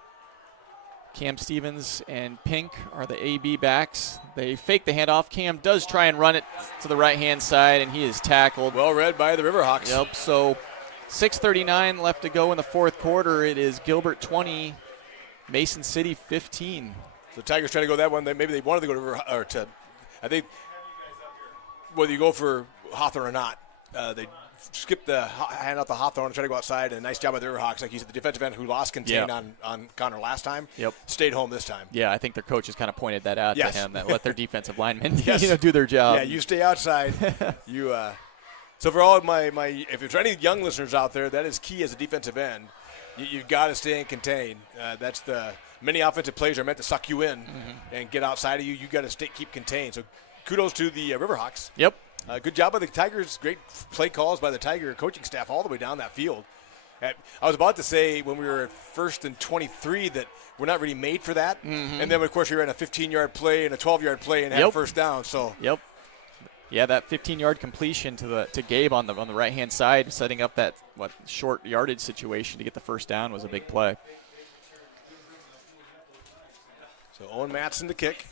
Cam Stevens and Pink are the AB backs. They fake the handoff. Cam does try and run it to the right-hand side, and he is tackled. Well read by the Riverhawks. Yep, so 6:39 left to go in the 4th quarter. It is Gilbert 20, Mason City 15. The Tigers trying to go that one. Maybe they wanted to go to I think whether you go for Hawthorne or not, they skip the hand out the Hawthorne and try to go outside. And a nice job by the Riverhawks. Like you said, the defensive end who lost contain on Connor last time stayed home this time. Yeah, I think their coaches kind of pointed that out Yes. to him, that let their defensive linemen Yes. do their job. Yeah, you stay outside. So for all of my if there's any young listeners out there, that is key as a defensive end. You've got to stay and contain. That's the many offensive plays are meant to suck you in and get outside of you. You got to keep contained. So kudos to the Riverhawks. Yep. Good job by the Tigers. Great play calls by the Tiger coaching staff all the way down that field. I was about to say when we were at 1st and 23 that we're not really made for that. And then, of course, we ran a 15-yard play and a 12-yard play and had a first down. So Yep. Yeah, that 15-yard completion to Gabe on the right-hand side, setting up that short yardage situation to get the first down was a big play. So Owen Matson to kick.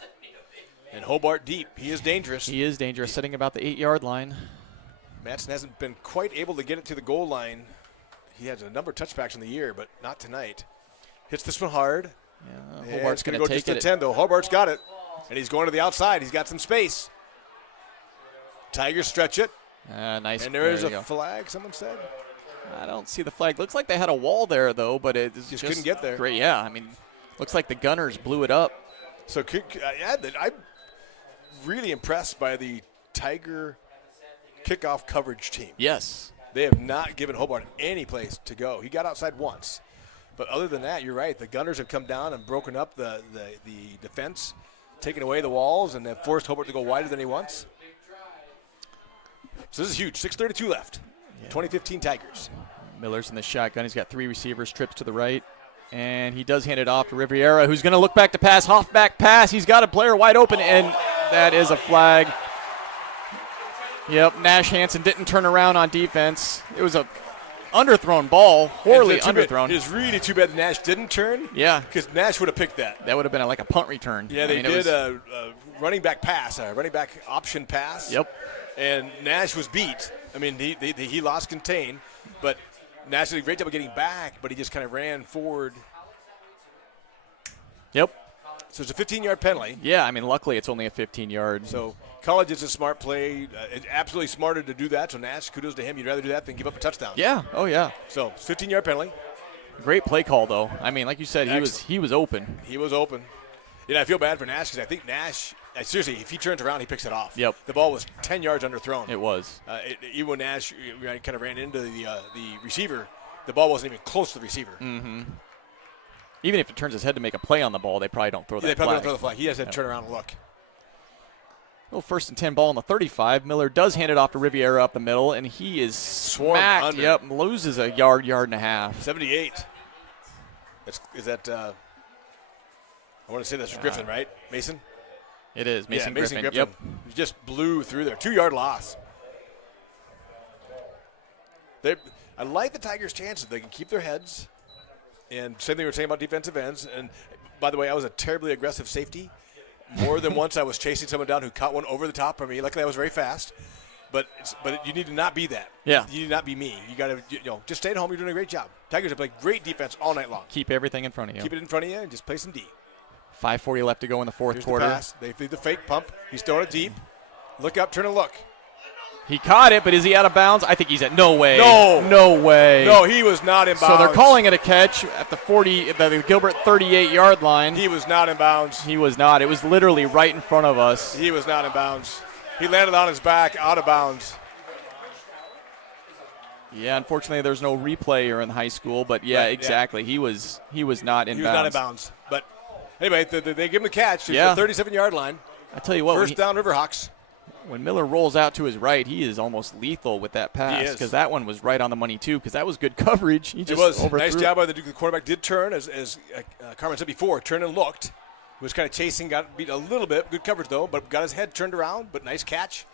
And Hobart deep. He is dangerous. He is dangerous, sitting about the 8-yard line. Matson hasn't been quite able to get it to the goal line. He has a number of touchbacks in the year, but not tonight. Hits this one hard. Yeah, Hobart's going to go take just to it. 10, though. Hobart's got it. And he's going to the outside. He's got some space. Tigers stretch it. Nice. And there is you a go. flag, someone said. I don't see the flag. Looks like they had a wall there, though, but it Just couldn't get there. Great, yeah. I mean, looks like the Gunners blew it up. So I'm really impressed by the Tiger kickoff coverage team. Yes. They have not given Hobart any place to go. He got outside once. But other than that, you're right. The Gunners have come down and broken up the defense, taken away the walls, and have forced Hobart to go wider than he wants. So this is huge. 6:32 left. Yeah. 2015 Tigers. Miller's in the shotgun. He's got 3 receivers, trips to the right. And he does hand it off to Riviera, who's going to look back to pass. Halfback pass. He's got a player wide open, and that is a flag. Yep, Nash Hansen didn't turn around on defense. It was a underthrown ball, poorly underthrown. It's really too bad that Nash didn't turn. Yeah. Because Nash would have picked that. That would have been like a punt return. Yeah, they did a running back pass, a running back option pass. Yep. And Nash was beat. I mean, he lost contain, but Nash did a great job of getting back, but he just kind of ran forward. Yep. So it's a 15-yard penalty. Yeah, I mean, luckily it's only a 15-yard. So college is a smart play. It's absolutely smarter to do that. So Nash, kudos to him. You'd rather do that than give up a touchdown. Yeah. Oh, yeah. So 15-yard penalty. Great play call, though. I mean, like you said, he was open. He was open. You know, I feel bad for Nash because I think Nash, seriously, if he turns around, he picks it off. Yep. The ball was 10 yards underthrown. It was. Even when Nash kind of ran into the receiver, the ball wasn't even close to the receiver. Mm-hmm. Even if it turns his head to make a play on the ball, they probably don't throw that flag. They probably don't throw the flag. He has to turn around and look. Well, 1st and 10 ball on the 35. Miller does hand it off to Riviera up the middle, and he is smacked. Under. Yep, loses a yard and a half. 78. Is that I want to say that's Griffin, right? Mason? It is. Mason Griffin. Griffin. Yep. He just blew through there. 2-yard loss. I like the Tigers' chances. They can keep their heads. And same thing we were saying about defensive ends. And, by the way, I was a terribly aggressive safety. More than once I was chasing someone down who caught one over the top of me. Luckily, I was very fast. But you need to not be that. Yeah. You need to not be me. You got to just stay at home. You're doing a great job. Tigers have played great defense all night long. Keep everything in front of you. Keep it in front of you and just play some D. 5:40 left to go in the fourth quarter. The pass. They feed the fake pump. He's throwing it deep. Look up, turn and look. He caught it, but is he out of bounds? I think he's at no way. No way. No, he was not in bounds. So they're calling it a catch at the Gilbert 38-yard line. He was not in bounds. He was not. It was literally right in front of us. He was not in bounds. He landed on his back, out of bounds. Yeah, unfortunately, there's no replay here in high school, but yeah, right, exactly. Yeah. He was not in bounds. He was not in bounds. But anyway, they give him the catch. He's yeah. the 37-yard line. I tell you what, first down, Riverhawks. When Miller rolls out to his right, he is almost lethal with that pass because that one was right on the money too. Because that was good coverage. He just overthrew. Nice job by the quarterback. Did turn as Carmen said before. Turned and looked. Was kind of chasing. Got beat a little bit. Good coverage though, but got his head turned around. But nice catch.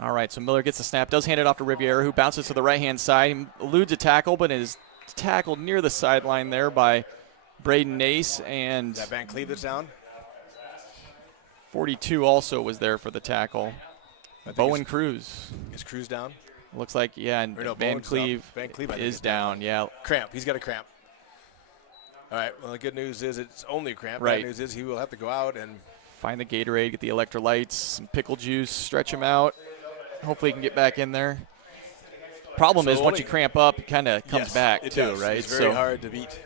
All right, so Miller gets the snap, does hand it off to Riviera, who bounces to the right-hand side. He eludes a tackle, but is tackled near the sideline there by Braden Nace. And that Van Cleve that's down? 42 also was there for the tackle. Bowen Cruz. Is Cruz down? Looks like, yeah, and Van Cleve is down, yeah. Cramp. He's got a cramp. All right, well, the good news is it's only a cramp. Right. Bad news is he will have to go out and find the Gatorade, get the electrolytes, some pickle juice, stretch him out. Hopefully he can get back in there. Problem is once you cramp up, it kind of comes back too, right? It's very hard to beat.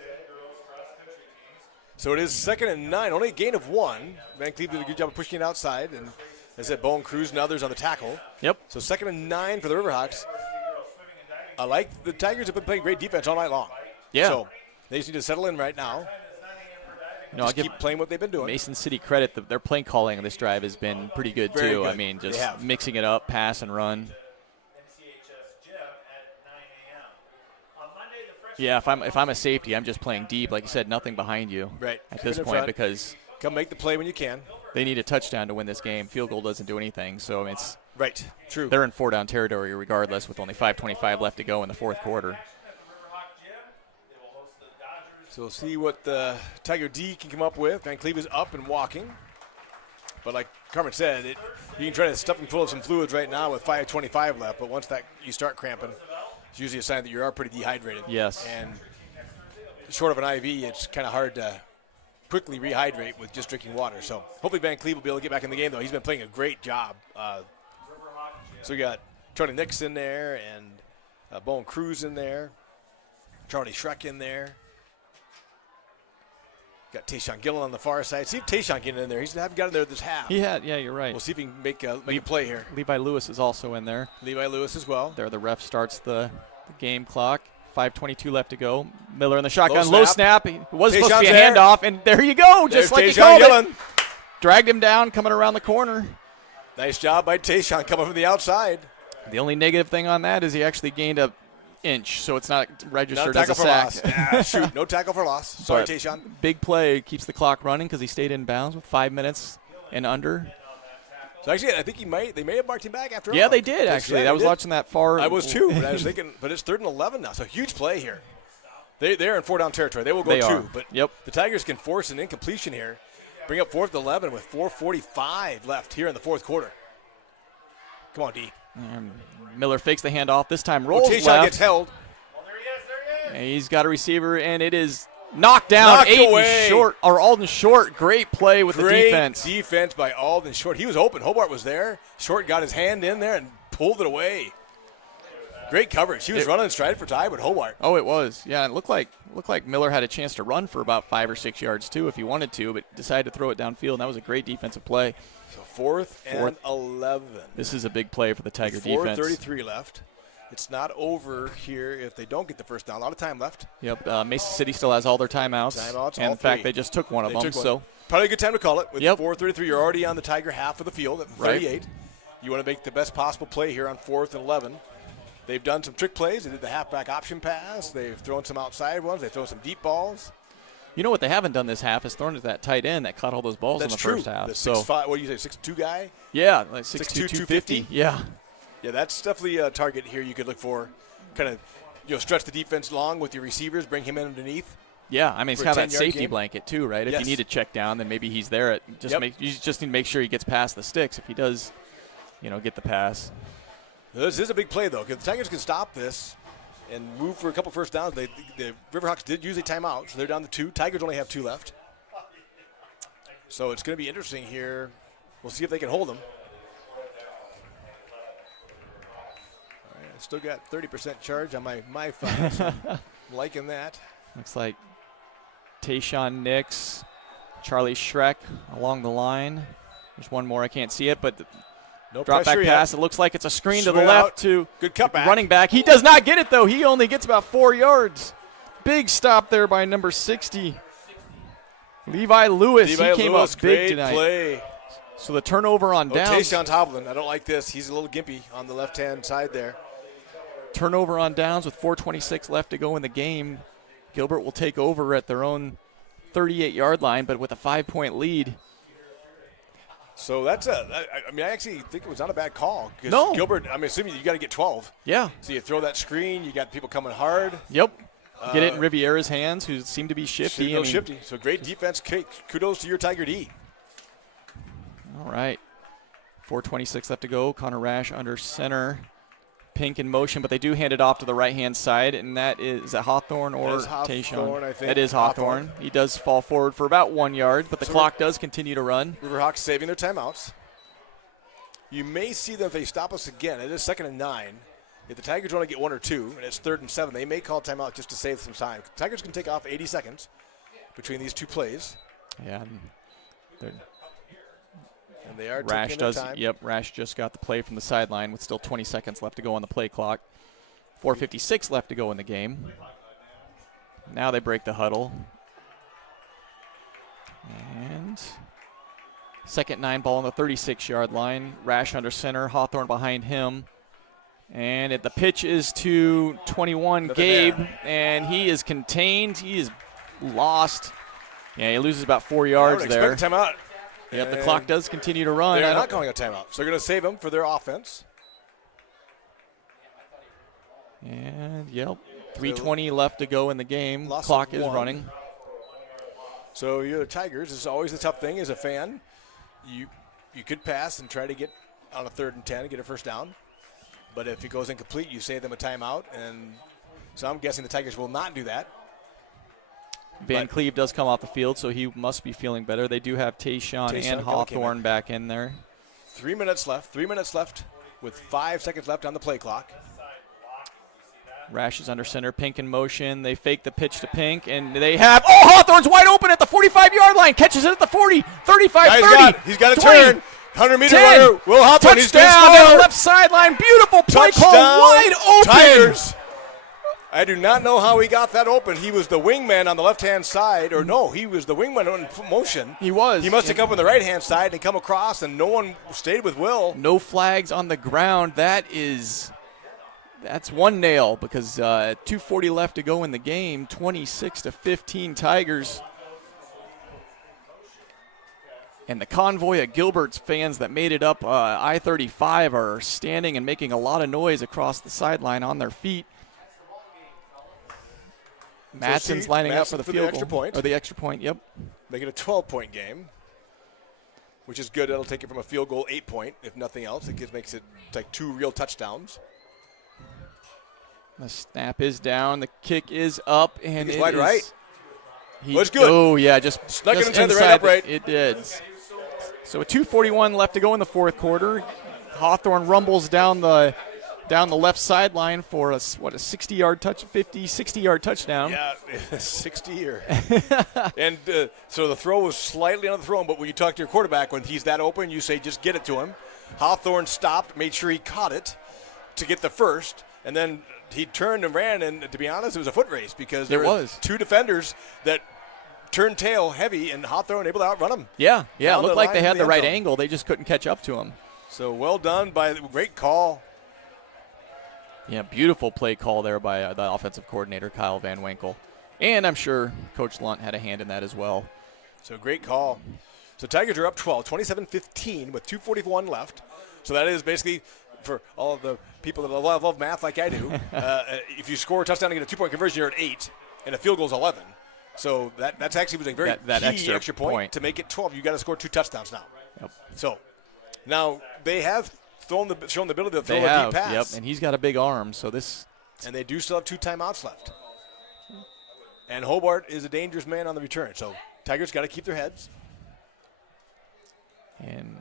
So it is 2nd and 9, only a gain of 1. Van Cleve did a good job of pushing it outside. And as I said, Bowen Cruz and others on the tackle. Yep. So 2nd and 9 for the Riverhawks. I like the Tigers have been playing great defense all night long. Yeah. So they just need to settle in right now. No, I'll keep playing what they've been doing. Mason City credit. Their play calling on this drive has been pretty good, very too. Good. I mean, just mixing it up, pass and run. Yeah, if I'm a safety, I'm just playing deep. Like you said, nothing behind you at this point because come make the play when you can. They need a touchdown to win this game. Field goal doesn't do anything, so it's true. They're in 4-down territory regardless with only 5:25 left to go in the fourth quarter. So we'll see what the Tiger D can come up with. Van Cleve is up and walking. But like Carmen said, you can try to stuff him full of some fluids right now with 5:25 left, but once you start cramping, it's usually a sign that you are pretty dehydrated. Yes. And short of an IV, it's kind of hard to quickly rehydrate with just drinking water. So hopefully Van Cleve will be able to get back in the game, though. He's been playing a great job. So we got Charlie Nix in there and Bowen Cruz in there, Charlie Schreck in there. Got Tayshawn Gillen on the far side. See if Tayshawn getting in there. He's haven't got in there this half. He had, yeah, you're right. We'll see if he can make a play here. Levi Lewis is also in there. Levi Lewis as well. There, the ref starts the game clock. 5:22 left to go. Miller in the shotgun. Low snap. It was supposed to be a handoff, and there you go, just like he called it. Dragged him down, coming around the corner. Nice job by Tayshawn coming from the outside. The only negative thing on that is he actually gained an inch, so it's not registered Not a as a tackle sack. for loss. Shoot, no tackle for loss. Sorry, Tayshawn. Big play keeps the clock running because he stayed in bounds with 5 minutes and under. So actually, I think they may have marked him back after all. Yeah, they did, actually. I was watching that far. I was too, but I was thinking, but it's 3rd and 11 now, so huge play here. They're in 4-down territory. They will go two, but the Tigers can force an incompletion here. Bring up 4th and 11 with 4:45 left here in the 4th quarter. Come on, D. Miller fakes the handoff. This time rolls Tayshawn left. gets held. And he's got a receiver, and it is knocked down. Alden Short. Great play with the defense. Great defense by Alden Short. He was open. Hobart was there. Short got his hand in there and pulled it away. Great coverage. He was running stride for tie, but Hobart. Oh, it was. Yeah, it looked like Miller had a chance to run for about 5 or 6 yards, too, if he wanted to, but decided to throw it downfield, and that was a great defensive play. So 4th and 11. This is a big play for the Tiger defense. 4:33 left. It's not over here if they don't get the first down. A lot of time left. Yep. Mason City still has all their timeouts. And in fact, they just took one of them. So probably a good time to call it. With 4:33, you're already on the Tiger half of the field at 38. Right. You want to make the best possible play here on 4th and 11. They've done some trick plays. They did the halfback option pass. They've thrown some outside ones. They've thrown some deep balls. You know what they haven't done this half is thrown to that tight end that caught all those balls in the first half. The 6'5", what do you say, 6'2" guy? Yeah, like 6'2", 250. Yeah. Yeah, that's definitely a target here you could look for. Kind of, stretch the defense long with your receivers, bring him in underneath. Yeah, I mean, it's kind of that safety game. blanket too, right? If you need to check down, then maybe he's there. You just need to make sure he gets past the sticks. If he does, get the pass. This is a big play, though, because the Tigers can stop this and move for a couple first downs. The Riverhawks did use a timeout, so they're down to 2. Tigers only have 2 left. So it's going to be interesting here. We'll see if they can hold them. All right, I still got 30% charge on my phone. So I'm liking that. Looks like Tayshawn Nix, Charlie Schreck along the line. There's one more. I can't see it, but no drop back yet. pass. It looks like it's a screen to the left to good cutback. Running back. He does not get it, though. He only gets about 4 yards. Big stop there by number 60. Levi Lewis. He came up big tonight. Play. So the turnover on downs. Tayshawn's hobbling. I don't like this. He's a little gimpy on the left-hand side there. Turnover on downs with 4:26 left to go in the game. Gilbert will take over at their own 38-yard line, but with a 5-point lead. So I actually think it was not a bad call. No. Gilbert, I'm assuming you got to get 12. Yeah. So you throw that screen, you got people coming hard. Yep. Get it in Riviera's hands, who seem to be shifty. Shifty. So great defense. Kudos to your Tiger D. All right. 4:26 left to go. Connor Rash under center. Pink in motion, but they do hand it off to the right-hand side, and that is Hawthorne or Tayshawn? I think. That is Hawthorne. He does fall forward for about 1 yard, but the clock does continue to run. Riverhawks saving their timeouts. You may see them if they stop us again. It is 2nd and 9. If the Tigers want to get 1 or 2, and it's 3rd and 7, they may call timeout just to save some time. Tigers can take off 80 seconds between these two plays. Yeah. And they are Rash taking does. their time. Yep, Rash just got the play from the sideline with still 20 seconds left to go on the play clock. 4:56 left to go in the game. Now they break the huddle. And 2nd 9, ball on the 36-yard line. Rash under center, Hawthorne behind him. And the pitch is to 21, Gabe, and he is contained. He is lost. Yeah, he loses about 4 yards there. Expect a timeout. Yep, the clock does continue to run. They're not calling a timeout, so they're going to save them for their offense. And, 3:20 left to go in the game. Clock is running. So you're the Tigers. This is always the tough thing as a fan. You could pass and try to get on a 3rd and 10 and get a first down. But if it goes incomplete, you save them a timeout. And so I'm guessing the Tigers will not do that. Van Cleve does come off the field, so he must be feeling better. They do have Tayshawn and Hawthorne back in there. 3 minutes left. 3 minutes left with 5 seconds left on the play clock. Rash is under center. Pink in motion. They fake the pitch to Pink, and they have. Oh, Hawthorne's wide open at the 45-yard line. Catches it at the 40, 35, 30. He's got to 20, turn. 100-meter 10. runner. Will Hawthorne. He's going to Touchdown down score. the left sideline. Beautiful play call. Touchdown, Wide open. Tigers. I do not know how he got that open. He was the wingman on the left-hand side. Or no, he was the wingman in motion. He was. He must have come on the right-hand side and come across, and no one stayed with Will. No flags on the ground. That's one nail because 2:40 left to go in the game. 26-15 Tigers. And the convoy of Gilbert's fans that made it up I-35 are standing and making a lot of noise across the sideline on their feet. Matson's lining up for the field extra goal. point. Or the extra point, yep. Make it a 12-point game, which is good. That'll take it from a field goal 8-point, if nothing else. It makes it like 2 real touchdowns. The snap is down. The kick is up. And He's it wide is, right. He, Was good. Oh, yeah, just Snuck it just inside the right upright. It did. So with 2:41 left to go in the fourth quarter, Hawthorne rumbles down the left sideline for a 60-yard touchdown. Yeah, 60 or. And so the throw was slightly on the throw, but when you talk to your quarterback, when he's that open, you say just get it to him. Hawthorne stopped, made sure he caught it to get the first, and then he turned and ran, and to be honest, it was a foot race because there was 2 defenders that turned tail heavy, and Hawthorne able to outrun him. Yeah, it Down looked the like line they to had the the end right zone. angle. They just couldn't catch up to him. So well done by the great call. Yeah, beautiful play call there by the offensive coordinator, Kyle Van Winkle. And I'm sure Coach Lunt had a hand in that as well. So great call. So Tigers are up 12, 27-15 with 2:41 left. So that is basically, for all of the people that love math like I do, if you score a touchdown and get a 2-point conversion, you're at 8, and a field goal is 11. So that's actually was a very that key extra point to make it 12. You got to score 2 touchdowns now. Yep. So now they have shown the ability to throw They a have, deep pass. yep, and he's got a big arm, so this. And they do still have 2 timeouts left. And Hobart is a dangerous man on the return. So Tigers got to keep their heads. And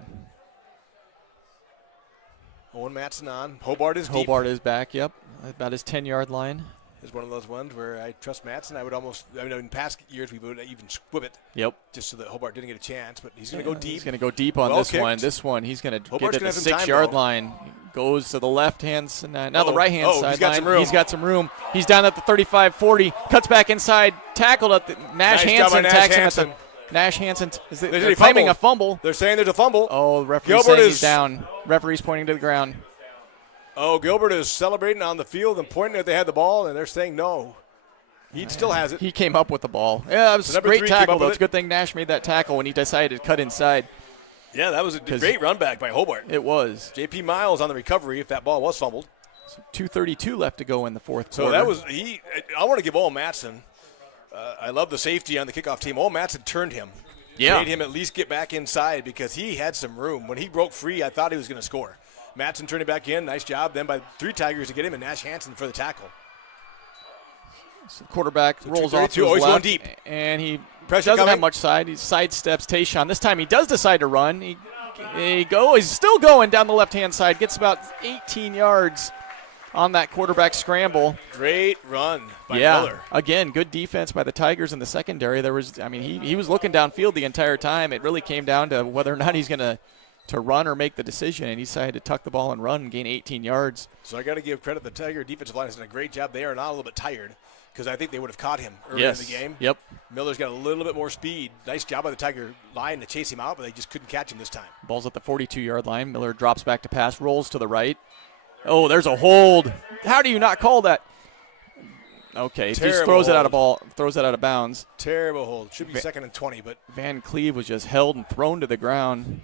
Owen Matson on. Hobart is deep. Hobart is back, yep, about his 10-yard line. Is one of those ones where I trust Matson. I would almost, in past years we would even squib it. Yep. Just so that Hobart didn't get a chance, but he's going to go deep. He's going to go deep on Well this kicked. one. This one, he's going to get Hobart's at gonna the have some time, 6-yard though. line. Goes to the left-hand side. Now the right-hand he's sideline. got some room. He's got some room. He's down at the 35-40. Cuts back inside. Tackled at the Nice Nash job Hansen. by Nash Tags him Hansen. at the Nash Hansen. They're a claiming fumble. a fumble. They're saying there's a fumble. Oh, the referee Gilbert saying is he's down. Referee's pointing to the ground. Oh, Gilbert is celebrating on the field and pointing that they had the ball, and they're saying no. He still has it. He came up with the ball. Yeah, it was So a number great 3 came tackle, up though. with It's a good thing Nash made that tackle when he decided to cut inside. Yeah, that was a great run back by Hobart. It was. J.P. Miles on the recovery if that ball was fumbled. So 2:32 left to go in the fourth So quarter. that was I want to give Owen Matson. I love the safety on the kickoff team. Owen Matson turned him. Yeah. Made him at least get back inside because he had some room. When he broke free, I thought he was going to score. Matson turned it back in. Nice job then by 3 Tigers to get him, and Nash Hansen for the tackle. So the quarterback rolls off 232. to his He's going left, deep. and he Pressure doesn't coming. have much side. He sidesteps Tayshawn. This time he does decide to run. He's still going down the left-hand side. Gets about 18 yards on that quarterback scramble. Great run by Miller. Again, good defense by the Tigers in the secondary. He was looking downfield the entire time. It really came down to whether or not he's going to run or make the decision, and he decided to tuck the ball and run and gain 18 yards. So I got to give credit. The Tiger defensive line has done a great job. They are not a little bit tired because I think they would have caught him earlier in the game. Yep. Miller's got a little bit more speed. Nice job by the Tiger line to chase him out, but they just couldn't catch him this time. Ball's at the 42-yard line. Miller drops back to pass, rolls to the right. Oh, there's a hold. How do you not call that? Okay, he just throws it out of bounds. Terrible hold. Should be 2nd and 20, but Van Cleve was just held and thrown to the ground.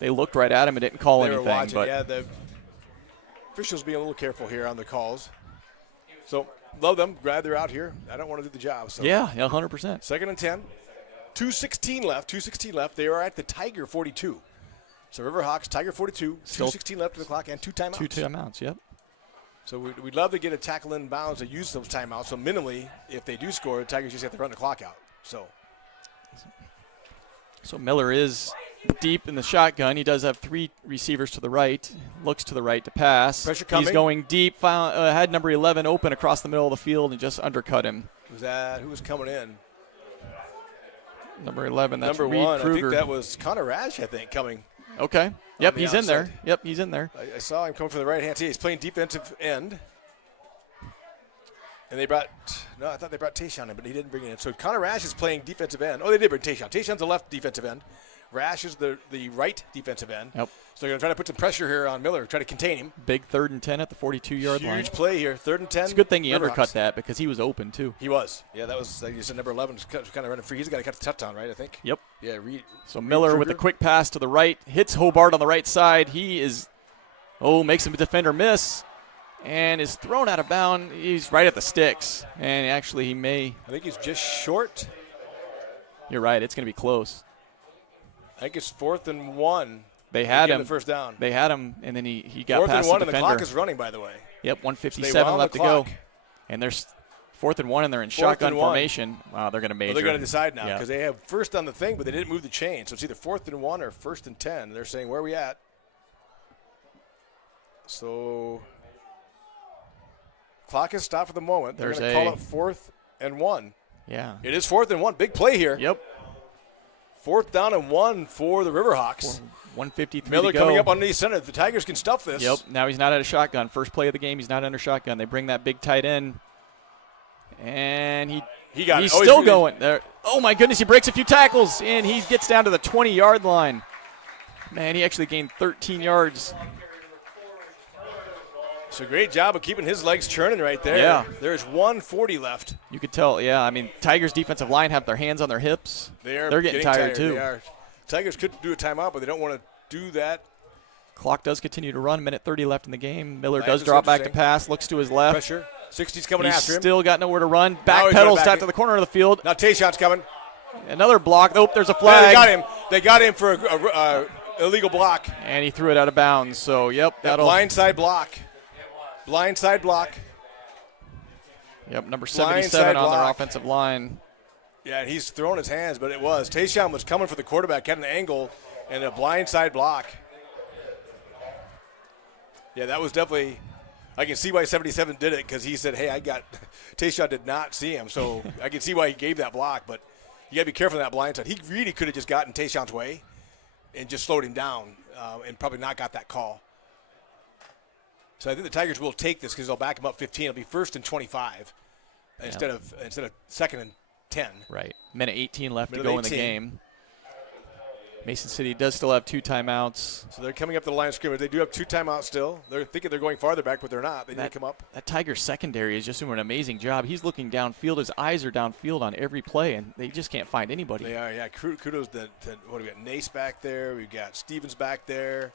They looked right at him and didn't call they anything. were watching. But Yeah, the officials being a little careful here on the calls. So love them. Glad they're out here. I don't want to do the job. So yeah, 100%. 2nd and 10. 2:16 left. They are at the Tiger 42. So Riverhawks, Tiger 42, 2:16 left to the clock, and 2 timeouts. 2 timeouts, yep. So we'd love to get a tackle in bounds to use those timeouts. So minimally, if they do score, the Tigers just have to run the clock out. So Miller is deep in the shotgun. He does have 3 receivers to the right. Looks to the right to pass. Pressure coming. He's going deep. Had number 11 open across the middle of the field and just undercut him. Who was coming in? Number 11, that's Number Reed 1, Kruger. I think that was Connor Rash, coming. Okay. Yep, the he's in there. outside. Yep, he's in there. I saw him coming from the right-hand side. He's playing defensive end. And I thought they brought Tayshaun in, but he didn't bring it in. So Connor Rash is playing defensive end. Oh, they did bring Tayshaun. Tayshaun's the left defensive end. Rash is the right defensive end. Yep. So they're going to try to put some pressure here on Miller, try to contain him. Big 3rd and 10 at the 42-yard line. Huge play here, 3rd and 10. It's a good thing he Riverhawks. undercut that because he was open, too. He was. Yeah, that was, like you said, number 11 was kind of running free. He's got to cut the touchdown, right, I think? Yep. Yeah, So Miller with a quick pass to the right, hits Hobart on the right side. He is, makes him a defender miss, and is thrown out of bounds. He's right at the sticks, and actually I think he's just short. You're right, it's going to be close. I think it's 4th and 1. They had him. The first down. They had him, and then he got 4th past and 1, the and the defender. clock is running, by the way. Yep, So 1:57 left to go. And there's 4th and 1, and they're in shotgun formation. Wow, they're going to major. Well, they're going to decide now Yeah. because they have first on the thing, but they didn't move the chain. So it's either 4th and 1 or 1st and 10. They're saying, where are we at? So clock is stopped for the moment. They're going to call it 4th and 1. Yeah. It is 4th and 1. Big play here. Yep. 4th down and 1 for the Riverhawks. 1:53 Miller to go. coming up underneath center. The Tigers can stuff this. Yep. Now he's not at a shotgun. First play of the game, he's not under shotgun. They bring that big tight end, and he's still going there. Oh my goodness! He breaks a few tackles, and he gets down to the 20-yard line. Man, he actually gained 13 yards. So great job of keeping his legs churning right there. Yeah. There's 1:40 left. You could tell. Yeah. I mean, Tigers' defensive line have their hands on their hips. They're getting tired too. They are. Tigers could do a timeout, but they don't want to do that. Clock does continue to run. 1:30 left in the game. Miller That does is drop back to interesting. pass. Looks to his left. Pressure. 60's coming He's after him. still got nowhere to run. Now Back he's pedals running back out to the corner of the field. Now Tayshaun's coming. Another block. Oh, there's a Yeah, flag. they got him. They got him for a illegal block. And he threw it out of bounds. So, yep. That blindside block. Blindside block. Yep, number Blindside 77 on their block. offensive line. Yeah, and he's throwing his hands, but it was. Tayshaun was coming for the quarterback, had an angle, and a blindside block. Yeah, that was definitely – I can see why 77 did it because he said, hey, Tayshaun did not see him. So I can see why he gave that block, but you got to be careful on that blindside. He really could have just gotten Tayshaun's way and just slowed him down and probably not got that call. So I think the Tigers will take this because they'll back him up 15. It'll be 1st and 25 instead of 2nd and 10. Right. Minute 18 left Minute to go 18. in the game. Mason City does still have 2 timeouts. So they're coming up to the line of scrimmage. They do have 2 timeouts still. They're thinking they're going farther back, but they're not. They didn't come up. That Tigers secondary is just doing an amazing job. He's looking downfield. His eyes are downfield on every play, and they just can't find anybody. They are, yeah. Kudos to what do we got? Nace back there. We've got Stevens back there.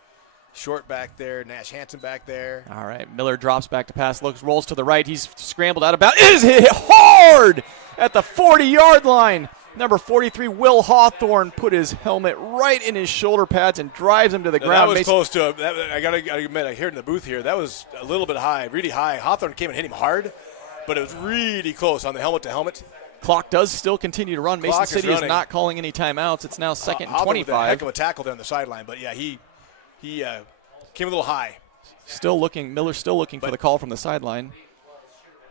Short back there. Nash Hansen back there. All right. Miller drops back to pass. Rolls to the right. He's scrambled out of bounds. Is hit hard at the 40-yard line. Number 43, Will Hawthorne, put his helmet right in his shoulder pads and drives him to the Now, ground. that was close to I got to admit, I heard in the booth here, that was a little bit high, really high. Hawthorne came and hit him hard, but it was really close on the helmet to helmet. Clock does still continue to run. Mason Clock is City is running. not calling any timeouts. It's now 2nd and Hawthorne with a heck 25. of a tackle there on the sideline, but yeah, he came a little high. Miller's still looking for the call from the sideline.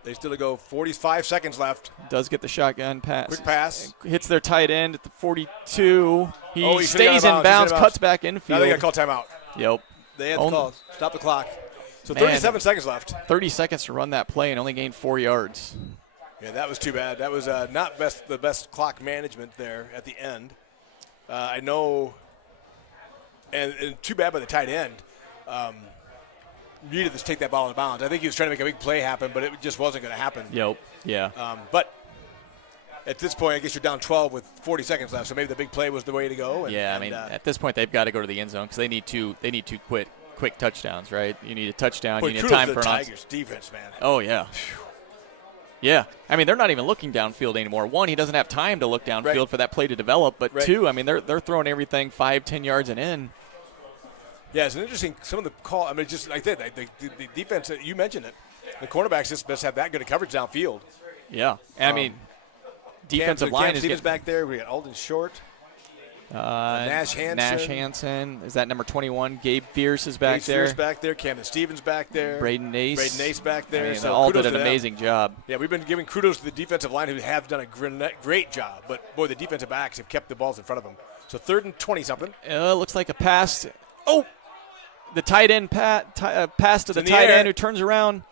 They still go 45 seconds left. Does get the shotgun pass. Quick pass. Hits their tight end at the 42. He Oh, he should've stays got out in of bounds. bounds, He should've cuts back infield. Now they got to call timeout. Yep. They had to call. Stop the clock. So Man. 37 seconds left. 30 seconds to run that play and only gained 4 yards. Yeah, that was too bad. That was not the best clock management there at the end. I know, and too bad by the tight end. Needed to take that ball in bounds. I think he was trying to make a big play happen, but it just wasn't going to happen. Yep. Yeah. But at this point, I guess you're down 12 with 40 seconds left, so maybe the big play was the way to go. At this point, they've got to go to the end zone because they need two quick touchdowns, right? You need a touchdown. You need a time for an Tigers defense, man. Oh, yeah. Yeah. I mean, they're not even looking downfield anymore. One, he doesn't have time to look downfield for that play to develop. But two, I mean, they're throwing everything 5-10 yards and in. Yeah, it's an interesting. Some of the call. I mean, just like that, the defense. You mentioned it. The cornerbacks just must have that good of coverage downfield. Yeah, and I mean, defensive line is back there. We got Alden Short. Nash Hansen. Is that number 21? Gabe Fierce is back there. Fierce back there. Camden Stevens back there. Braden Ace back there. I mean, so all did kudos an to them. amazing job. Yeah, we've been giving kudos to the defensive line who have done a great job. But, boy, the defensive backs have kept the balls in front of them. So 3rd and 20-something. Looks like a pass. Oh, the tight end pass to the tight end who turns around.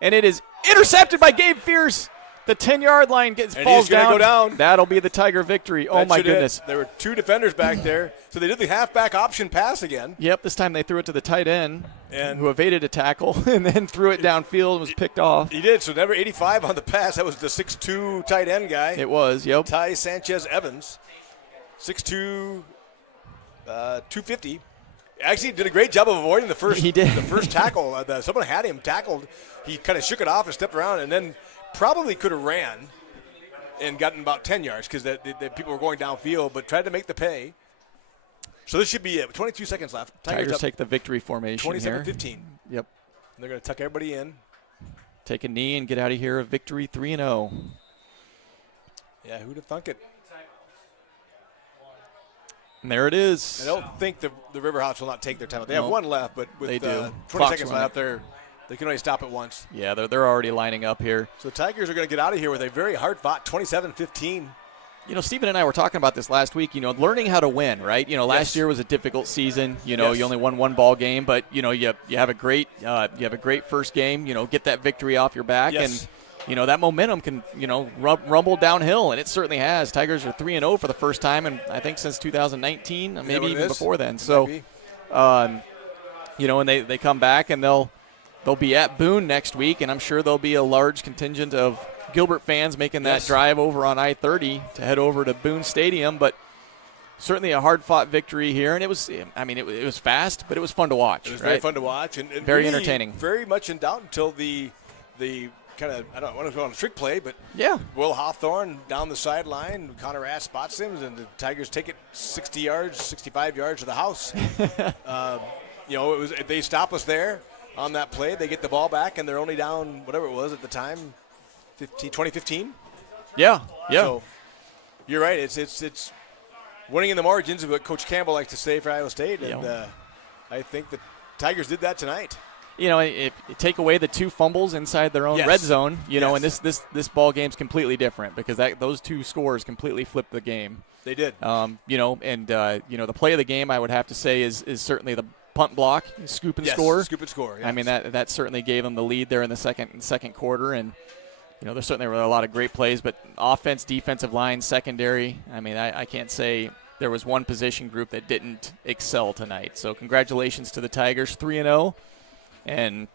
And it is intercepted by Gabe Fierce. The 10-yard line falls down. Go down. That'll be the Tiger victory. Oh, my goodness. There were 2 defenders back there. So they did the halfback option pass again. Yep, this time they threw it to the tight end and who evaded a tackle and then threw it downfield and was picked off. He did. So number 85 on the pass. That was the 6'2 tight end guy. It was, yep. Ty Sanchez Evans. 6'2", 250. Actually did a great job of avoiding the first tackle. Someone had him tackled. He kind of shook it off and stepped around and then probably could have ran and gotten about 10 yards because the people were going downfield, but tried to make the pay. So this should be it. 22 seconds left. Tigers take the victory formation 27-15. Yep. They're going to tuck everybody in. Take a knee and get out of here. A victory 3-0. Yeah, who'd have thunk it? And there it is. I don't think the Riverhawks will not take their time. They have one left, but with they do. 20 seconds left, they can only stop it once. Yeah, they're already lining up here. So the Tigers are going to get out of here with a very hard-fought 27-15. You know, Stephen and I were talking about this last week, learning how to win, right? Last year was a difficult season. You only won one ball game, but, you have a great first game, get that victory off your back. Yes. And, that momentum can, rumble downhill, and it certainly has. Tigers are 3-0 for the first time, and I think since 2019, maybe even before then. So, and they come back, and they'll be at Boone next week, and I'm sure there'll be a large contingent of Gilbert fans making that drive over on I-30 to head over to Boone Stadium. But certainly a hard-fought victory here, and it was fast, but it was fun to watch. It was right? very fun to watch, and very really entertaining. Very much in doubt until the kind of, I don't want to go on a trick play, but Will Hawthorne down the sideline, Connor Ash spots him, and the Tigers take it 60 yards, 65 yards to the house. They stop us there on that play. They get the ball back, and they're only down whatever it was at the time, 2015. Yeah. So you're right. It's winning in the margins is what Coach Campbell likes to say for Iowa State, and I think the Tigers did that tonight. If you take away the 2 fumbles inside their own red zone, and this ball game's completely different because those 2 scores completely flipped the game. They did. The play of the game I would have to say is certainly the punt block, scoop and score. Scoop and score. Yes. I mean that certainly gave them the lead there in the second quarter, and there certainly were a lot of great plays, but offense, defensive line, secondary. I mean I can't say there was one position group that didn't excel tonight. So congratulations to the Tigers, 3-0. And,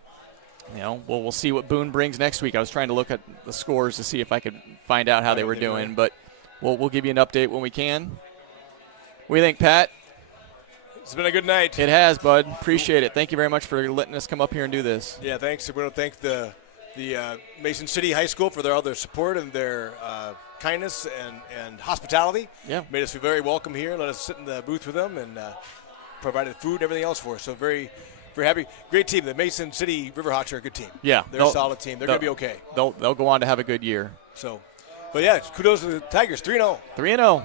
we'll see what Boone brings next week. I was trying to look at the scores to see if I could find out how they were doing, but we'll give you an update when we can. What do you think, Pat? It's been a good night. It has, bud. Appreciate it. Thank you very much for letting us come up here and do this. Yeah, thanks. We want to thank the Mason City High School for all their support and their kindness and hospitality. Yeah. Made us feel very welcome here. Let us sit in the booth with them and provided food and everything else for us. So very happy. Great team. The Mason City Riverhawks are a good team. Yeah. They're a solid team. They're going to be okay. They'll go on to have a good year. So, but yeah, kudos to the Tigers. 3-0. 3-0.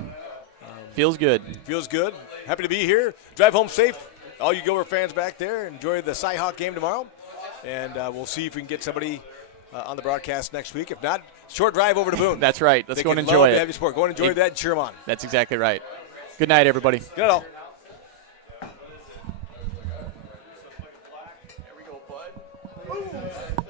Feels good. Feels good. Happy to be here. Drive home safe. All you Gilbert fans back there, enjoy the Cy-Hawk game tomorrow. And we'll see if we can get somebody on the broadcast next week. If not, short drive over to Boone. That's right. Let's go and enjoy love it. To have your support. Go and enjoy that and cheer them on. That's exactly right. Good night, everybody. Good night, all. There we go, bud.